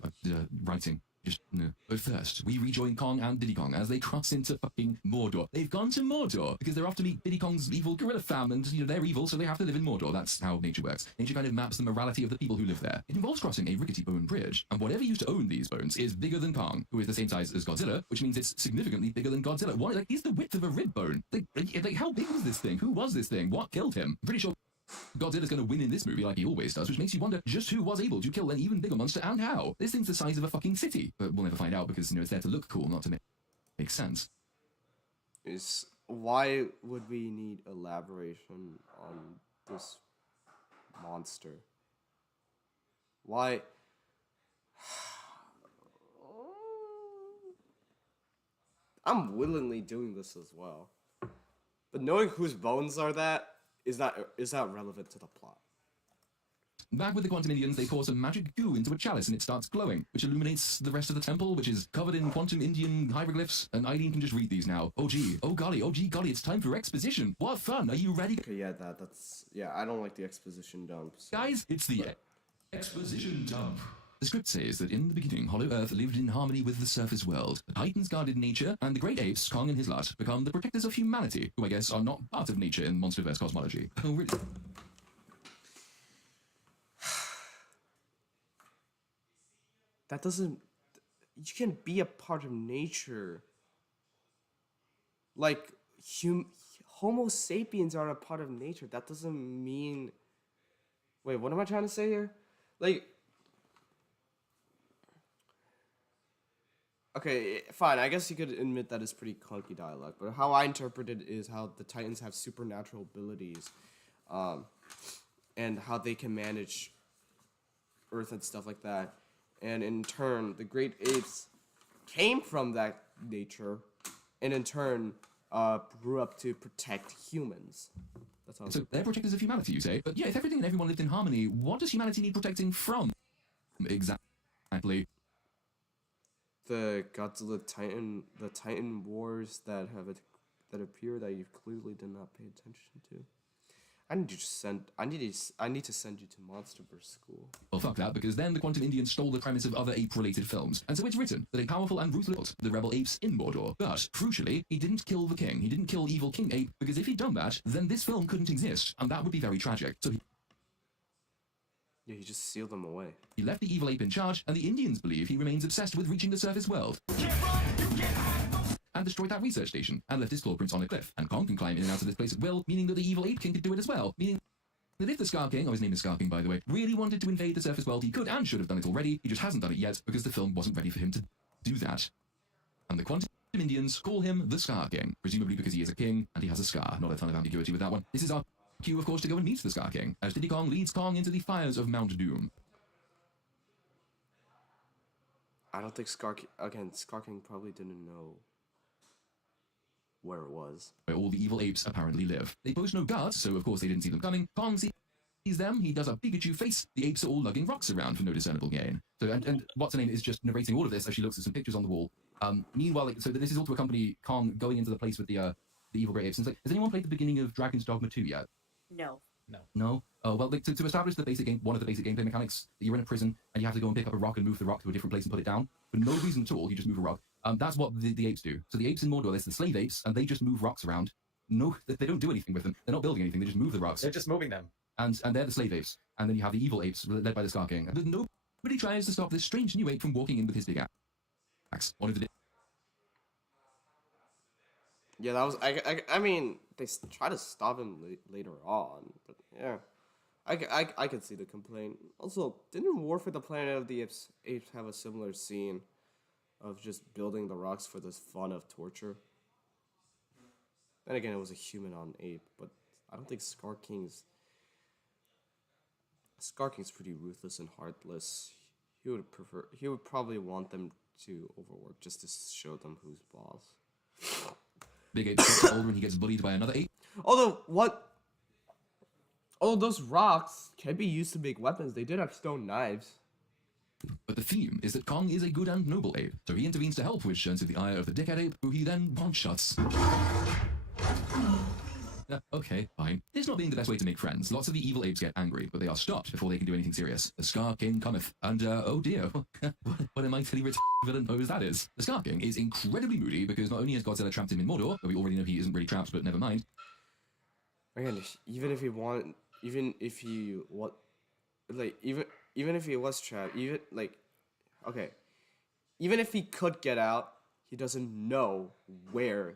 writing. Just, no. But first, we rejoin Kong and Diddy Kong as they cross into fucking Mordor. They've gone to Mordor because they're off to meet Diddy Kong's evil gorilla fam, and, they're evil, so they have to live in Mordor. That's how nature works. Nature kind of maps the morality of the people who live there. It involves crossing a rickety bone bridge, and whatever used to own these bones is bigger than Kong, who is the same size as Godzilla, which means it's significantly bigger than Godzilla. What? He's the width of a rib bone. How big was this thing? Who was this thing? What killed him? I'm pretty sure Godzilla's going to win in this movie like he always does, which makes you wonder just who was able to kill an even bigger monster and how. This thing's the size of a fucking city, but we'll never find out because, it's there to look cool, not to make sense. Why would we need elaboration on this monster? Why? I'm willingly doing this as well. But knowing whose bones are that, is that relevant to the plot? Back with the quantum Indians, they pour some magic goo into a chalice and it starts glowing, which illuminates the rest of the temple, which is covered in quantum Indian hieroglyphs, and Eileen can just read these now. Oh gee, oh golly, it's time for exposition. What fun, are you ready? Okay, yeah, I don't like the exposition dump. So. Guys, it's the exposition dump. The script says that in the beginning, Hollow Earth lived in harmony with the surface world. The Titans guarded nature, and the great apes, Kong and his lot, become the protectors of humanity, who I guess are not part of nature in Monsterverse cosmology. Oh, really? That doesn't... You can be a part of nature. Like, Homo sapiens are a part of nature. That doesn't mean... Wait, what am I trying to say here? Like... Okay, fine, I guess you could admit that it's pretty clunky dialogue, but how I interpret it is how the Titans have supernatural abilities, and how they can manage Earth and stuff like that. And in turn, the great apes came from that nature, and in turn, grew up to protect humans. That's how. So they're protectors of humanity, you say? But yeah, if everything and everyone lived in harmony, what does humanity need protecting from? Exactly. The Godzilla the Titan wars that appear that you clearly did not pay attention to. I need to send you to Monsterverse school. Well, fuck that, because then the Quantum Indians stole the premise of other ape-related films, and so it's written that a powerful and ruthless the rebel apes in Mordor. But crucially, he didn't kill the king. He didn't kill evil King Ape, because if he'd done that, then this film couldn't exist, and that would be very tragic. So he just sealed them away. He left the evil ape in charge, and the Indians believe he remains obsessed with reaching the surface world. And destroyed that research station, and left his claw prints on a cliff. And Kong can climb in and out of this place at will, meaning that the evil ape king could do it as well. Meaning that if the Scar King, his name is Scar King by the way, really wanted to invade the surface world, he could and should have done it already. He just hasn't done it yet, because the film wasn't ready for him to do that. And the Quantum Indians call him the Scar King, presumably because he is a king, and he has a scar. Not a ton of ambiguity with that one. This is our cue, of course, to go and meet the Scar King, as Diddy Kong leads Kong into the fires of Mount Doom. I don't think Scar King probably didn't know where it was. Where all the evil apes apparently live. They post no guards, so of course they didn't see them coming. Kong sees them, he does a Pikachu face. The apes are all lugging rocks around for no discernible gain. So, and what's her name is just narrating all of this as she looks at some pictures on the wall. Meanwhile, so this is all to accompany Kong going into the place with the evil great apes. And it's like, has anyone played the beginning of Dragon's Dogma 2 yet? No. No? Oh, well, to establish the basic game, one of the basic gameplay mechanics, you're in a prison and you have to go and pick up a rock and move the rock to a different place and put it down. For no reason at all, you just move a rock. That's what the apes do. So the apes in Mordor, there's the slave apes, and they just move rocks around. No, they don't do anything with them. They're not building anything. They just move the rocks. They're just moving them. And they're the slave apes. And then you have the evil apes led by the Scar King. But nobody tries to stop this strange new ape from walking in with his big axe. One of the Yeah, that was. I mean, they try to stop him later on, but yeah, I could see the complaint. Also, didn't War for the Planet of the Apes have a similar scene of just building the rocks for this fun of torture? Then again, it was a human on ape, but I don't think Scar King's pretty ruthless and heartless. He would probably want them to overwork just to show them who's boss. big ape gets older and he gets bullied by another ape. Although those rocks can be used to make weapons. They did have stone knives. But the theme is that Kong is a good and noble ape, so he intervenes to help, which turns to the ire of the dickhead ape, who he then one-shots. Okay, fine. This not being the best way to make friends, lots of the evil apes get angry, but they are stopped before they can do anything serious. The Scar King cometh, and oh dear, what a mightily rich villain pose that is. The Scar King is incredibly moody because not only has Godzilla trapped him in Mordor, but we already know he isn't really trapped, but never mind. Again, even if he was trapped, even if he could get out, he doesn't know where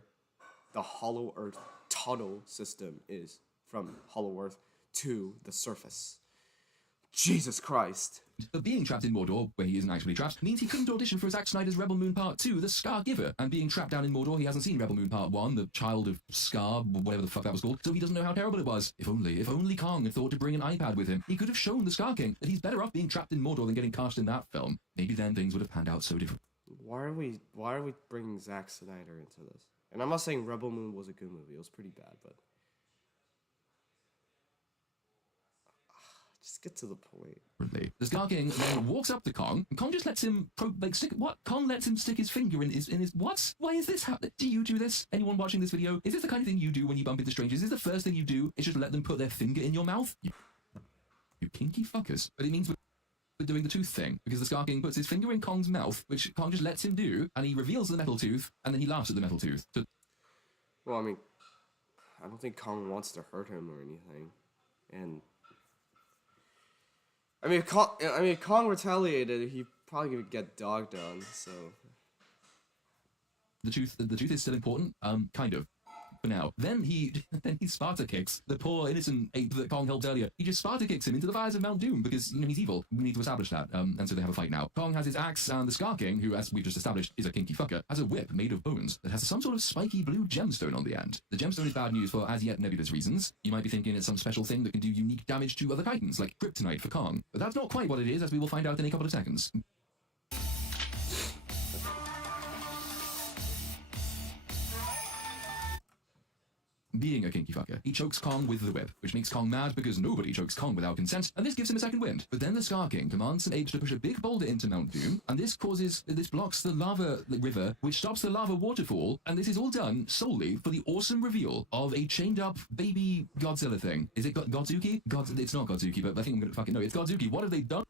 the Hollow Earth tunnel system is from Hollow Earth to the surface. Jesus Christ. But being trapped in Mordor, where he isn't actually trapped, means he couldn't audition for Zack Snyder's Rebel Moon Part 2, The Scar Giver. And being trapped down in Mordor, he hasn't seen Rebel Moon Part 1, The Child of Scar, whatever the fuck that was called, so he doesn't know how terrible it was. If only Kong had thought to bring an iPad with him, he could have shown the Scar King that he's better off being trapped in Mordor than getting cast in that film. Maybe then things would have panned out so different. Why are we bringing Zack Snyder into this? And I'm not saying Rebel Moon was a good movie. It was pretty bad, but just get to the point. The Scar King then walks up to Kong, and Kong just lets him Kong lets him stick his finger in his what? Why is this happening? Do you do this? Anyone watching this video? Is this the kind of thing you do when you bump into strangers? Is this the first thing you do? Is just let them put their finger in your mouth? You kinky fuckers. But it means we're doing the tooth thing, because the Scar King puts his finger in Kong's mouth, which Kong just lets him do, and he reveals the metal tooth, and then he laughs at the metal tooth. So, well, I mean, I don't think Kong wants to hurt him or anything, and I mean, if Kong retaliated, he probably would get dogged on. So the tooth is still important, kind of. For now. Then he Sparta kicks the poor innocent ape that Kong helped earlier. He just Sparta kicks him into the fires of Mount Doom because, he's evil. We need to establish that. And so they have a fight now. Kong has his axe, and the Scar King, who, as we've just established, is a kinky fucker, has a whip made of bones that has some sort of spiky blue gemstone on the end. The gemstone is bad news for as yet nebulous reasons. You might be thinking it's some special thing that can do unique damage to other titans, like kryptonite for Kong. But that's not quite what it is, as we will find out in a couple of seconds. Being a kinky fucker, he chokes Kong with the whip, which makes Kong mad because nobody chokes Kong without consent, and this gives him a second wind. But then the Scar King commands some apes to push a big boulder into Mount Doom, and this blocks the lava river, which stops the lava waterfall, and this is all done solely for the awesome reveal of a chained up baby Godzilla thing. Is it Godzuki? It's not Godzuki, but I think I'm gonna fucking know. It's Godzuki. What have they done?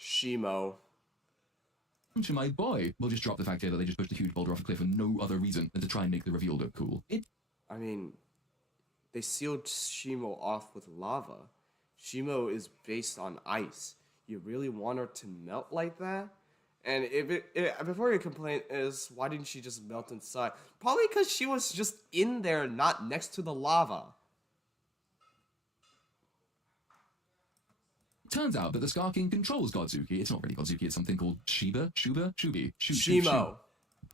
Shimo. To my boy. We'll just drop the fact here that they just pushed a huge boulder off a cliff for no other reason than to try and make the reveal look cool. I mean, they sealed Shimo off with lava. Shimo is based on ice. You really want her to melt like that? And before your complaint is, why didn't she just melt inside? Probably because she was just in there, not next to the lava. Turns out that the Scar King controls Godzuki. It's not really Godzuki, it's something called Shimo.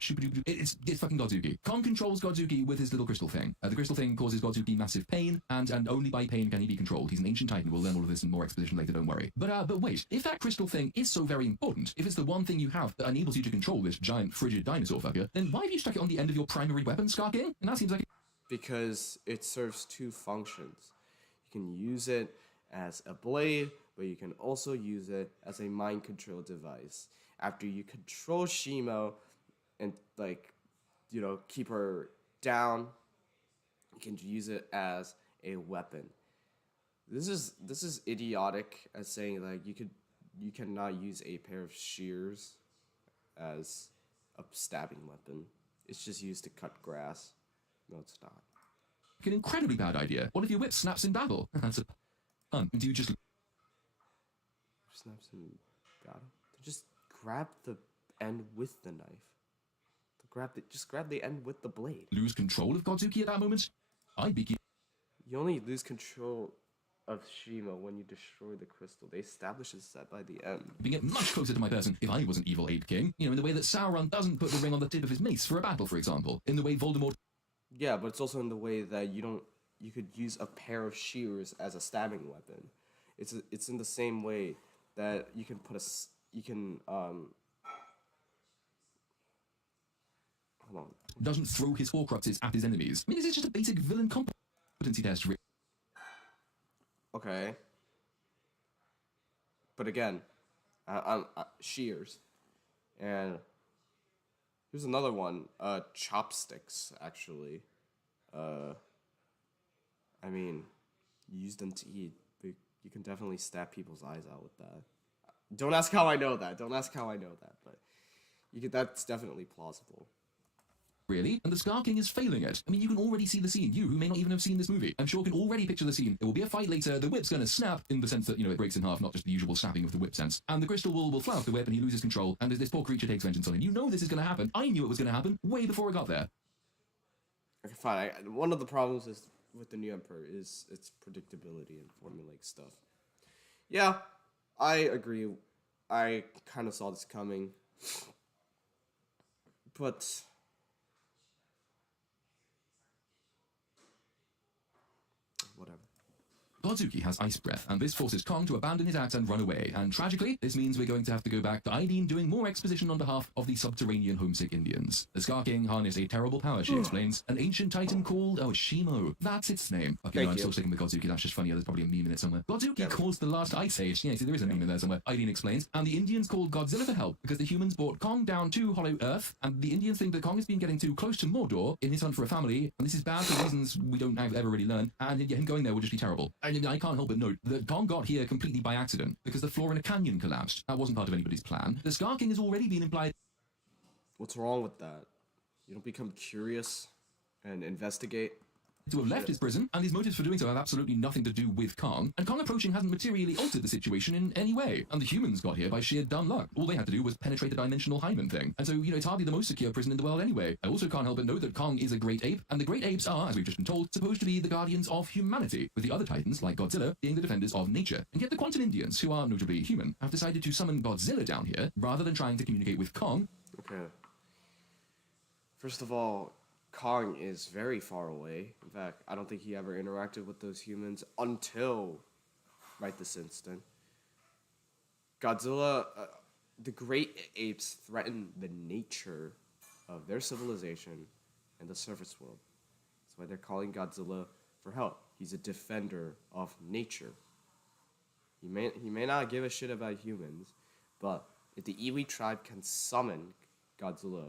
It's fucking Godzuki. Kong controls Godzuki with his little crystal thing. The crystal thing causes Godzuki massive pain, and only by pain can he be controlled. He's an ancient titan. We'll learn all of this in more exposition later, don't worry. But wait, if that crystal thing is so very important, if it's the one thing you have that enables you to control this giant frigid dinosaur fucker, then why have you stuck it on the end of your primary weapon, Scar King? And that seems like because it serves two functions. You can use it as a blade, but you can also use it as a mind control device. After you control Shimo, and like, keep her down. You can use it as a weapon. This is idiotic as saying like you cannot use a pair of shears as a stabbing weapon. It's just used to cut grass. No, it's not. An incredibly bad idea. What if your whip snaps in battle? That's a pun. Do you just Snaps in battle? Just grab the end with the knife. Just grab the end with the blade. lose control of Godzuki at that moment? I'd be You only lose control of Shima when you destroy the crystal. They establish that by the end. keeping it much closer to my person if I was an evil ape king. In the way that Sauron doesn't put the ring on the tip of his mace for a battle, for example. In the way Voldemort... Yeah, but it's also in the way that you could use a pair of shears as a stabbing weapon. It's in the same way that you can hold on. doesn't throw his Horcruxes at his enemies. I mean, this is just a basic villain competency test. Okay. But again, shears. And here's another one. Chopsticks, actually. I mean, you use them to eat, but you can definitely stab people's eyes out with that. Don't ask how I know that. But that's definitely plausible. Really? And the Scar King is failing it. I mean, you can already see the scene. You, who may not even have seen this movie, I'm sure can already picture the scene. There will be a fight later, the whip's gonna snap, in the sense that, it breaks in half, not just the usual snapping of the whip sense. And the crystal will fly off the whip and he loses control, and this poor creature takes vengeance on him. You know this is gonna happen. I knew it was gonna happen way before it got there. Okay, fine. One of the problems is with the new Emperor is its predictability and formulaic stuff. Yeah, I agree. I kind of saw this coming. But... whatever. Godzuki has ice breath, and this forces Kong to abandon his axe and run away. And tragically, this means we're going to have to go back to Eileen doing more exposition on behalf of the subterranean homesick Indians. The Scar King harnessed a terrible power, she explains. An ancient titan called, Shimo. That's its name. Okay, no, I'm still sticking with Godzuki, that's just funny. There's probably a meme in it somewhere. Godzuki caused the last ice age. Yeah, see, there is a meme in there somewhere. Eileen explains. And the Indians called Godzilla for help, because the humans brought Kong down to Hollow Earth, and the Indians think that Kong has been getting too close to Mordor in his hunt for a family, and this is bad for reasons we don't ever really learn, and him going there would just be terrible. And I can't help but note that Kong got here completely by accident, because the floor in a canyon collapsed. That wasn't part of anybody's plan. The Scar King has already been implied... What's wrong with that? You don't become curious and investigate? to have left his prison, and his motives for doing so have absolutely nothing to do with Kong, and Kong approaching hasn't materially altered the situation in any way, and the humans got here by sheer dumb luck. All they had to do was penetrate the dimensional hymen thing, and so, it's hardly the most secure prison in the world anyway. I also can't help but note that Kong is a great ape, and the great apes are, as we've just been told, supposed to be the guardians of humanity, with the other titans, like Godzilla, being the defenders of nature. And yet the Quantum Indians, who are notably human, have decided to summon Godzilla down here, rather than trying to communicate with Kong. Okay. First of all, Kong is very far away. In fact, I don't think he ever interacted with those humans until right this instant. Godzilla, the great apes threaten the nature of their civilization and the surface world. That's why they're calling Godzilla for help. He's a defender of nature. He may not give a shit about humans, but if the Iwi tribe can summon Godzilla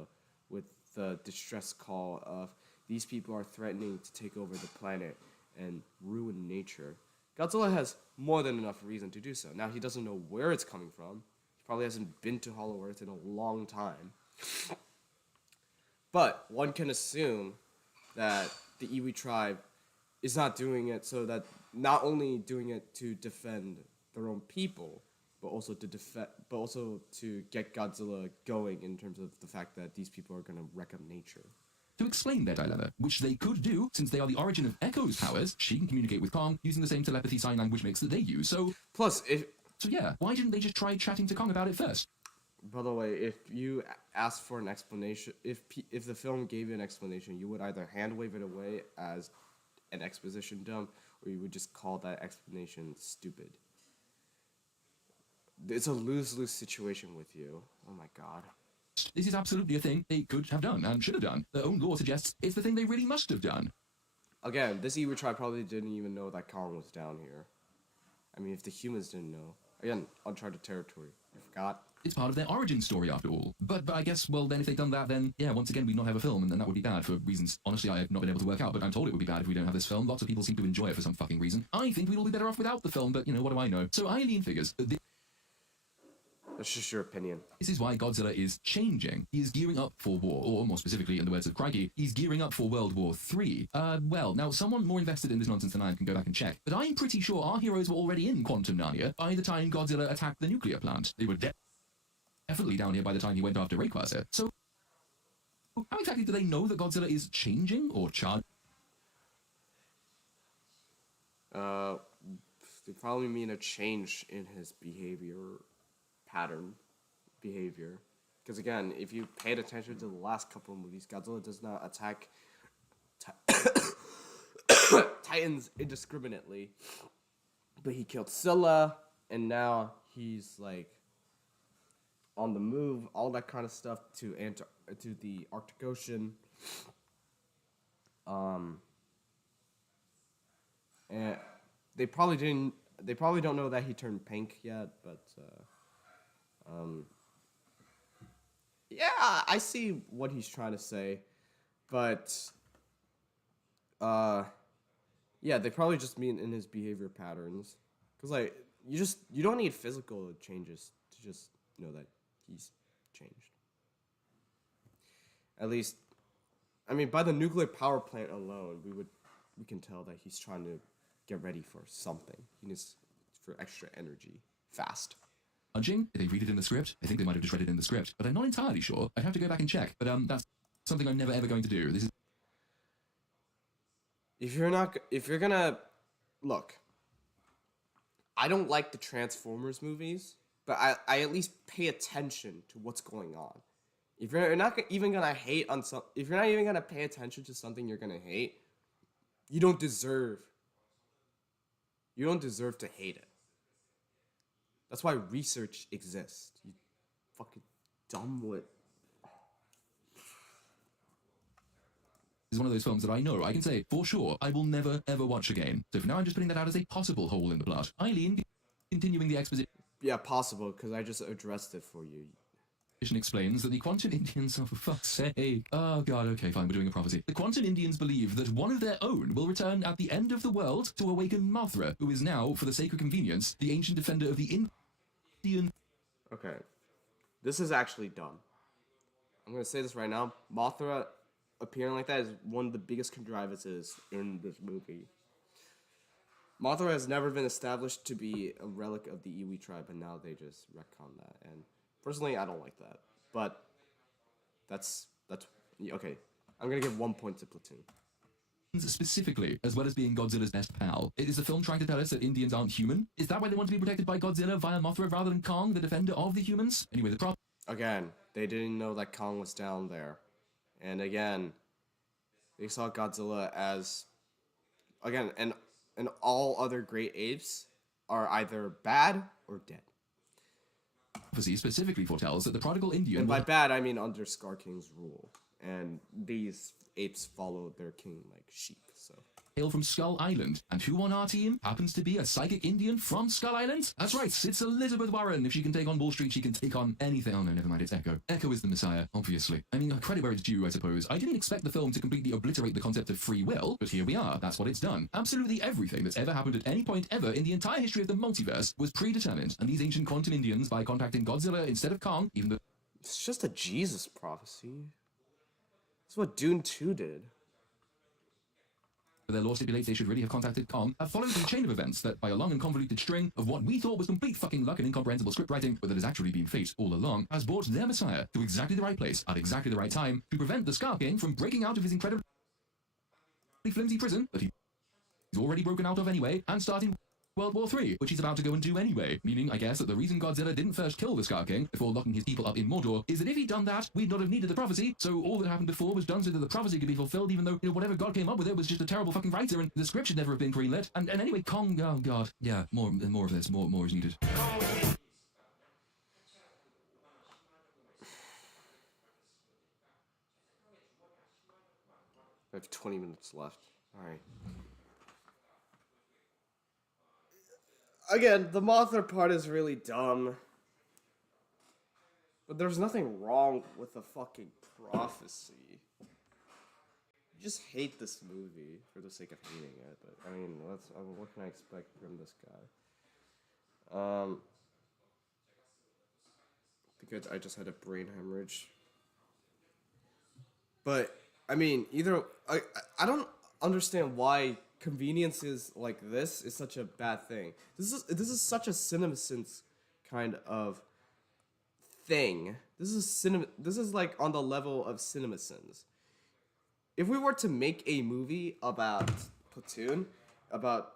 with the distress call of these people are threatening to take over the planet and ruin nature, Godzilla has more than enough reason to do so. Now, he doesn't know where it's coming from. He probably hasn't been to Hollow Earth in a long time. But one can assume that the Iwi tribe is not doing it so that not only doing it to defend their own people, but also to get Godzilla going in terms of the fact that these people are going to wreck up nature. To explain their dilemma, which they could do, since they are the origin of Echo's powers. She can communicate with Kong using the same telepathy sign language mix that they use, so... So yeah, why didn't they just try chatting to Kong about it first? By the way, if you asked for an explanation, if the film gave you an explanation, you would either hand-wave it away as an exposition dump, or you would just call that explanation stupid. It's a lose-lose situation with you. Oh my god. This is absolutely a thing they could have done, and should have done. Their own lore suggests it's the thing they really must have done. Again, this Iwi tribe probably didn't even know that Kong was down here. I mean, if the humans didn't know. Again, uncharted territory. You forgot? It's part of their origin story, after all. But I guess, well, then if they'd done that, then, yeah, once again, we'd not have a film, and that would be bad for reasons, honestly, I have not been able to work out, but I'm told it would be bad if we don't have this film. Lots of people seem to enjoy it for some fucking reason. I think we'd all be better off without the film, but, you know, what do I know? So Eileen figures that That's just your opinion. this is why Godzilla is changing. He is gearing up for war, or more specifically, in the words of Crikey, he's gearing up for World War III. Well, now, someone more invested in this nonsense than I can go back and check, but I'm pretty sure our heroes were already in Quantum Narnia by the time Godzilla attacked the nuclear plant. They were definitely down here by the time he went after Rayquaza. So, how exactly do they know that Godzilla is changing or charging? They probably mean a change in his behavior. Because again, if you paid attention to the last couple of movies, Godzilla does not attack Titans indiscriminately. But he killed Scylla, and now he's like on the move, all that kind of stuff to the Arctic Ocean. And they probably don't know that he turned pink yet, but yeah, I see what he's trying to say, but yeah, they probably just mean in his behavior patterns, because like you don't need physical changes to just know that he's changed. At least, I mean, by the nuclear power plant alone, we can tell that he's trying to get ready for something. He needs for extra energy fast. Did they read it in the script? I think they might have just read it in the script, but I'm not entirely sure. I'd have to go back and check, but that's something I'm never ever going to do. This is if you're gonna look, I don't like the Transformers movies, but I at least pay attention to what's going on. If you're not even gonna hate on if you're not even gonna pay attention to something you're gonna hate, you don't deserve to hate it. That's why research exists. You fucking dumbwit. is one of those films that I know I can say for sure I will never ever watch again. So for now I'm just putting that out as a possible hole in the plot. Eileen, continuing the exposition. Yeah, possible, because I just addressed it for you. Explains that the Quantum Indians, oh for fuck's sake. Oh god, okay, fine, we're doing a prophecy. The Quantum Indians believe that one of their own will return at the end of the world to awaken Mothra, who is now, for the sake of convenience, the ancient defender of the Indian... Okay. This is actually dumb. I'm gonna say this right now. Mothra appearing like that is one of the biggest contrivances in this movie. Mothra has never been established to be a relic of the Iwi tribe, and now they just retcon that, and personally, I don't like that, but that's okay. I'm gonna give 1 point to Platoon. Specifically, as well as being Godzilla's best pal. Is the film trying to tell us that Indians aren't human? Is that why they want to be protected by Godzilla via Mothra rather than Kong, the defender of the humans? Anyway, the problem... Again, they didn't know that Kong was down there, and again, they saw Godzilla as and all other great apes are either bad or dead. Prophecy specifically foretells that the prodigal Indian... And by bad, I mean under Scar King's rule. And these apes follow their king like sheep, so... Hail from Skull Island. And who on our team happens to be a psychic Indian from Skull Island? That's right, it's Elizabeth Warren. If she can take on Wall Street, she can take on anything. Oh no, never mind, it's Echo. Echo is the Messiah, obviously. I mean, credit where it's due, I suppose. I didn't expect the film to completely obliterate the concept of free will, but here we are. That's what it's done. Absolutely everything that's ever happened at any point ever in the entire history of the multiverse was predetermined. And these ancient quantum Indians, by contacting Godzilla instead of Kong, even though... It's just a Jesus prophecy. That's what Dune 2 did. Their law stipulates they should really have contacted Kong, have followed a chain of events that, by a long and convoluted string of what we thought was complete fucking luck and incomprehensible script writing, but that has actually been fate all along, has brought their Messiah to exactly the right place at exactly the right time to prevent the Scar King from breaking out of his incredibly flimsy prison that he's already broken out of anyway, and starting World War III, which he's about to go and do anyway. Meaning, I guess, that the reason Godzilla didn't first kill the Scar King before locking his people up in Mordor is that if he'd done that, we'd not have needed the prophecy, so all that happened before was done so that the prophecy could be fulfilled, even though, whatever God came up with it was just a terrible fucking writer, and the script should never have been greenlit. And anyway, Kong, oh god. Yeah, more of this, more is needed. I have 20 minutes left. Alright. Again, the Mothra part is really dumb. But there's nothing wrong with the fucking prophecy. You just hate this movie for the sake of hating it. But I mean, what can I expect from this guy? Because I just had a brain hemorrhage. But I mean, I don't understand why conveniences like this is such a bad thing. This is such a CinemaSins kind of thing. This is like on the level of CinemaSins. If we were to make a movie about Platoon, about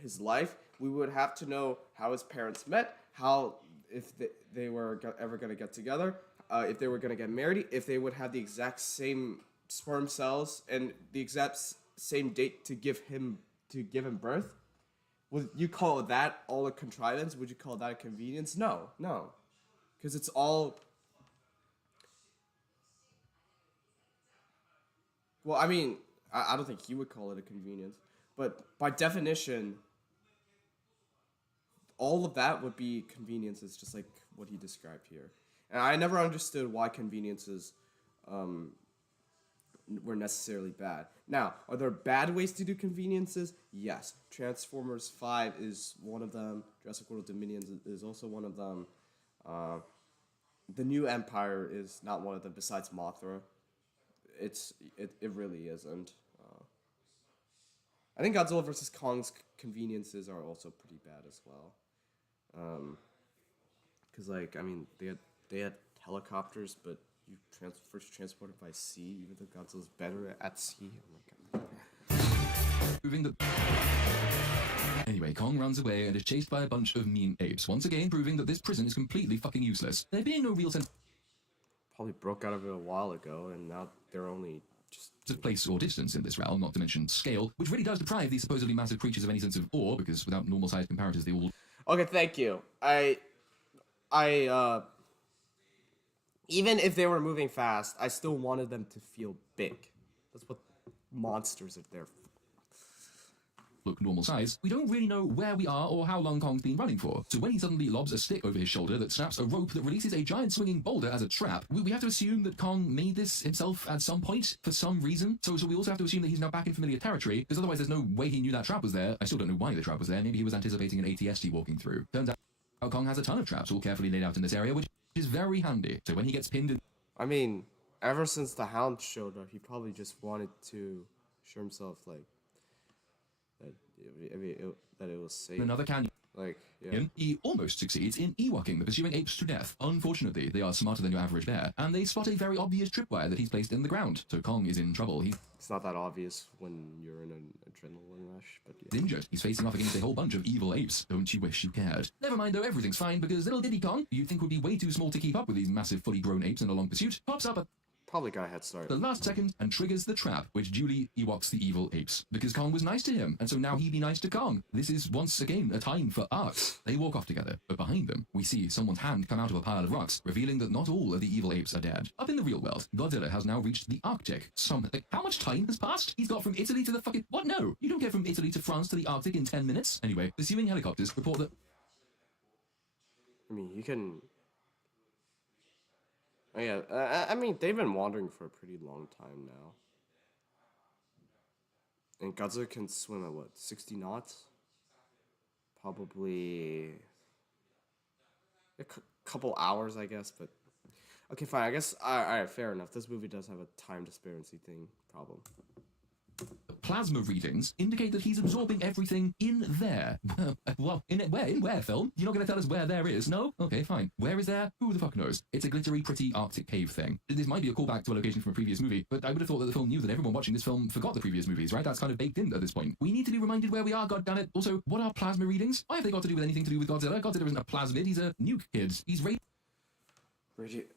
his life, we would have to know how his parents met, how if they were ever gonna get together, if they were gonna get married, if they would have the exact same sperm cells and the exact same date to give him birth. Would you call that all a contrivance? Would you call that a convenience? No, because it's all. Well, I mean, I don't think he would call it a convenience, but by definition, all of that would be conveniences, just like what he described here. And I never understood why conveniences were necessarily bad. Now, are there bad ways to do conveniences? Yes. Transformers 5 is one of them. Jurassic World Dominion is also one of them. The New Empire is not one of them, besides Mothra. It really isn't. I think Godzilla vs. Kong's conveniences are also pretty bad as well. Because like, I mean, they had helicopters, but you first transported by sea, even though Godzilla's better at sea. Oh my god. Proving that. Anyway, Kong runs away and is chased by a bunch of mean apes, once again proving that this prison is completely fucking useless. There being no real sense. Probably broke out of it a while ago, and now they're only just of place or distance in this realm, not to mention scale, which really does deprive these supposedly massive creatures of any sense of awe, because without normal-sized comparators, they all. Okay, thank you. Even if they were moving fast, I still wanted them to feel big. That's what monsters are there for. Look normal size, we don't really know where we are or how long Kong's been running for. So when he suddenly lobs a stick over his shoulder that snaps a rope that releases a giant swinging boulder as a trap, we have to assume that Kong made this himself at some point for some reason. So we also have to assume that he's now back in familiar territory, because otherwise there's no way he knew that trap was there. I still don't know why the trap was there. Maybe he was anticipating an ATST walking through. Turns out Kong has a ton of traps all carefully laid out in this area, which is very handy. So when he gets pinned in... I mean, ever since the Hound showed up, he probably just wanted to show himself, like, that it was safe. Another canyon. Like, yeah. He almost succeeds in Ewoking the pursuing apes to death. Unfortunately, they are smarter than your average bear, and they spot a very obvious tripwire that he's placed in the ground. So Kong is in trouble. It's not that obvious when you're in an adrenaline rush, but yeah. Injured. He's facing off against a whole bunch of evil apes. Don't you wish you cared? Never mind though, everything's fine, because little Diddy Kong, who you think would be way too small to keep up with these massive fully grown apes in a long pursuit, pops up at probably got a head start. The last second and triggers the trap, which duly Ewoks the evil apes. Because Kong was nice to him, and so now he be nice to Kong. This is once again a time for arcs. They walk off together, but behind them, we see someone's hand come out of a pile of rocks, revealing that not all of the evil apes are dead. Up in the real world, Godzilla has now reached the Arctic. How much time has passed? He's got from Italy to the fucking... What? No! You don't get from Italy to France to the Arctic in 10 minutes. Anyway, pursuing helicopters report that... I mean, you can... Oh, yeah, I mean, they've been wandering for a pretty long time now. And Godzilla can swim at, what, 60 knots? Probably a couple hours, I guess, but... Okay, fine, I guess, alright, fair enough. This movie does have a time disparity thing problem. Plasma readings indicate that he's absorbing everything in there. Well, in where, film? You're not going to tell us where there is, no? Okay, fine. Where is there? Who the fuck knows? It's a glittery, pretty Arctic cave thing. This might be a callback to a location from a previous movie, but I would have thought that the film knew that everyone watching this film forgot the previous movies, right? That's kind of baked in at this point. We need to be reminded where we are, goddammit. Also, what are plasma readings? Why have they got to do with anything to do with Godzilla? Godzilla isn't a plasmid, he's a nuke kid. He's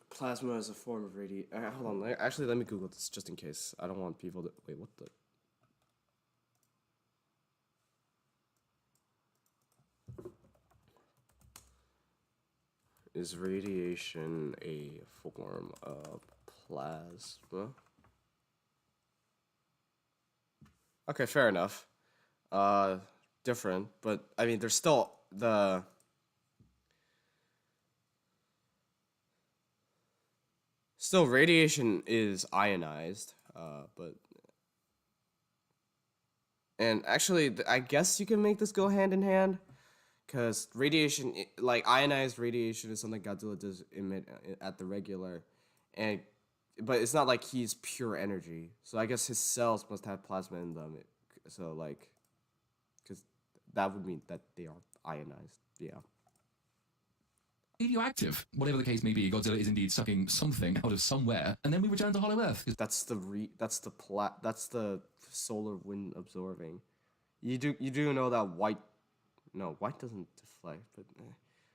Plasma is a form of radiation. Hold on, actually, let me Google this just in case. I don't want people to... Wait, what the... Is radiation a form of plasma? Okay, fair enough. Different, but I mean, there's still the... still radiation is ionized, and actually, I guess you can make this go hand in hand, because radiation, like ionized radiation, is something Godzilla does emit at the regular, but it's not like he's pure energy. So I guess his cells must have plasma in them. So like, because that would mean that they are ionized. Yeah. Radioactive. Whatever the case may be, Godzilla is indeed sucking something out of somewhere, and then we return to Hollow Earth. That's the solar wind absorbing. You do know that white doesn't deflect, but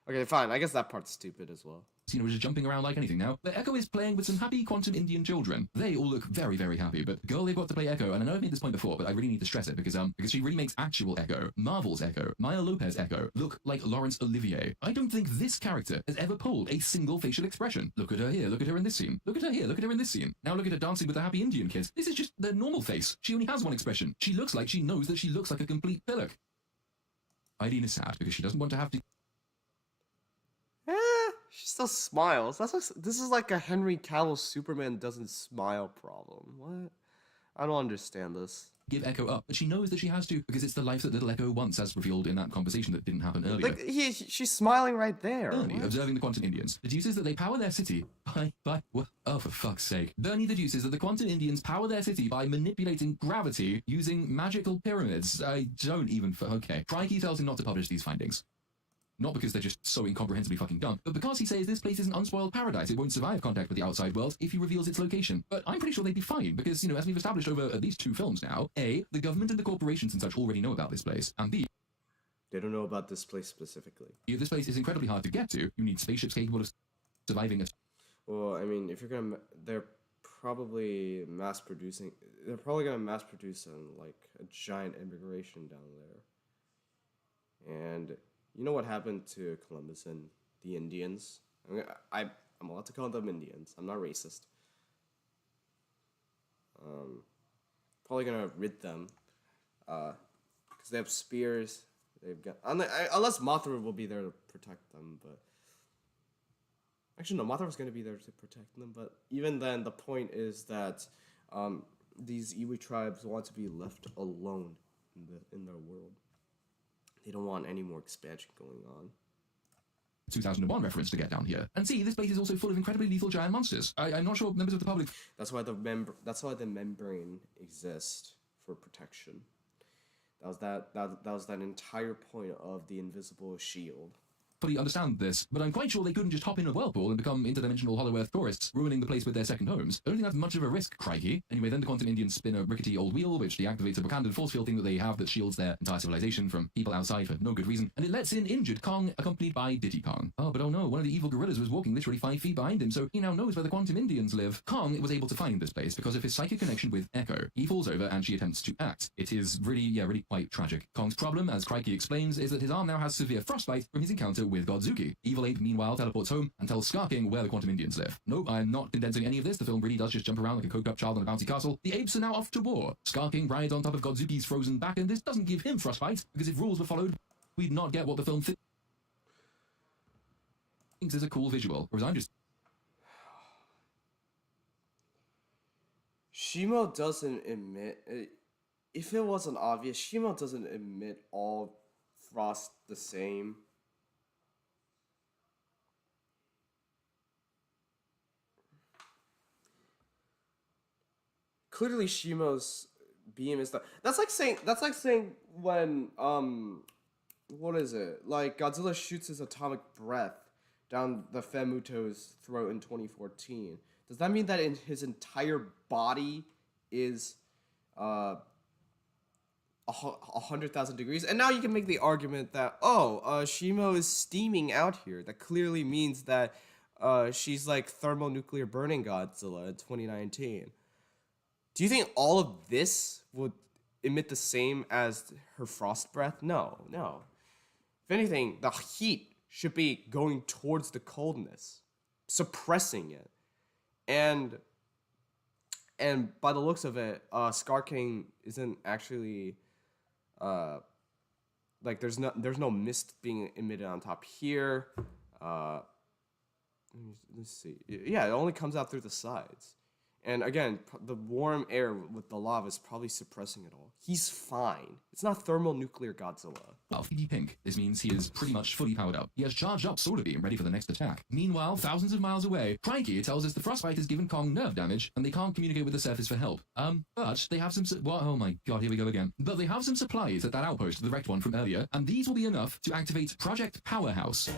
okay, fine. I guess that part's stupid as well. You know, we're just jumping around like anything now. But Echo is playing with some happy quantum Indian children. They all look very, very happy. But the girl they've got to play Echo, and I know I've made this point before, but I really need to stress it because she really makes actual Echo, Marvel's Echo, Maya Lopez Echo look like Laurence Olivier. I don't think this character has ever pulled a single facial expression. Look at her here. Look at her in this scene. Look at her here. Look at her in this scene. Now look at her dancing with the happy Indian kids. This is just their normal face. She only has one expression. She looks like she knows that she looks like a complete pillock. Eileen is sad because she doesn't want to have to. She still smiles. This is like a Henry Cavill Superman doesn't smile problem. What? I don't understand this. Give Echo up, but she knows that she has to because it's the life that little Echo wants, as revealed in that conversation that didn't happen earlier. Like she's smiling right there. Bernie, observing the Quantum Indians, deduces that they power their city by oh, for fuck's sake. Bernie deduces that the Quantum Indians power their city by manipulating gravity using magical pyramids. I don't even. Okay. Crikey tells him not to publish these findings. Not because they're just so incomprehensibly fucking dumb, but because he says this place is an unspoiled paradise. It won't survive contact with the outside world if he reveals its location. But I'm pretty sure they'd be fine, because, you know, as we've established over at least 2 films now, A, the government and the corporations and such already know about this place, and B, they don't know about this place specifically. If this place is incredibly hard to get to, you need spaceships capable of surviving it. Well, I mean, if you're gonna, they're probably mass producing. They're probably gonna mass produce like a giant immigration down there. And you know what happened to Columbus and the Indians? I'm allowed to call them Indians. I'm not racist. Probably gonna rid them, because they have spears. They've got unless Mothra will be there to protect them, but actually no, Mothra's gonna be there to protect them. But even then, the point is that these Iwi tribes want to be left alone in their world. They don't want any more expansion going on. 2001 reference to get down here. And see, this place is also full of incredibly lethal giant monsters. I'm not sure members of the public. That's why the membrane exists, for protection. That was that entire point of the invisible shield. Fully understand this, but I'm quite sure they couldn't just hop in a whirlpool and become interdimensional Hollow Earth tourists, ruining the place with their second homes. I don't think that's much of a risk, crikey. Anyway, then the Quantum Indians spin a rickety old wheel, which deactivates a Wakandan force field thing that they have that shields their entire civilization from people outside for no good reason, and it lets in injured Kong, accompanied by Diddy Kong. Oh, but oh no, one of the evil gorillas was walking literally 5 feet behind him, so he now knows where the Quantum Indians live. Kong was able to find this place because of his psychic connection with Echo. He falls over and she attempts to act. It is really quite tragic. Kong's problem, as Crikey explains, is that his arm now has severe frostbite from his encounter with Godzuki. Evil Ape, meanwhile, teleports home and tells Scar King where the Quantum Indians live. Nope, I'm not condensing any of this. The film really does just jump around like a coked up child on a bouncy castle. The apes are now off to war. Scar King rides on top of Godzuki's frozen back, and this doesn't give him frostbite, because if rules were followed, we'd not get what the film thinks is a cool visual. Whereas I'm just... Shimo doesn't emit... If it wasn't obvious, Shimo doesn't emit all frost the same. Clearly, Shimo's beam is that's like saying when what is it? Like Godzilla shoots his atomic breath down the Femuto's throat in 2014. Does that mean that in his entire body is 100,000 degrees? And now you can make the argument that Shimo is steaming out here. That clearly means that she's like thermonuclear burning Godzilla in 2019. Do you think all of this would emit the same as her frost breath? No. If anything, the heat should be going towards the coldness, suppressing it. And by the looks of it, Scar King isn't actually like there's no mist being emitted on top here. let's see. Yeah, it only comes out through the sides. And again, the warm air with the lava is probably suppressing it all. He's fine. It's not thermonuclear Godzilla. PD pink. This means he is pretty much fully powered up. He has charged up Solar Beam ready for the next attack. Meanwhile, thousands of miles away, Crikey tells us the frostbite has given Kong nerve damage and they can't communicate with the surface for help. But they have some... oh my god, here we go again. But they have some supplies at that outpost, the wrecked one from earlier, and these will be enough to activate Project Powerhouse.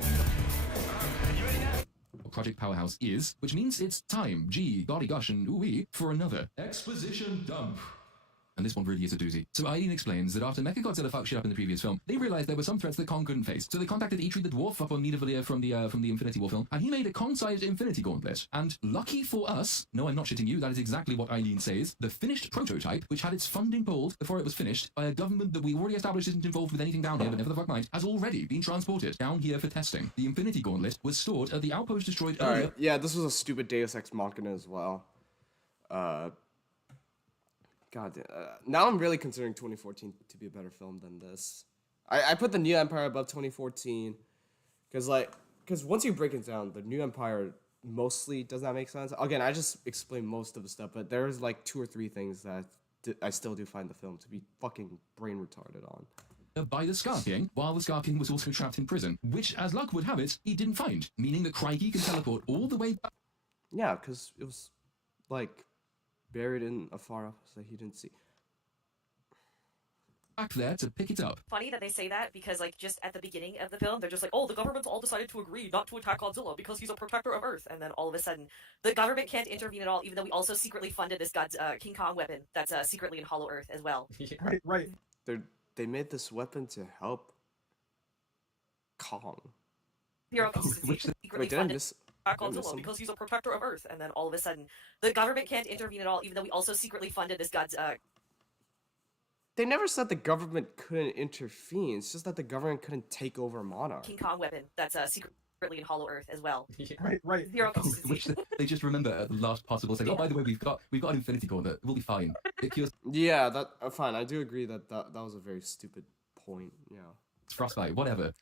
Project Powerhouse is, which means it's time, gee, golly gosh, and ooh-wee, for another exposition dump. And this one really is a doozy. So Eileen explains that after Mechagodzilla fucked shit up in the previous film, they realized there were some threats that Kong couldn't face. So they contacted Eitri the Dwarf up on Nidavellir from the Infinity War film, and he made a Kong-sized Infinity Gauntlet. And lucky for us, no, I'm not shitting you, that is exactly what Eileen says, the finished prototype, which had its funding pulled before it was finished by a government that we already established isn't involved with anything down here, but never the fuck mind, has already been transported down here for testing. The Infinity Gauntlet was stored at the outpost destroyed earlier. Alright, yeah, this was a stupid Deus Ex Machina as well. God damn. Now I'm really considering 2014 to be a better film than this. I put the New Empire above 2014 because once you break it down, the New Empire mostly does not make sense. Again, I just explained most of the stuff, but there's like 2 or 3 things that I still do find the film to be fucking brain retarded on. By the Scar King, while the Scar King was also trapped in prison, which, as luck would have it, he didn't find, meaning that Crikey can teleport all the way back. Yeah, because it was like buried in a far off so he didn't see. Back there to pick it up. Funny that they say that because, like, just at the beginning of the film, they're just like, oh, the government's all decided to agree not to attack Godzilla because he's a protector of Earth. And then all of a sudden, the government can't intervene at all, even though we also secretly funded this King Kong weapon that's secretly in Hollow Earth as well. Yeah. Right. They made this weapon to help Kong. Secretly funded Godzilla because he's a protector of Earth. And then all of a sudden, the government can't intervene at all, even though we also secretly funded this They never said the government couldn't intervene. It's just that the government couldn't take over Monarch. King Kong weapon that's secretly in Hollow Earth as well. Yeah. Right. Zero. Which they just remember at the last possible second. Oh, by the way, we've got an Infinity Gauntlet. We'll be fine. It cures. Yeah, that fine. I do agree that was a very stupid point. Yeah. Frostbite, whatever.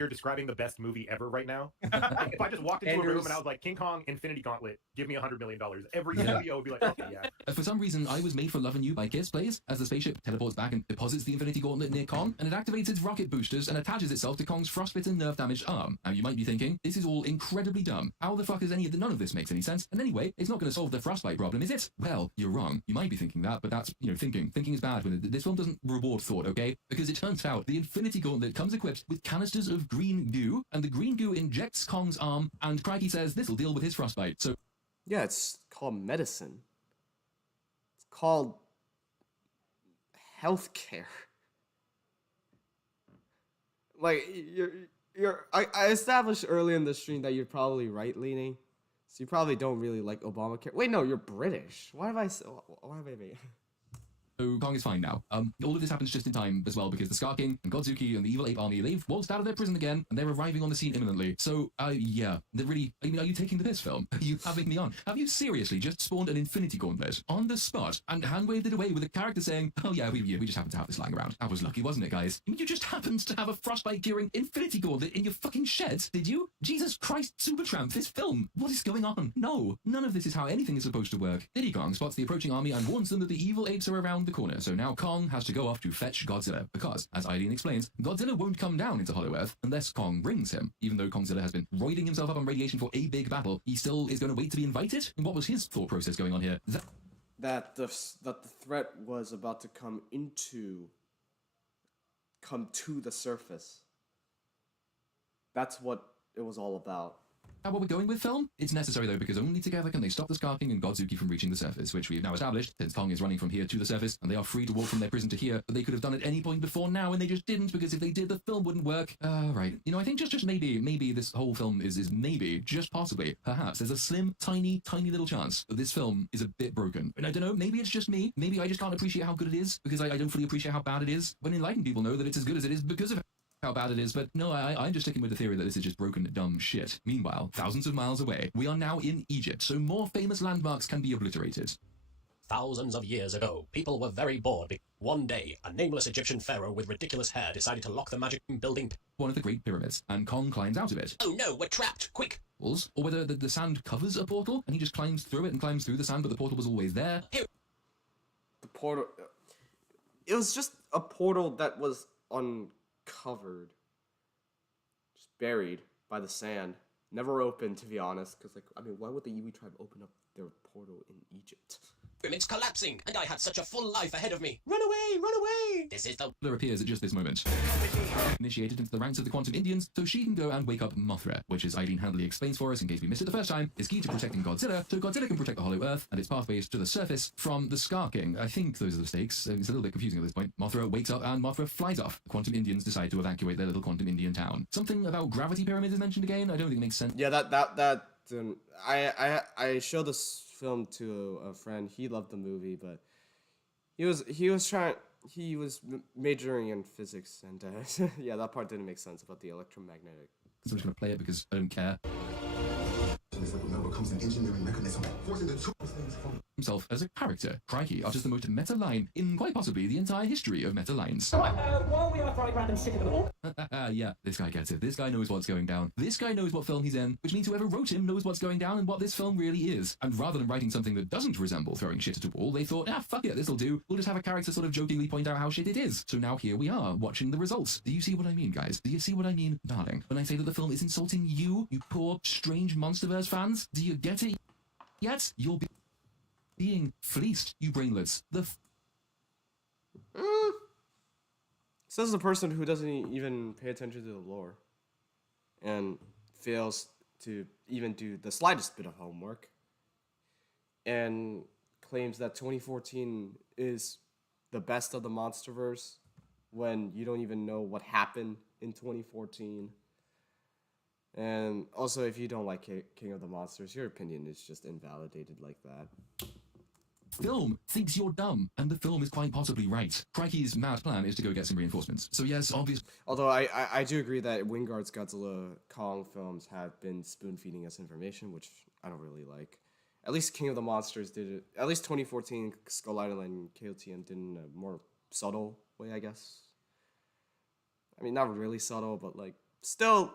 You're describing the best movie ever right now. If I just walked into a room and I was like, King Kong, Infinity Gauntlet, give me $100 million. Every studio would be like, okay, yeah. For some reason, I Was Made for Loving You by Kiss plays as the spaceship teleports back and deposits the Infinity Gauntlet near Kong, and it activates its rocket boosters and attaches itself to Kong's frostbitten, nerve-damaged arm. Now, you might be thinking, this is all incredibly dumb. How the fuck is none of this makes any sense? And anyway, it's not going to solve the frostbite problem, is it? Well, you're wrong. You might be thinking that, but that's, thinking. Thinking is bad. This film doesn't reward thought, okay? Because it turns out the Infinity Gauntlet comes equipped with canisters of green goo, and the green goo injects Kong's arm, and Crikey says this'll deal with his frostbite. So, yeah, it's called medicine. It's called healthcare. Like I established earlier in the stream that you're probably right leaning, so you probably don't really like Obamacare. Wait, no, you're British. Why have I made? So Kong is fine now. All of this happens just in time as well because the Scar King and Godzuki and the Evil Ape Army, they've waltzed out of their prison again and they're arriving on the scene imminently. So, yeah, they're really... I mean, are you taking the piss, film? Are you having me on? Have you seriously just spawned an Infinity Gauntlet on the spot and hand-waved it away with a character saying, oh yeah, we just happened to have this lying around. That was lucky, wasn't it, guys? I mean, you just happened to have a frostbite-curing Infinity Gauntlet in your fucking shed, did you? Jesus Christ, Supertramp, this film! What is going on? No, none of this is how anything is supposed to work. Diddy Kong spots the approaching army and warns them that the evil apes are around the corner, so now Kong has to go off to fetch Godzilla, because, as Eileen explains, Godzilla won't come down into Hollow Earth unless Kong brings him. Even though Kongzilla has been roiding himself up on radiation for a big battle, he still is going to wait to be invited? And what was his thought process going on here? That the threat was about to come to the surface. That's what it was all about. That what we're going with, film? It's necessary, though, because only together can they stop the Scar King and Godzuki from reaching the surface, which we have now established, since Kong is running from here to the surface, and they are free to walk from their prison to here, but they could have done it any point before now, and they just didn't, because if they did, the film wouldn't work. Right. I think just maybe this whole film is maybe, just possibly, perhaps, there's a slim, tiny little chance that this film is a bit broken. And I don't know, maybe it's just me, maybe I just can't appreciate how good it is, because I don't fully appreciate how bad it is, when enlightened people know that it's as good as it is because of how bad it is, but no, I'm just sticking with the theory that this is just broken, dumb shit. Meanwhile, thousands of miles away, we are now in Egypt, so more famous landmarks can be obliterated. Thousands of years ago, people were very bored. One day, a nameless Egyptian pharaoh with ridiculous hair decided to lock the magic building one of the Great Pyramids, and Kong climbs out of it. Oh no, we're trapped! Quick, or whether the sand covers a portal and he just climbs through it and climbs through the sand, but the portal was always there. The portal. It was just a portal that was uncovered, just buried by the sand, never opened, to be honest. Because, like, I mean, why would the Iwi tribe open up their portal in Egypt? It's collapsing, and I had such a full life ahead of me. Run away, run away! This is the... There appears at just this moment. Initiated into the ranks of the Quantum Indians, so she can go and wake up Mothra, which, as Eileen handily explains for us in case we missed it the first time, is key to protecting Godzilla, so Godzilla can protect the Hollow Earth and its pathways to the surface from the Skarking. I think those are the stakes. It's a little bit confusing at this point. Mothra wakes up and Mothra flies off. The Quantum Indians decide to evacuate their little Quantum Indian town. Something about gravity pyramids is mentioned again. I don't think it makes sense. Yeah, I showed this film to a friend. He loved the movie, but he was majoring in physics, and yeah, that part didn't make sense about the electromagnetic. So I'm just gonna play it because I don't care. Becomes an engineering mechanism, forcing the two things from Himself as a character. Crikey, utters the most meta line in quite possibly the entire history of meta lines. While we are throwing random shit at the wall. Yeah, this guy gets it. This guy knows what's going down. This guy knows what film he's in, which means whoever wrote him knows what's going down and what this film really is. And rather than writing something that doesn't resemble throwing shit at a wall, they thought, fuck it, this'll do. We'll just have a character sort of jokingly point out how shit it is. So now here we are, watching the results. Do you see what I mean, guys? Do you see what I mean, darling? When I say that the film is insulting you poor, strange Monsterverse fans, do you get it yet? You'll be being fleeced, you brainlets. Says the person who doesn't even pay attention to the lore and fails to even do the slightest bit of homework and claims that 2014 is the best of the Monsterverse when you don't even know what happened in 2014. And also, if you don't like King of the Monsters, your opinion is just invalidated like that. Film thinks you're dumb, and the film is quite possibly right. Crikey's mad plan is to go get some reinforcements. So yes, obviously... Although I do agree that Wingard's Godzilla Kong films have been spoon-feeding us information, which I don't really like. At least King of the Monsters did it. At least 2014 Skull Island and KOTM did it in a more subtle way, I guess. I mean, not really subtle, but like still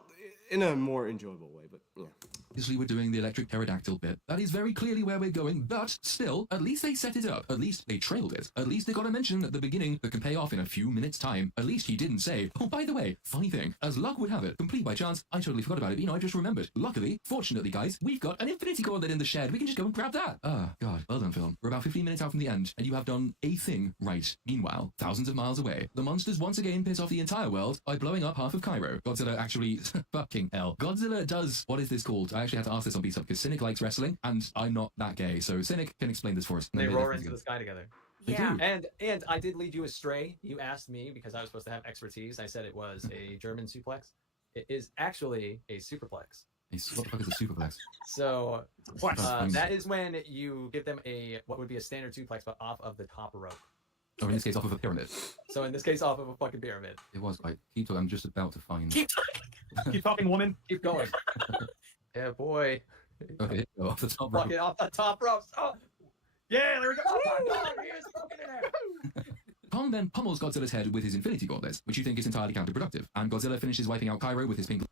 in a more enjoyable way, but yeah. Obviously, we're doing the electric pterodactyl bit. That is very clearly where we're going, but still, at least they set it up. At least they trailed it. At least they got a mention at the beginning that can pay off in a few minutes' time. At least he didn't say, oh, by the way, funny thing, as luck would have it, complete by chance, I totally forgot about it, but I just remembered. Luckily, fortunately, guys, we've got an infinity gauntlet in the shed. We can just go and grab that. God, well done, film. We're about 15 minutes out from the end, and you have done a thing right. Meanwhile, thousands of miles away, the monsters once again piss off the entire world by blowing up half of Cairo. Godzilla actually, fucking hell. Godzilla does, what is this called? I actually had to ask this on Beats Up because Cynic likes wrestling, and I'm not that gay, so Cynic can explain this for us. They roar into the sky together. Yeah. And I did lead you astray. You asked me because I was supposed to have expertise. I said it was a German suplex. It is actually a superplex. What the fuck is a superplex? So that is when you give them what would be a standard suplex, but off of the top rope. Or in this case, off of a pyramid. So in this case, off of a fucking pyramid. It was quite. Keep talking. I'm just about to find. Keep talking. Keep talking, woman. Keep going. Yeah, boy. Okay, go off the top rope. Fucking off the top ropes. Oh. Yeah, there we go. Oh my God, he is fucking in there. Kong then pummels Godzilla's head with his Infinity Gauntlet, which you think is entirely counterproductive, and Godzilla finishes wiping out Cairo with his pink...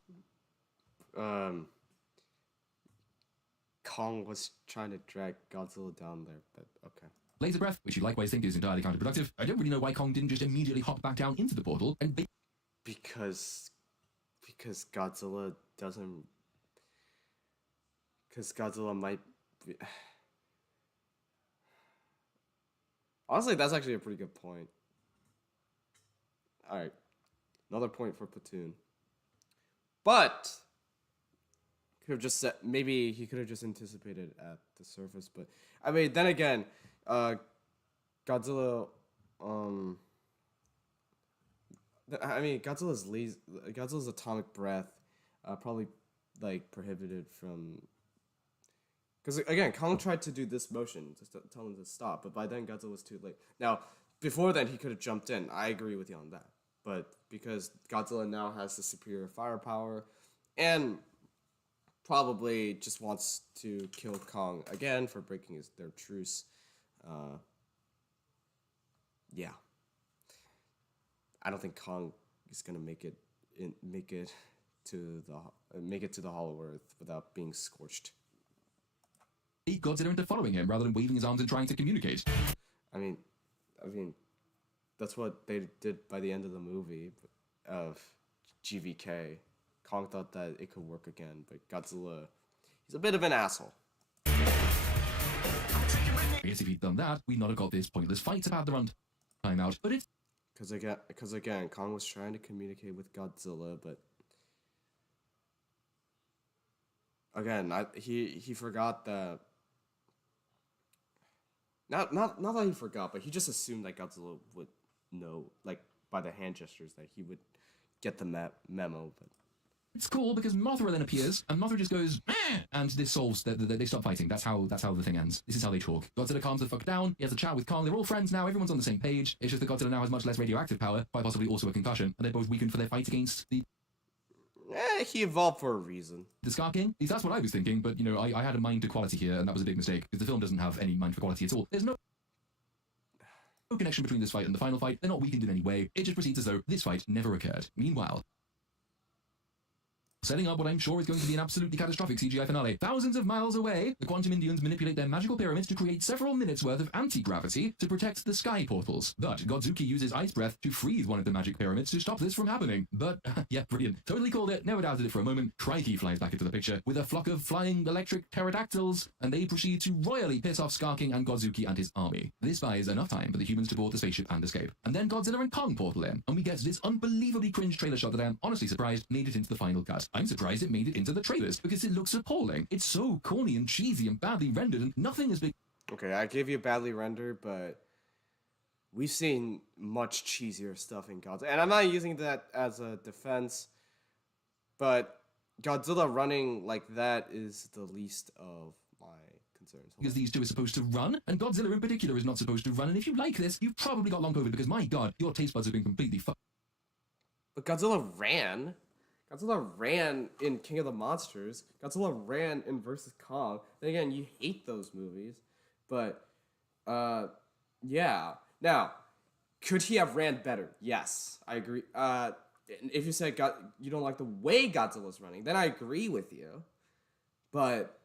Kong was trying to drag Godzilla down there, but okay. Laser breath, which you likewise think is entirely counterproductive. I don't really know why Kong didn't just immediately hop back down into the portal and... Because Godzilla doesn't... Because Godzilla might be... Honestly, that's actually a pretty good point. Alright. Another point for Platoon. But... Could have just said... Maybe he could have just anticipated at the surface, but... I mean, then again... Godzilla... Godzilla's atomic breath... probably, like, prohibited from... Because, again, Kong tried to do this motion to tell him to stop, but by then Godzilla was too late. Now, before then, he could have jumped in. I agree with you on that. But because Godzilla now has the superior firepower, and probably just wants to kill Kong again for breaking their truce, yeah. I don't think Kong is going to make it to the make it to the Hollow Earth without being scorched. Godzilla into following him rather than waving his arms and trying to communicate. I mean, that's what they did by the end of the movie of GVK. Kong thought that it could work again, but Godzilla, he's a bit of an asshole. I guess if he'd done that, we'd not have got this pointless fight about the runtime out. But it's because again, Kong was trying to communicate with Godzilla, but again, he forgot that. Not that he forgot, but he just assumed that Godzilla would know, like by the hand gestures, that he would get the memo. But it's cool because Mothra then appears, and Mothra just goes, meh, and this solves that they stop fighting. That's how the thing ends. This is how they talk. Godzilla calms the fuck down. He has a chat with Kong. They're all friends now. Everyone's on the same page. It's just that Godzilla now has much less radioactive power, quite possibly also a concussion, and they're both weakened for their fight against the. He evolved for a reason. The Scar King? At least that's what I was thinking, but, you know, I had a mind to quality here, and that was a big mistake, because the film doesn't have any mind for quality at all. There's no connection between this fight and the final fight. They're not weakened in any way. It just proceeds as though this fight never occurred. Meanwhile, setting up what I'm sure is going to be an absolutely catastrophic CGI finale. Thousands of miles away, the Quantum Indians manipulate their magical pyramids to create several minutes worth of anti-gravity to protect the sky portals. But Godzuki uses ice breath to freeze one of the magic pyramids to stop this from happening. But, yeah, brilliant. Totally called it, never doubted it for a moment. Crikey flies back into the picture with a flock of flying electric pterodactyls, and they proceed to royally piss off Scar King and Godzuki and his army. This buys enough time for the humans to board the spaceship and escape. And then Godzilla and Kong portal in, and we get this unbelievably cringe trailer shot that I am honestly surprised made it into the final cut. I'm surprised it made it into the trailers because it looks appalling. It's so corny and cheesy and badly rendered, and nothing is big. Okay, I gave you badly rendered, but we've seen much cheesier stuff in Godzilla, and I'm not using that as a defense, but Godzilla running like that is the least of my concerns. Because these two are supposed to run, and Godzilla in particular is not supposed to run, and if you like this, you've probably got long COVID because, my god, your taste buds have been completely fucked. But Godzilla ran. Godzilla ran in King of the Monsters. Godzilla ran in Versus Kong. Then again, you hate those movies. But, yeah. Now, could he have ran better? Yes, I agree. If you said you don't like the way Godzilla's running, then I agree with you. But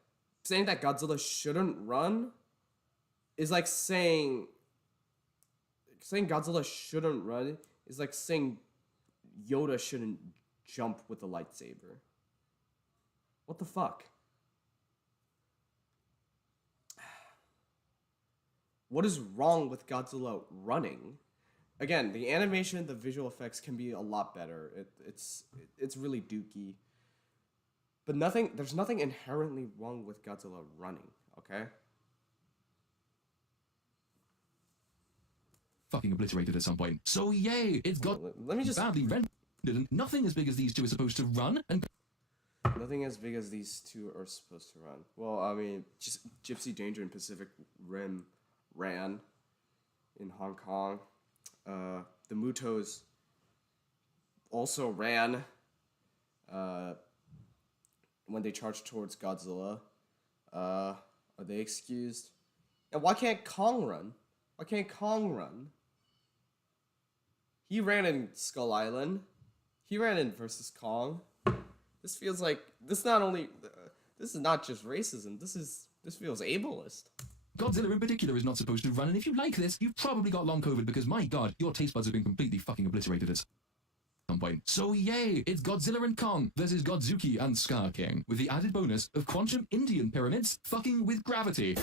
saying that Godzilla shouldn't run is like saying Godzilla shouldn't run is like saying Yoda shouldn't jump with a lightsaber. What the fuck? What is wrong with Godzilla running? Again, the animation, the visual effects can be a lot better. It's really dooky. But there's nothing inherently wrong with Godzilla running, okay? Fucking obliterated at some point. So yay, it's got let me just badly rendered. Nothing as big as these two is supposed to run, and nothing as big as these two are supposed to run. Well, I mean, just Gypsy Danger and Pacific Rim ran in Hong Kong. The Mutos also ran when they charged towards Godzilla. Are they excused? And why can't Kong run? Why can't Kong run? He ran in Skull Island. He ran in Versus Kong. This feels like this is not just racism. This feels ableist. Godzilla in particular is not supposed to run, and if you like this, you've probably got long COVID because, my god, your taste buds have been completely fucking obliterated at some point. So yay, it's Godzilla and Kong versus Godzuki and Scar King, with the added bonus of Quantum Indian pyramids fucking with gravity.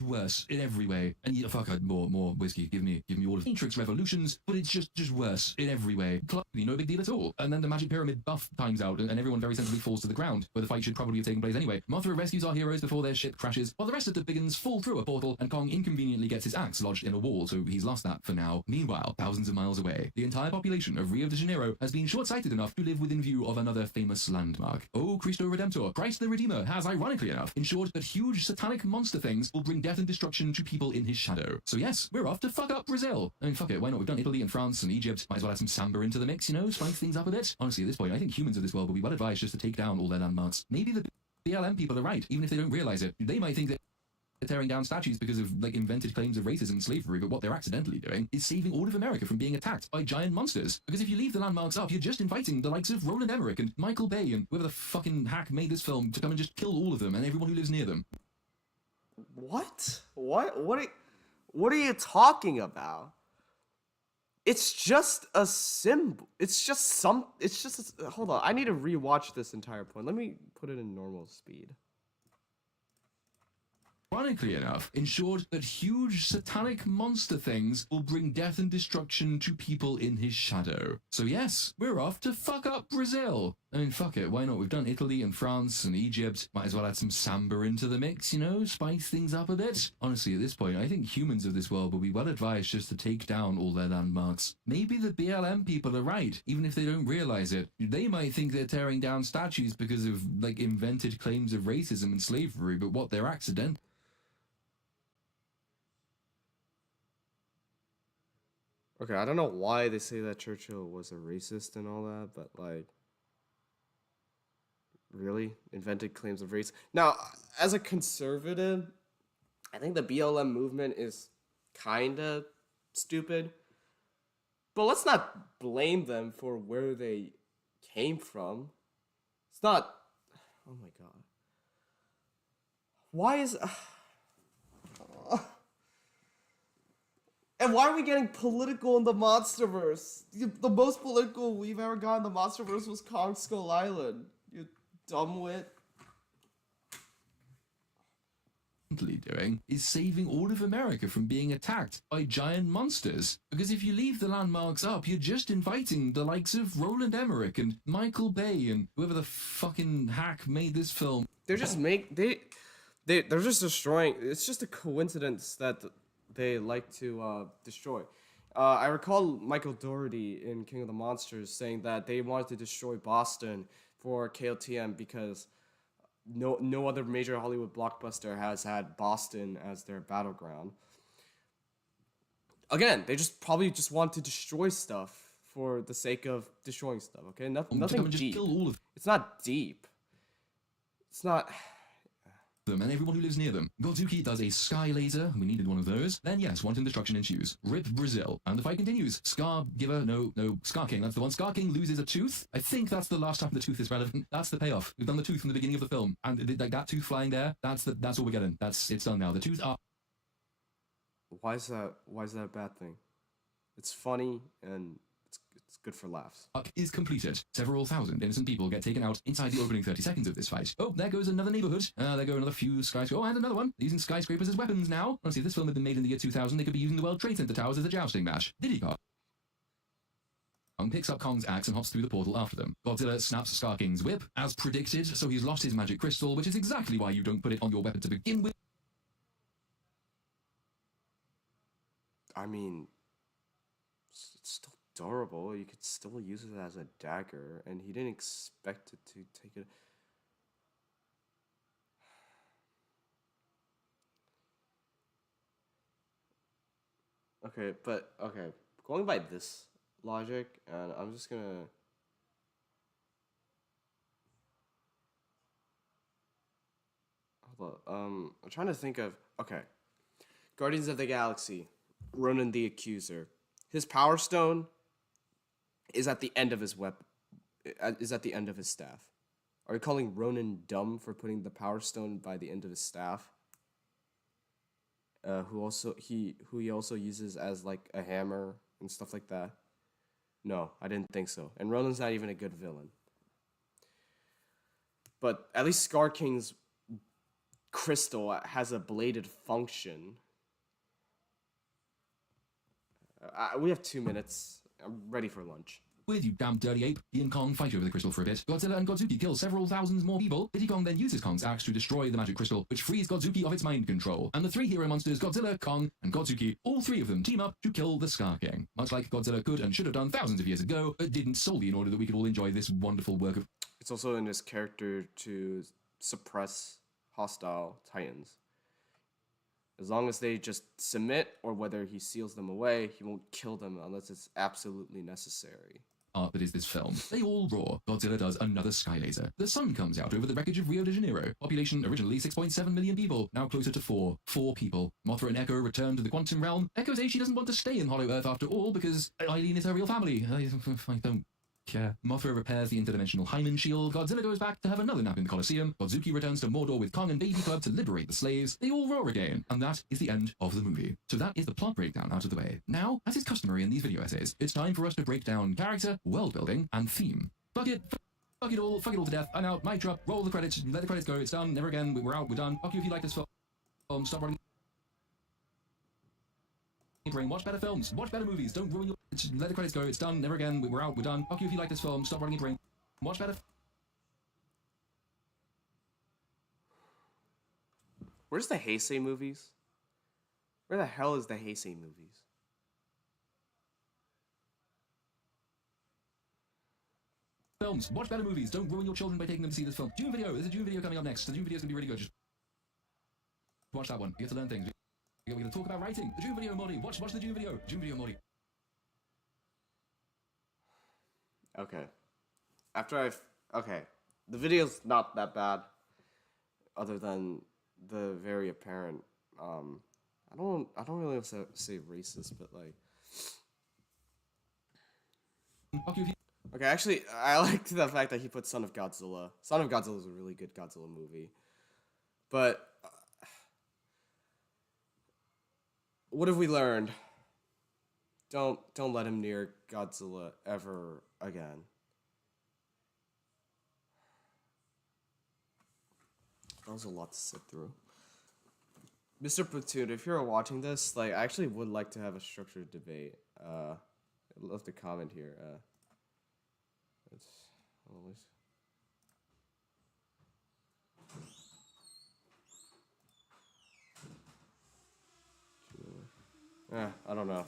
Worse in every way, and fuck, more whiskey. Give me all of Matrix Revolutions, but it's just worse in every way. No big deal at all. And then the magic pyramid buff times out, and everyone very sensibly falls to the ground, where the fight should probably have taken place anyway. Mothra rescues our heroes before their ship crashes, while the rest of the Biggins fall through a portal, and Kong inconveniently gets his axe lodged in a wall, so he's lost that for now. Meanwhile, thousands of miles away, the entire population of Rio de Janeiro has been short-sighted enough to live within view of another famous landmark. Oh, Cristo Redemptor, Christ the Redeemer has, ironically enough, ensured that huge satanic monster things will bring death and destruction to people in his shadow. So yes, we're off to fuck up Brazil. I mean, fuck it, why not? We've done Italy and France and Egypt. Might as well add some samba into the mix, spice things up a bit. Honestly, at this point, I think humans of this world will be well advised just to take down all their landmarks. Maybe the BLM people are right, even if they don't realize it. They might think that tearing down statues because of like invented claims of racism and slavery, but what they're accidentally doing is saving all of America from being attacked by giant monsters. Because if you leave the landmarks up, you're just inviting the likes of Roland Emmerich and Michael Bay and whoever the fucking hack made this film to come and just kill all of them and everyone who lives near them. What? What are you talking about? It's just a symbol. It's just hold on. I need to rewatch this entire point. Let me put it in normal speed. Ironically enough, ensured that huge satanic monster things will bring death and destruction to people in his shadow. So yes, we're off to fuck up Brazil. I mean, fuck it, why not? We've done Italy and France and Egypt. Might as well add some samba into the mix, you know? Spice things up a bit. Honestly, at this point, I think humans of this world will be well advised just to take down all their landmarks. Maybe the BLM people are right, even if they don't realize it. They might think they're tearing down statues because of, like, invented claims of racism and slavery, but what they're accident. Okay, I don't know why they say that Churchill was a racist and all that, but like, really? Invented claims of race? Now, as a conservative, I think the BLM movement is kind of stupid, but let's not blame them for where they came from. It's not, oh my god. Why is... And why are we getting political in the MonsterVerse? The most political we've ever gotten in the MonsterVerse was Kong Skull Island. You dumbwit. Doing is saving all of America from being attacked by giant monsters. Because if you leave the landmarks up, you're just inviting the likes of Roland Emmerich and Michael Bay and whoever the fucking hack made this film. They're just they're just destroying. It's just a coincidence that they like to destroy. I recall Michael Dougherty in King of the Monsters saying that they wanted to destroy Boston for KOTM because no other major Hollywood blockbuster has had Boston as their battleground. Again, they probably just want to destroy stuff for the sake of destroying stuff. Okay, nothing deep. It's not deep. It's not. Them and everyone who lives near them. Godzuki does a sky laser. We needed one of those. Then yes, wanton destruction ensues. Rip Brazil. And the fight continues. Scar Giver, no, Scar King. That's the one. Scar King loses a tooth. I think that's the last time the tooth is relevant. That's the payoff. We've done the tooth from the beginning of the film. And like that tooth flying there, that's all we're getting. It's done now. The tooth are... Why is that a bad thing? It's funny and it's good for laughs. Is completed. Several thousand innocent people get taken out inside the opening 30 seconds of this fight. Oh, there goes another neighborhood. There go another few skyscrapers. Oh, and another one. Using skyscrapers as weapons now. Honestly, if this film had been made in the year 2000, they could be using the World Trade Center towers as a jousting match. Diddy Kong picks up Kong's axe and hops through the portal after them. Godzilla snaps Scar King's whip, as predicted, so he's lost his magic crystal, which is exactly why you don't put it on your weapon to begin with. I mean, it's still durable. You could still use it as a dagger, and he didn't expect it to take it. Okay, going by this logic, and I'm just gonna hold up. I'm trying to think of Guardians of the Galaxy, Ronan the Accuser. His Power Stone is at the end of his is at the end of his staff. Are we calling Ronan dumb for putting the Power Stone by the end of his staff? Who he also uses as like a hammer and stuff like that? No, I didn't think so. And Ronan's not even a good villain. But at least Scar King's crystal has a bladed function. We have 2 minutes. I'm ready for lunch. With you damn dirty ape, he and Kong fight over the crystal for a bit. Godzilla and Godzuki kill several thousands more people. Diddy Kong then uses Kong's axe to destroy the magic crystal, which frees Godzuki of its mind control. And the three hero monsters, Godzilla, Kong, and Godzuki, all three of them team up to kill the Scar King. Much like Godzilla could and should have done thousands of years ago, but didn't solely in order that we could all enjoy this wonderful work of... It's also in his character to suppress hostile titans. As long as they just submit, or whether he seals them away, he won't kill them unless it's absolutely necessary. art that is this film. They all roar. Godzilla does another sky laser. The sun comes out over the wreckage of Rio de Janeiro. Population originally 6.7 million people, now closer to 4. 4 people. Mothra and Echo return to the quantum realm. Echo says she doesn't want to stay in Hollow Earth after all because Eileen is her real family. I don't care. Mothra repairs the interdimensional Hymen shield. Godzilla goes back to have another nap in the Colosseum. Godzuki returns to Mordor with Kong and Baby Club to liberate the slaves. They all roar again. And that is the end of the movie. So that is the plot breakdown out of the way. Now, as is customary in these video essays, it's time for us to break down character, world building, and theme. Fuck it all to death. I'm out, mic drop, roll the credits, let the credits go, it's done, never again, we're out, we're done. Fuck you if you like this film, stop running. Watch better films, watch better movies, don't ruin your... Let the credits go, it's done, never again, we're out, we're done. Fuck you if you like this film, stop running your brain. Watch better... Where's the Heisei movies? Where the hell is the Heisei movies? Films, watch better movies, don't ruin your children by taking them to see this film. Dune video, there's a Dune video coming up next. The Dune video is going to be really good, just watch that one, you get to learn things. We're going to talk about writing. The Dune video, Morty, watch the Dune video. Dune video, Morty. Okay. Okay. The video's not that bad. Other than the very apparent, I don't really want to say racist, but like... Okay, actually, I liked the fact that he put Son of Godzilla. Son of Godzilla is a really good Godzilla movie. But... what have we learned? Don't let him near Godzilla ever again. That was a lot to sit through. Mr. Platoon, if you're watching this, like, I actually would like to have a structured debate. I'd love to comment here. I don't know.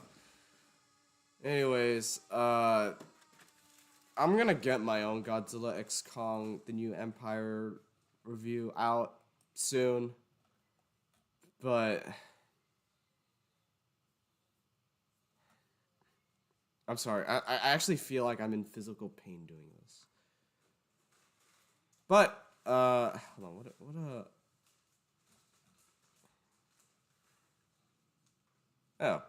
Anyways, I'm gonna get my own Godzilla x Kong: The New Empire review out soon, but I'm sorry. I actually feel like I'm in physical pain doing this. But hold on. Oh.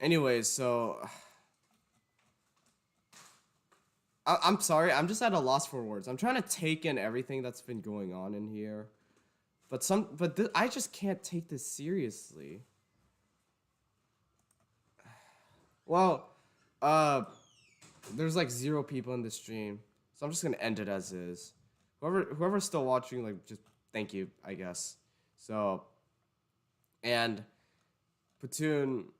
Anyways, so I'm sorry. I'm just at a loss for words. I'm trying to take in everything that's been going on in here, but I just can't take this seriously. Well, there's like 0 people in the stream, so I'm just gonna end it as is. Whoever's still watching, like, just thank you, I guess. So, and Platoon,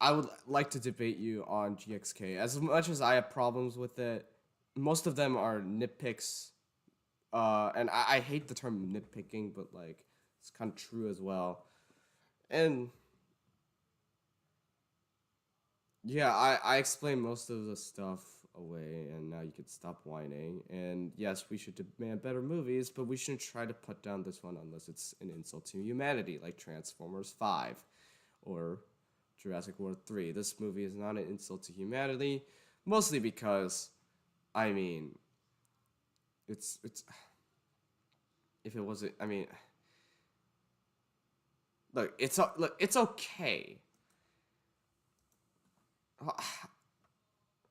I would like to debate you on GXK. As much as I have problems with it, most of them are nitpicks. And I hate the term nitpicking, but like it's kind of true as well. And yeah, I explained most of the stuff away, and now you can stop whining. And yes, we should demand better movies, but we shouldn't try to put down this one unless it's an insult to humanity, like Transformers 5 or Jurassic World 3. This movie is not an insult to humanity, mostly because, I mean, it's if it wasn't, I mean, look, it's okay.